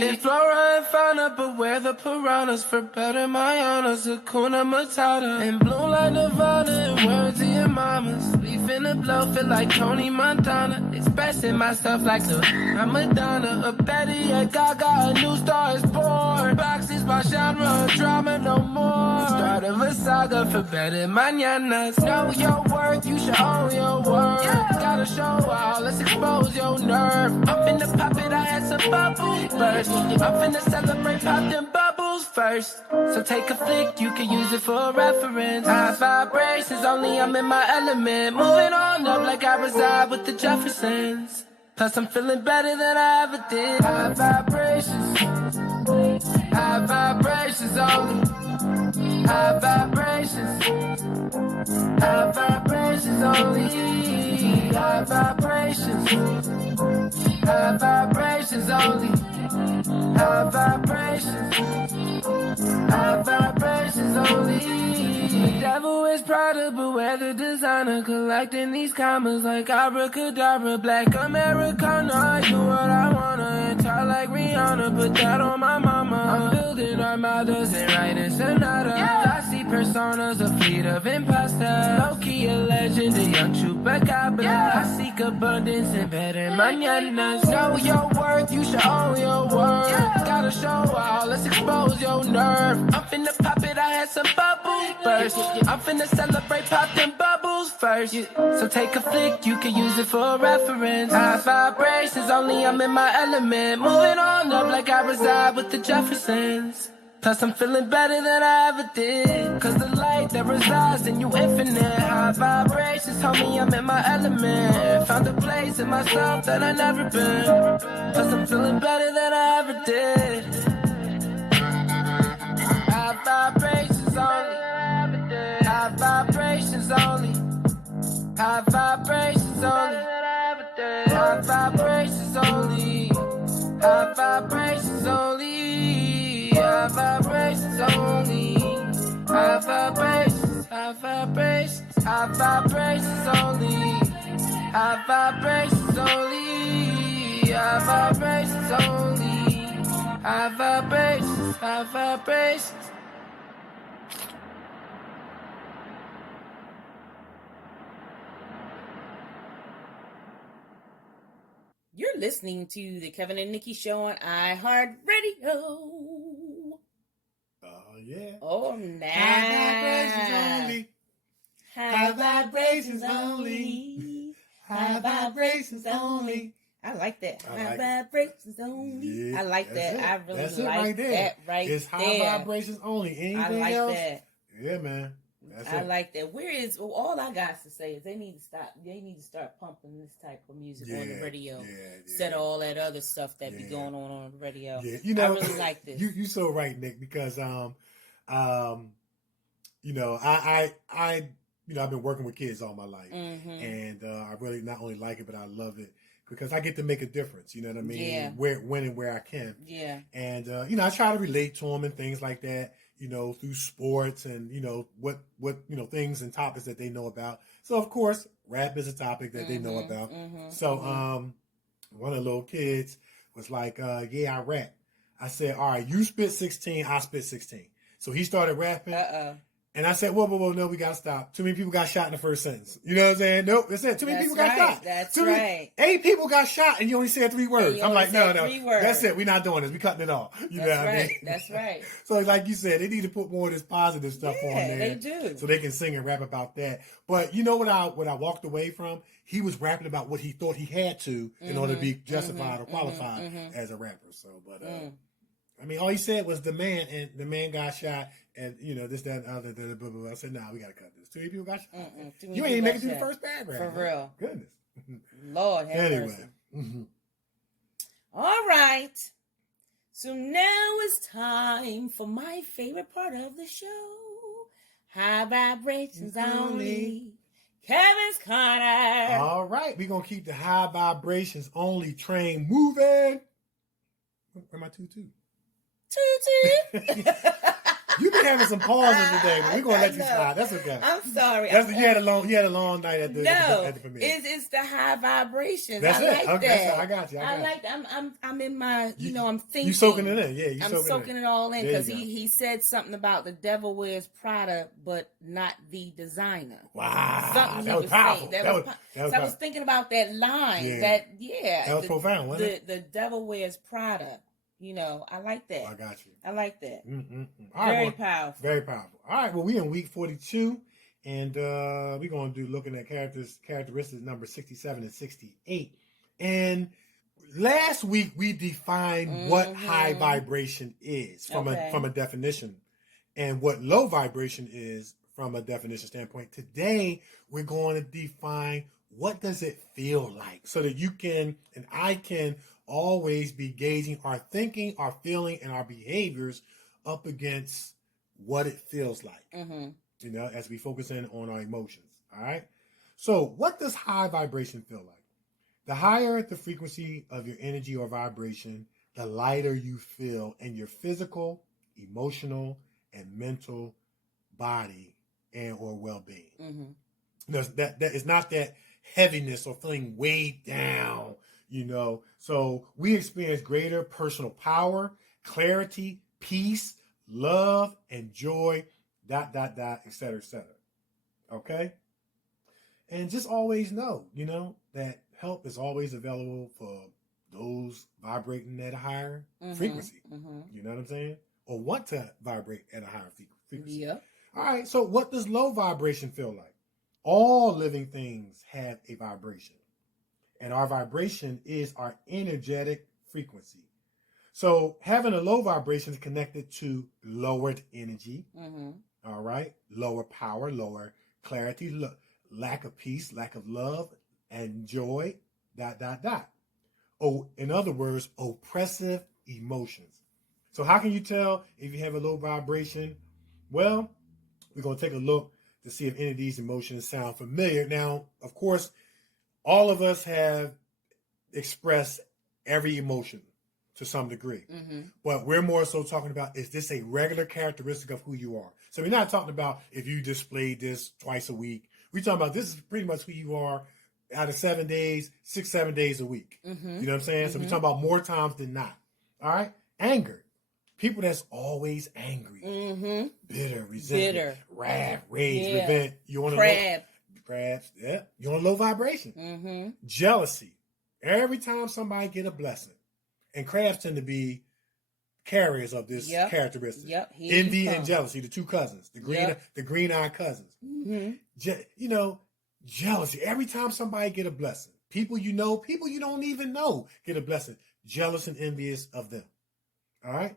It's flora and fauna, but we're the piranhas. For better my honors, Hakuna Matata. And bloom like Nirvana, and words in your mamas. We finna blow, feel like Tony Montana. Expressing myself like I'm Madonna. A better yet, Gaga, a new star is born. Boxes by genre, drama no more. Start of a saga for better mañanas. Know your worth, you should own your worth. Gotta show out, let's expose your nerve. I'm finna pop it, I had some bubbles first. I'm finna celebrate, pop them bubbles first. So take a flick, you can use it for reference. High vibrations, only I'm in my element. Moving on up like I reside with the Jeffersons. Plus I'm feeling better than I ever did. High vibrations only. High vibrations only. High vibrations only. High vibrations only. The devil is Prada, but we're the designer. Collecting these commas like abracadabra. Black Americana, I do what I wanna. And talk like Rihanna, put that on my mama. I'm building armadas and writing sonatas. I see personas, a fleet of imposters. Low-key a legend, a young chupacabra. I seek abundance and better mañanas. Know your worth, you should own your worth. Gotta show out, let's expose your nerve. I'm finna pop it, I had some bubbles first. I'm finna celebrate, pop them bubbles first. So take a flick, you can use it for reference. High vibrations, only I'm in my element. Moving on up like I reside with the Jeffersons. Plus I'm feeling better than I ever did. Cause the light that resides in you infinite. High vibrations, homie, I'm in my element. Found a place in myself that I never been. Plus I'm feeling better than I ever did. High vibrations only. High vibrations only. High vibrations only. High vibrations only. High vibrations only. High vibrations only. High vibrations. High vibrations. High vibrations only. High vibrations only. High vibrations only. High vibrations. High vibrations. You're listening to the Kevin and Nikee Show on iHeartRadio. Oh, yeah. Oh, nice. High vibrations only. High vibrations only. I like that. High like vibrations only. Yeah, I like that. I really that's like right there. that right it's there. It's high vibrations only. Anything I like else? that. Yeah, man. I like that. Where is all I got to say is they need to stop. They need to start pumping this type of music on the radio instead of all that other stuff that be going on the radio. Yeah, you know, I really like this. You so right, Nick, because you know, I've been working with kids all my life, and I really not only like it, but I love it because I get to make a difference. You know what I mean? Yeah. When and where I can. Yeah. And you know, I try to relate to them and things like that. You know, through sports and, you know, what, you know, things and topics that they know about. So, of course, rap is a topic that they know about. So, one of the little kids was like, yeah, I rap. I said, all right, you spit 16, I spit 16. So he started rapping. And I said, whoa, no, we got to stop. Too many people got shot in the first sentence. You know what I'm saying? Nope, that's it. Too many people got shot. That's right. 8 people got shot and you only said 3 words. I'm like, no, words. That's it. We're not doing this. We're cutting it off. You know what I mean? That's right. So like you said, they need to put more of this positive stuff on there. They do. So they can sing and rap about that. But you know what I walked away from? He was rapping about what he thought he had to in order to be justified or qualified as a rapper. So, but I mean, all he said was the man, and the man got shot, and you know this, that, and other. Blah, blah, blah. I said, "Nah, we gotta cut this. 2 people got shot. You ain't even make it through the first paragraph. For real. Goodness. Lord have mercy. All right. So now it's time for my favorite part of the show. High vibrations only. Kevin's Corner. All right, we're gonna keep the high vibrations only train moving. Where my tutu? Tutu. You've been having some pauses today, but we're gonna let you slide. That's okay. I'm sorry. You had a long night at the premiere. It's the high vibrations. That's I like okay, that. I got you. I like that. I'm in my, I'm thinking. You soaking it in, yeah. I'm soaking it all in because he said something about the devil wears Prada, but not the designer. Wow, Something that was powerful. I was thinking about that line. That was profound, wasn't it? The devil wears Prada. I like that. I got you. I like that. Very powerful. Very powerful. All right, well, we in week 42, and we're going to do looking at characteristics number 67 and 68. And last week we defined what high vibration is from a definition, and what low vibration is from a definition standpoint. Today we're going to define what does it feel like, so that you can and I can always be gauging our thinking, our feeling, and our behaviors up against what it feels like, as we focus in on our emotions. All right. So what does high vibration feel like? The higher the frequency of your energy or vibration, the lighter you feel in your physical, emotional, and mental body and or well-being. That is not that heaviness or feeling weighed down, So we experience greater personal power, clarity, peace, love, and joy, ... et cetera, et cetera. Okay? And just always know, that help is always available for those vibrating at a higher frequency. You know what I'm saying? Or want to vibrate at a higher frequency. Yeah. All right, so what does low vibration feel like? All living things have a vibration. And our vibration is our energetic frequency. So having a low vibration is connected to lowered energy. All right. Lower power, lower clarity, lack of peace, lack of love and joy, ... Oh, in other words, oppressive emotions. So how can you tell if you have a low vibration? Well, we're going to take a look to see if any of these emotions sound familiar. Now, of course, all of us have expressed every emotion to some degree. But we're more so talking about, is this a regular characteristic of who you are? So we're not talking about if you displayed this twice a week. We're talking about this is pretty much who you are out of 7 days, 7 days a week. You know what I'm saying? So we're talking about more times than not. All right? Anger. People that's always angry. Bitter, resentment, wrath, rage, revenge. You on crabs, yeah. You're on low vibration. Jealousy. Every time somebody get a blessing. And crabs tend to be carriers of this characteristic. Envy and jealousy, the two cousins, the green-eyed cousins. Jealousy. Every time somebody get a blessing, people you don't even know get a blessing. Jealous and envious of them. All right.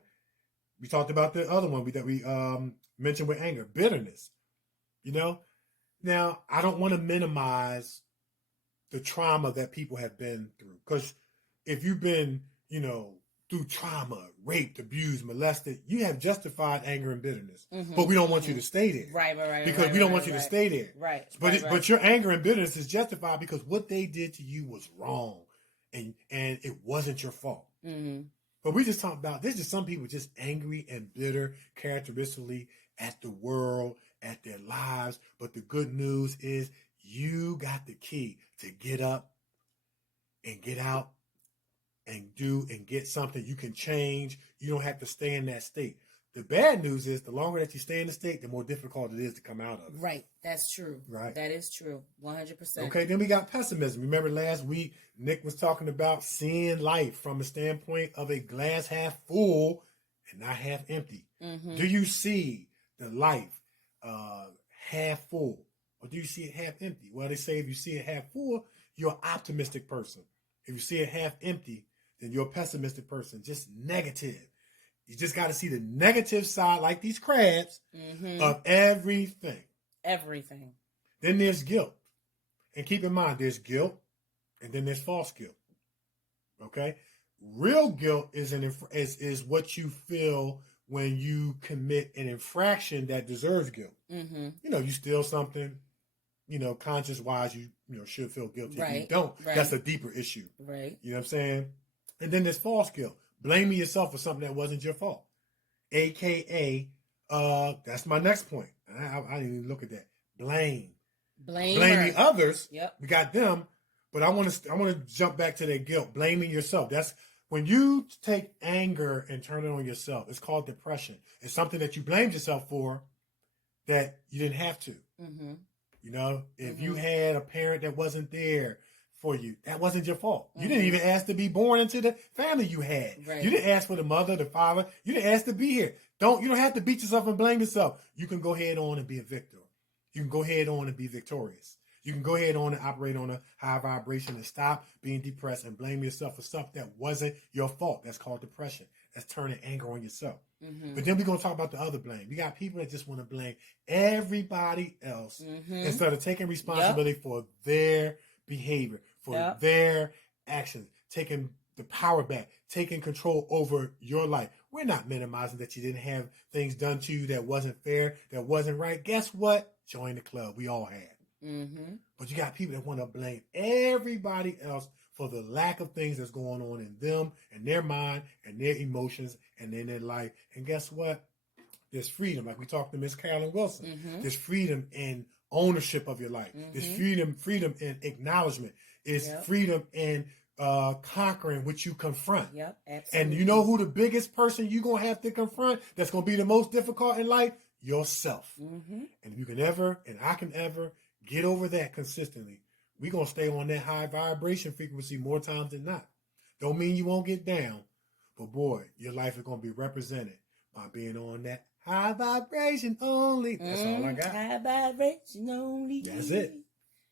We talked about the other one that we mentioned with anger, bitterness. Now, I don't want to minimize the trauma that people have been through, because if you've been, through trauma, raped, abused, molested, you have justified anger and bitterness. But we don't want you to stay there. Right. Because we don't want you to stay there. Right. But your anger and bitterness is justified because what they did to you was wrong, and it wasn't your fault. But we just talking about, there's just some people just angry and bitter characteristically at the world, at their lives. But the good news is you got the key to get up and get out and do and get something. You can change. You don't have to stay in that state. The bad news is the longer that you stay in the state, the more difficult it is to come out of it. Right. That's true. Right. That is true. 100%. Okay, then we got pessimism. Remember last week, Nick was talking about seeing life from a standpoint of a glass half full and not half empty. Do you see the life half full, or do you see it half empty? Well, they say if you see it half full, you're an optimistic person. If you see it half empty, then you're a pessimistic person, just negative. You just got to see the negative side, like these crabs, of everything. Everything. Then there's guilt. And keep in mind, there's guilt, and then there's false guilt. Okay? Real guilt is what you feel when you commit an infraction that deserves guilt. You steal something, conscious-wise, you should feel guilty. Right. If you don't, that's a deeper issue. Right. You know what I'm saying? And then there's false guilt. Blaming yourself for something that wasn't your fault. AKA That's my next point. I didn't even look at that. Blaming others. Yep. We got them, but I want to jump back to that guilt. Blaming yourself. That's when you take anger and turn it on yourself. It's called depression. It's something that you blamed yourself for that you didn't have to. Mm-hmm. You know, if you had a parent that wasn't there for you, that wasn't your fault. You didn't even ask to be born into the family you had. Right. You didn't ask for the mother, the father. You didn't ask to be here. You don't have to beat yourself and blame yourself. You can go ahead on and be a victor. You can go ahead on and be victorious. You can go ahead on and operate on a high vibration and stop being depressed and blame yourself for stuff that wasn't your fault. That's called depression. That's turning anger on yourself. Mm-hmm. But then we're going to talk about the other blame. We got people that just want to blame everybody else instead of taking responsibility for their behavior, for their actions, taking the power back, taking control over your life. We're not minimizing that you didn't have things done to you that wasn't fair, that wasn't right. Guess what? Join the club. We all had. Mm-hmm. But you got people that want to blame everybody else for the lack of things that's going on in them and their mind and their emotions and in their life. And guess what? There's freedom. Like we talked to Miss Carolyn Wilson. Mm-hmm. There's freedom in ownership of your life. Mm-hmm. There's freedom in acknowledgement. It's freedom in conquering what you confront. Yep, absolutely. And you know who the biggest person you're going to have to confront that's going to be the most difficult in life? Yourself. Mm-hmm. And if you can ever, and I can ever, get over that consistently, we're going to stay on that high vibration frequency more times than not. Don't mean you won't get down, but boy, your life is going to be represented by being on that high vibration only. That's all I got. High vibration only. That's it.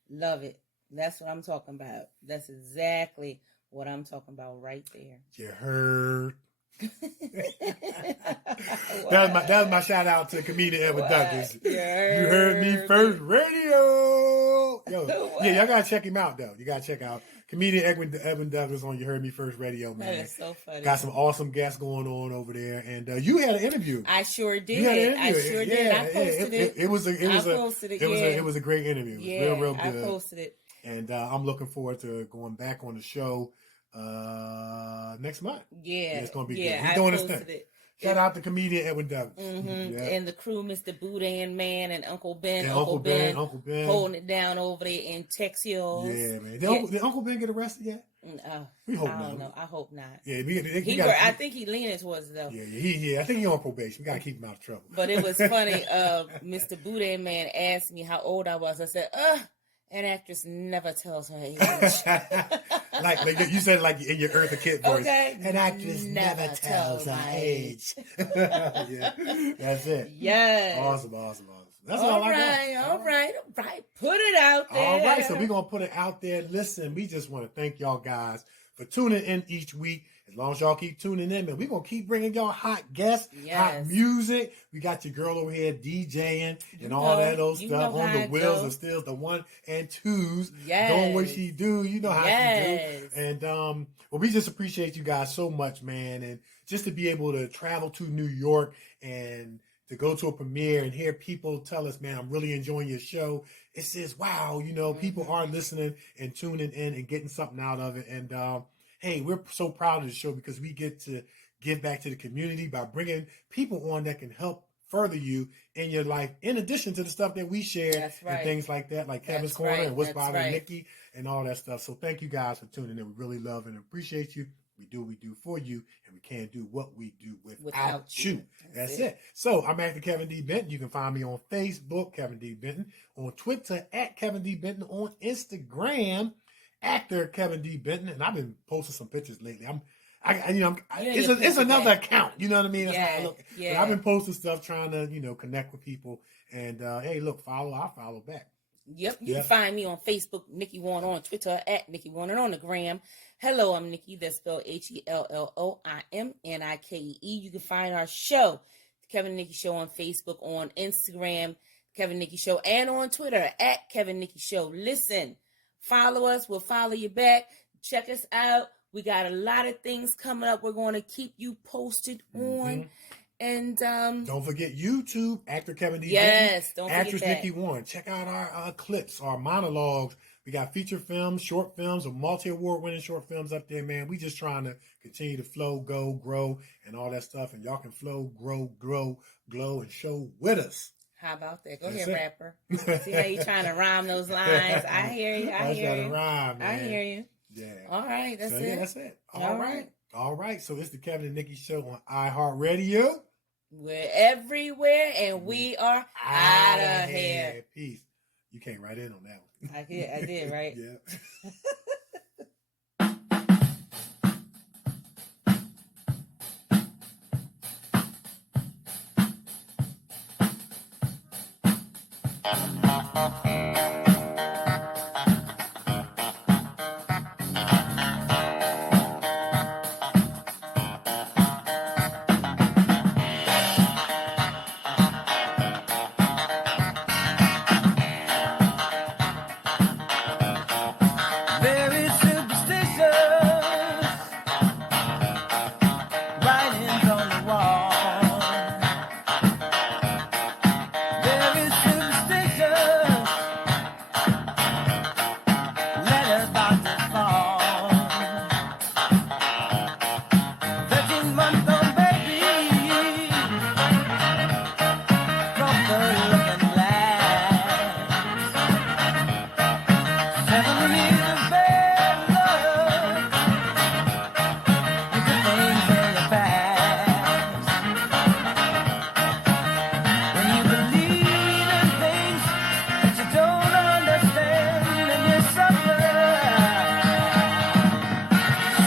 Love it. That's what I'm talking about. That's exactly what I'm talking about right there. You heard. That was my shout out to comedian Edwin Douglas. You heard me first radio. Yo, yeah, y'all gotta check him out though. You gotta check out comedian Edwin Douglas on You Heard Me First Radio, man. That is so funny. Got some awesome guests going on over there, and you had an interview. I sure did. I posted it. It was a great interview. Yeah, It was real good. I posted it, and I'm looking forward to going back on the show next month. Yeah, it's gonna be good. He's doing his thing. Shout out to comedian Edwin Douglas. Mm-hmm. And the crew, Mr. Boudin Man and Uncle Ben. Uncle Ben holding it down over there in Texas. Yeah, man. Did Uncle Ben get arrested yet? We hope not. I don't know. I hope not. Yeah, I think he leaning towards it though. Yeah. I think he's on probation. We gotta keep him out of trouble. But it was funny. Mr. Boudin Man asked me how old I was. I said, an actress never tells her age. like you said, like in your Eartha Kitt voice. Okay. An actress never tells her age. Yeah, that's it. Yes. Awesome. That's all I got. All right. Put it out there. All right, so we're going to put it out there. Listen, we just want to thank y'all guys for tuning in each week. As long as y'all keep tuning in, man, we're going to keep bringing y'all hot guests, hot music. We got your girl over here DJing and all that old stuff on the wheels and steels, the 1 and 2s. Doing what she do. You know how she do. And, well, we just appreciate you guys so much, man. And just to be able to travel to New York and to go to a premiere and hear people tell us, man, I'm really enjoying your show. It says, wow, people are listening and tuning in and getting something out of it. And, hey, we're so proud of the show because we get to give back to the community by bringing people on that can help further you in your life, in addition to the stuff that we share and things like that, like Kevin's Corner and What's Bothering Nikee and all that stuff. So thank you guys for tuning in. We really love and appreciate you. We do what we do for you, and we can't do what we do without you. That's it. So I'm actor Kevin D. Benton. You can find me on Facebook, Kevin D. Benton, on Twitter at Kevin D. Benton, on Instagram, actor Kevin D. Benton, and I've been posting some pictures lately. It's another account. You know what I mean? That's how I look. But I've been posting stuff, trying to connect with people. And hey, look, I'll follow back. Yep, you can find me on Facebook, Nikee Warner, on Twitter at Nikee Warner, on the gram. Hello, I'm Nikee. That's spelled HELLOIMNIKE. You can find our show, The Kevin Nikee Show, on Facebook, on Instagram, Kevin Nikee Show, and on Twitter at Kevin Nikee Show. Listen, follow us. We'll follow you back. Check us out. We got a lot of things coming up. We're going to keep you posted on. And don't forget YouTube, actor Kevin D. Yes, don't actress forget that. Nikee Warren. Check out our clips, our monologues. We got feature films, short films, and multi-award winning short films up there, man. We just trying to continue to flow, go, grow, and all that stuff. And y'all can flow, grow, glow, and show with us. How about that? Go ahead, rapper. See how you trying to rhyme those lines? I hear you. I hear you. Rhyme, man. I hear you. Yeah. All right, that's it. Yeah, that's it. All right. All right. So it's the Kevin and Nikee Show on iHeartRadio. We're everywhere, and we are out of here. Peace. You came right in on that one. I did, right? Yeah. Very superstitious, writings on the wall. Very superstitious, letters about to fall. 13-month-old baby from the looking glass. 7 years of bad luck with the things in your past. When you believe in things that you don't understand and you suffer,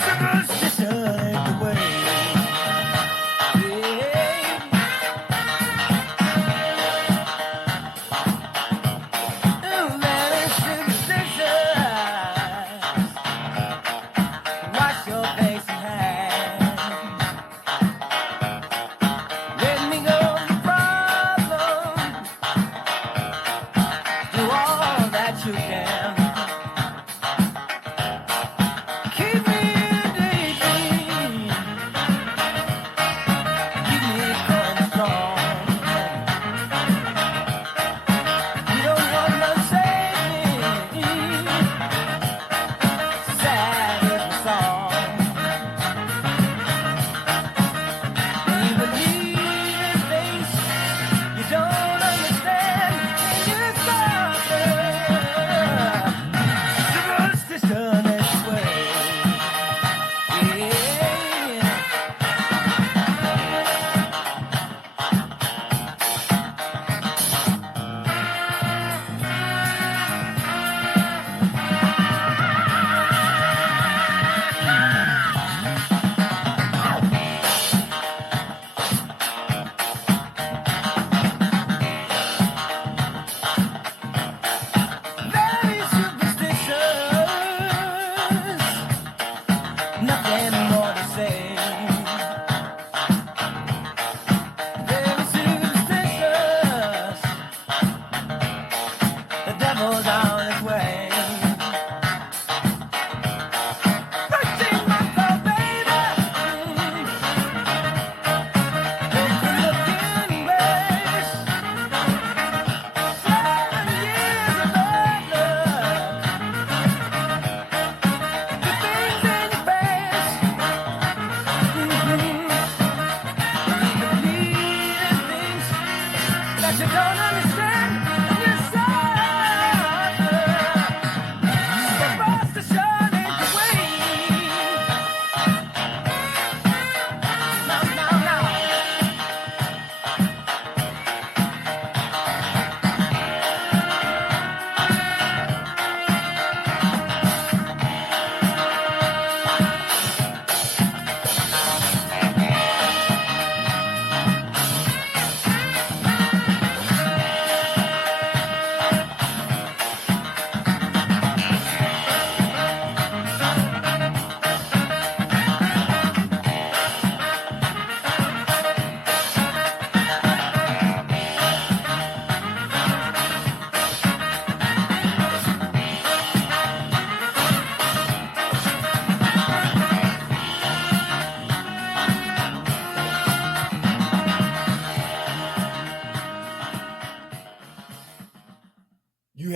superstition ain't the way. Ooh, man, it's superstition. Wash your face and hands. Let me go the problem. Do all that you can. Keep me daydream. Keep me going strong. You don't want no saving. Sad is the song. When you believe in things you don't understand, you suffer.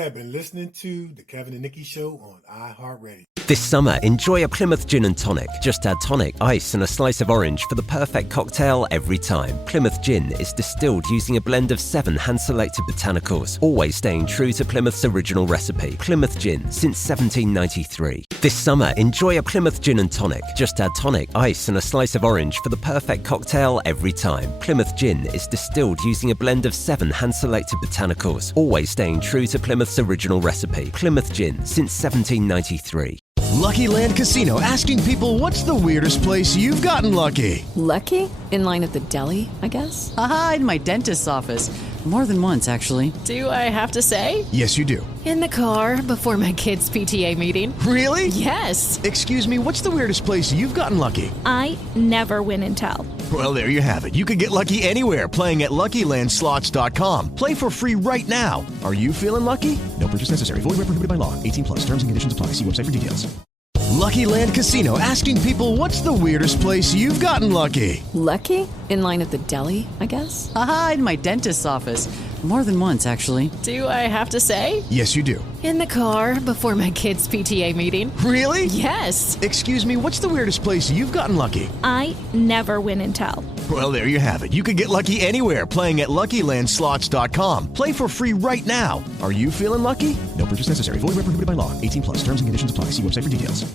have been listening to The Kevin and Nikee Show on iHeartRadio. This summer, enjoy a Plymouth Gin and Tonic. Just add tonic, ice and a slice of orange for the perfect cocktail every time. Plymouth Gin is distilled using a blend of 7 hand-selected botanicals, always staying true to Plymouth's original recipe. Plymouth Gin, since 1793. This summer, enjoy a Plymouth Gin and Tonic. Just add tonic, ice and a slice of orange for the perfect cocktail every time. Plymouth Gin is distilled using a blend of 7 hand-selected botanicals, always staying true to Plymouth's original recipe. Plymouth Gin, since 1793. Lucky Land Casino, asking people, what's the weirdest place you've gotten lucky? Lucky? In line at the deli, I guess? Aha, in my dentist's office. More than once, actually. Do I have to say? Yes, you do. In the car before my kids' PTA meeting. Really? Yes. Excuse me, what's the weirdest place you've gotten lucky? I never win and tell. Well, there you have it. You can get lucky anywhere, playing at LuckyLandSlots.com. Play for free right now. Are you feeling lucky? No purchase necessary. Void where prohibited by law. 18 plus. Terms and conditions apply. See website for details. Lucky Land Casino, asking people, what's the weirdest place you've gotten lucky? Lucky? In line at the deli, I guess? Aha, in my dentist's office. More than once, actually. Do I have to say? Yes, you do. In the car before my kids' PTA meeting. Really? Yes. Excuse me, what's the weirdest place you've gotten lucky? I never win and tell. Well, there you have it. You can get lucky anywhere, playing at LuckyLandSlots.com. Play for free right now. Are you feeling lucky? No purchase necessary. Void where prohibited by law. 18 plus. Terms and conditions apply. See website for details.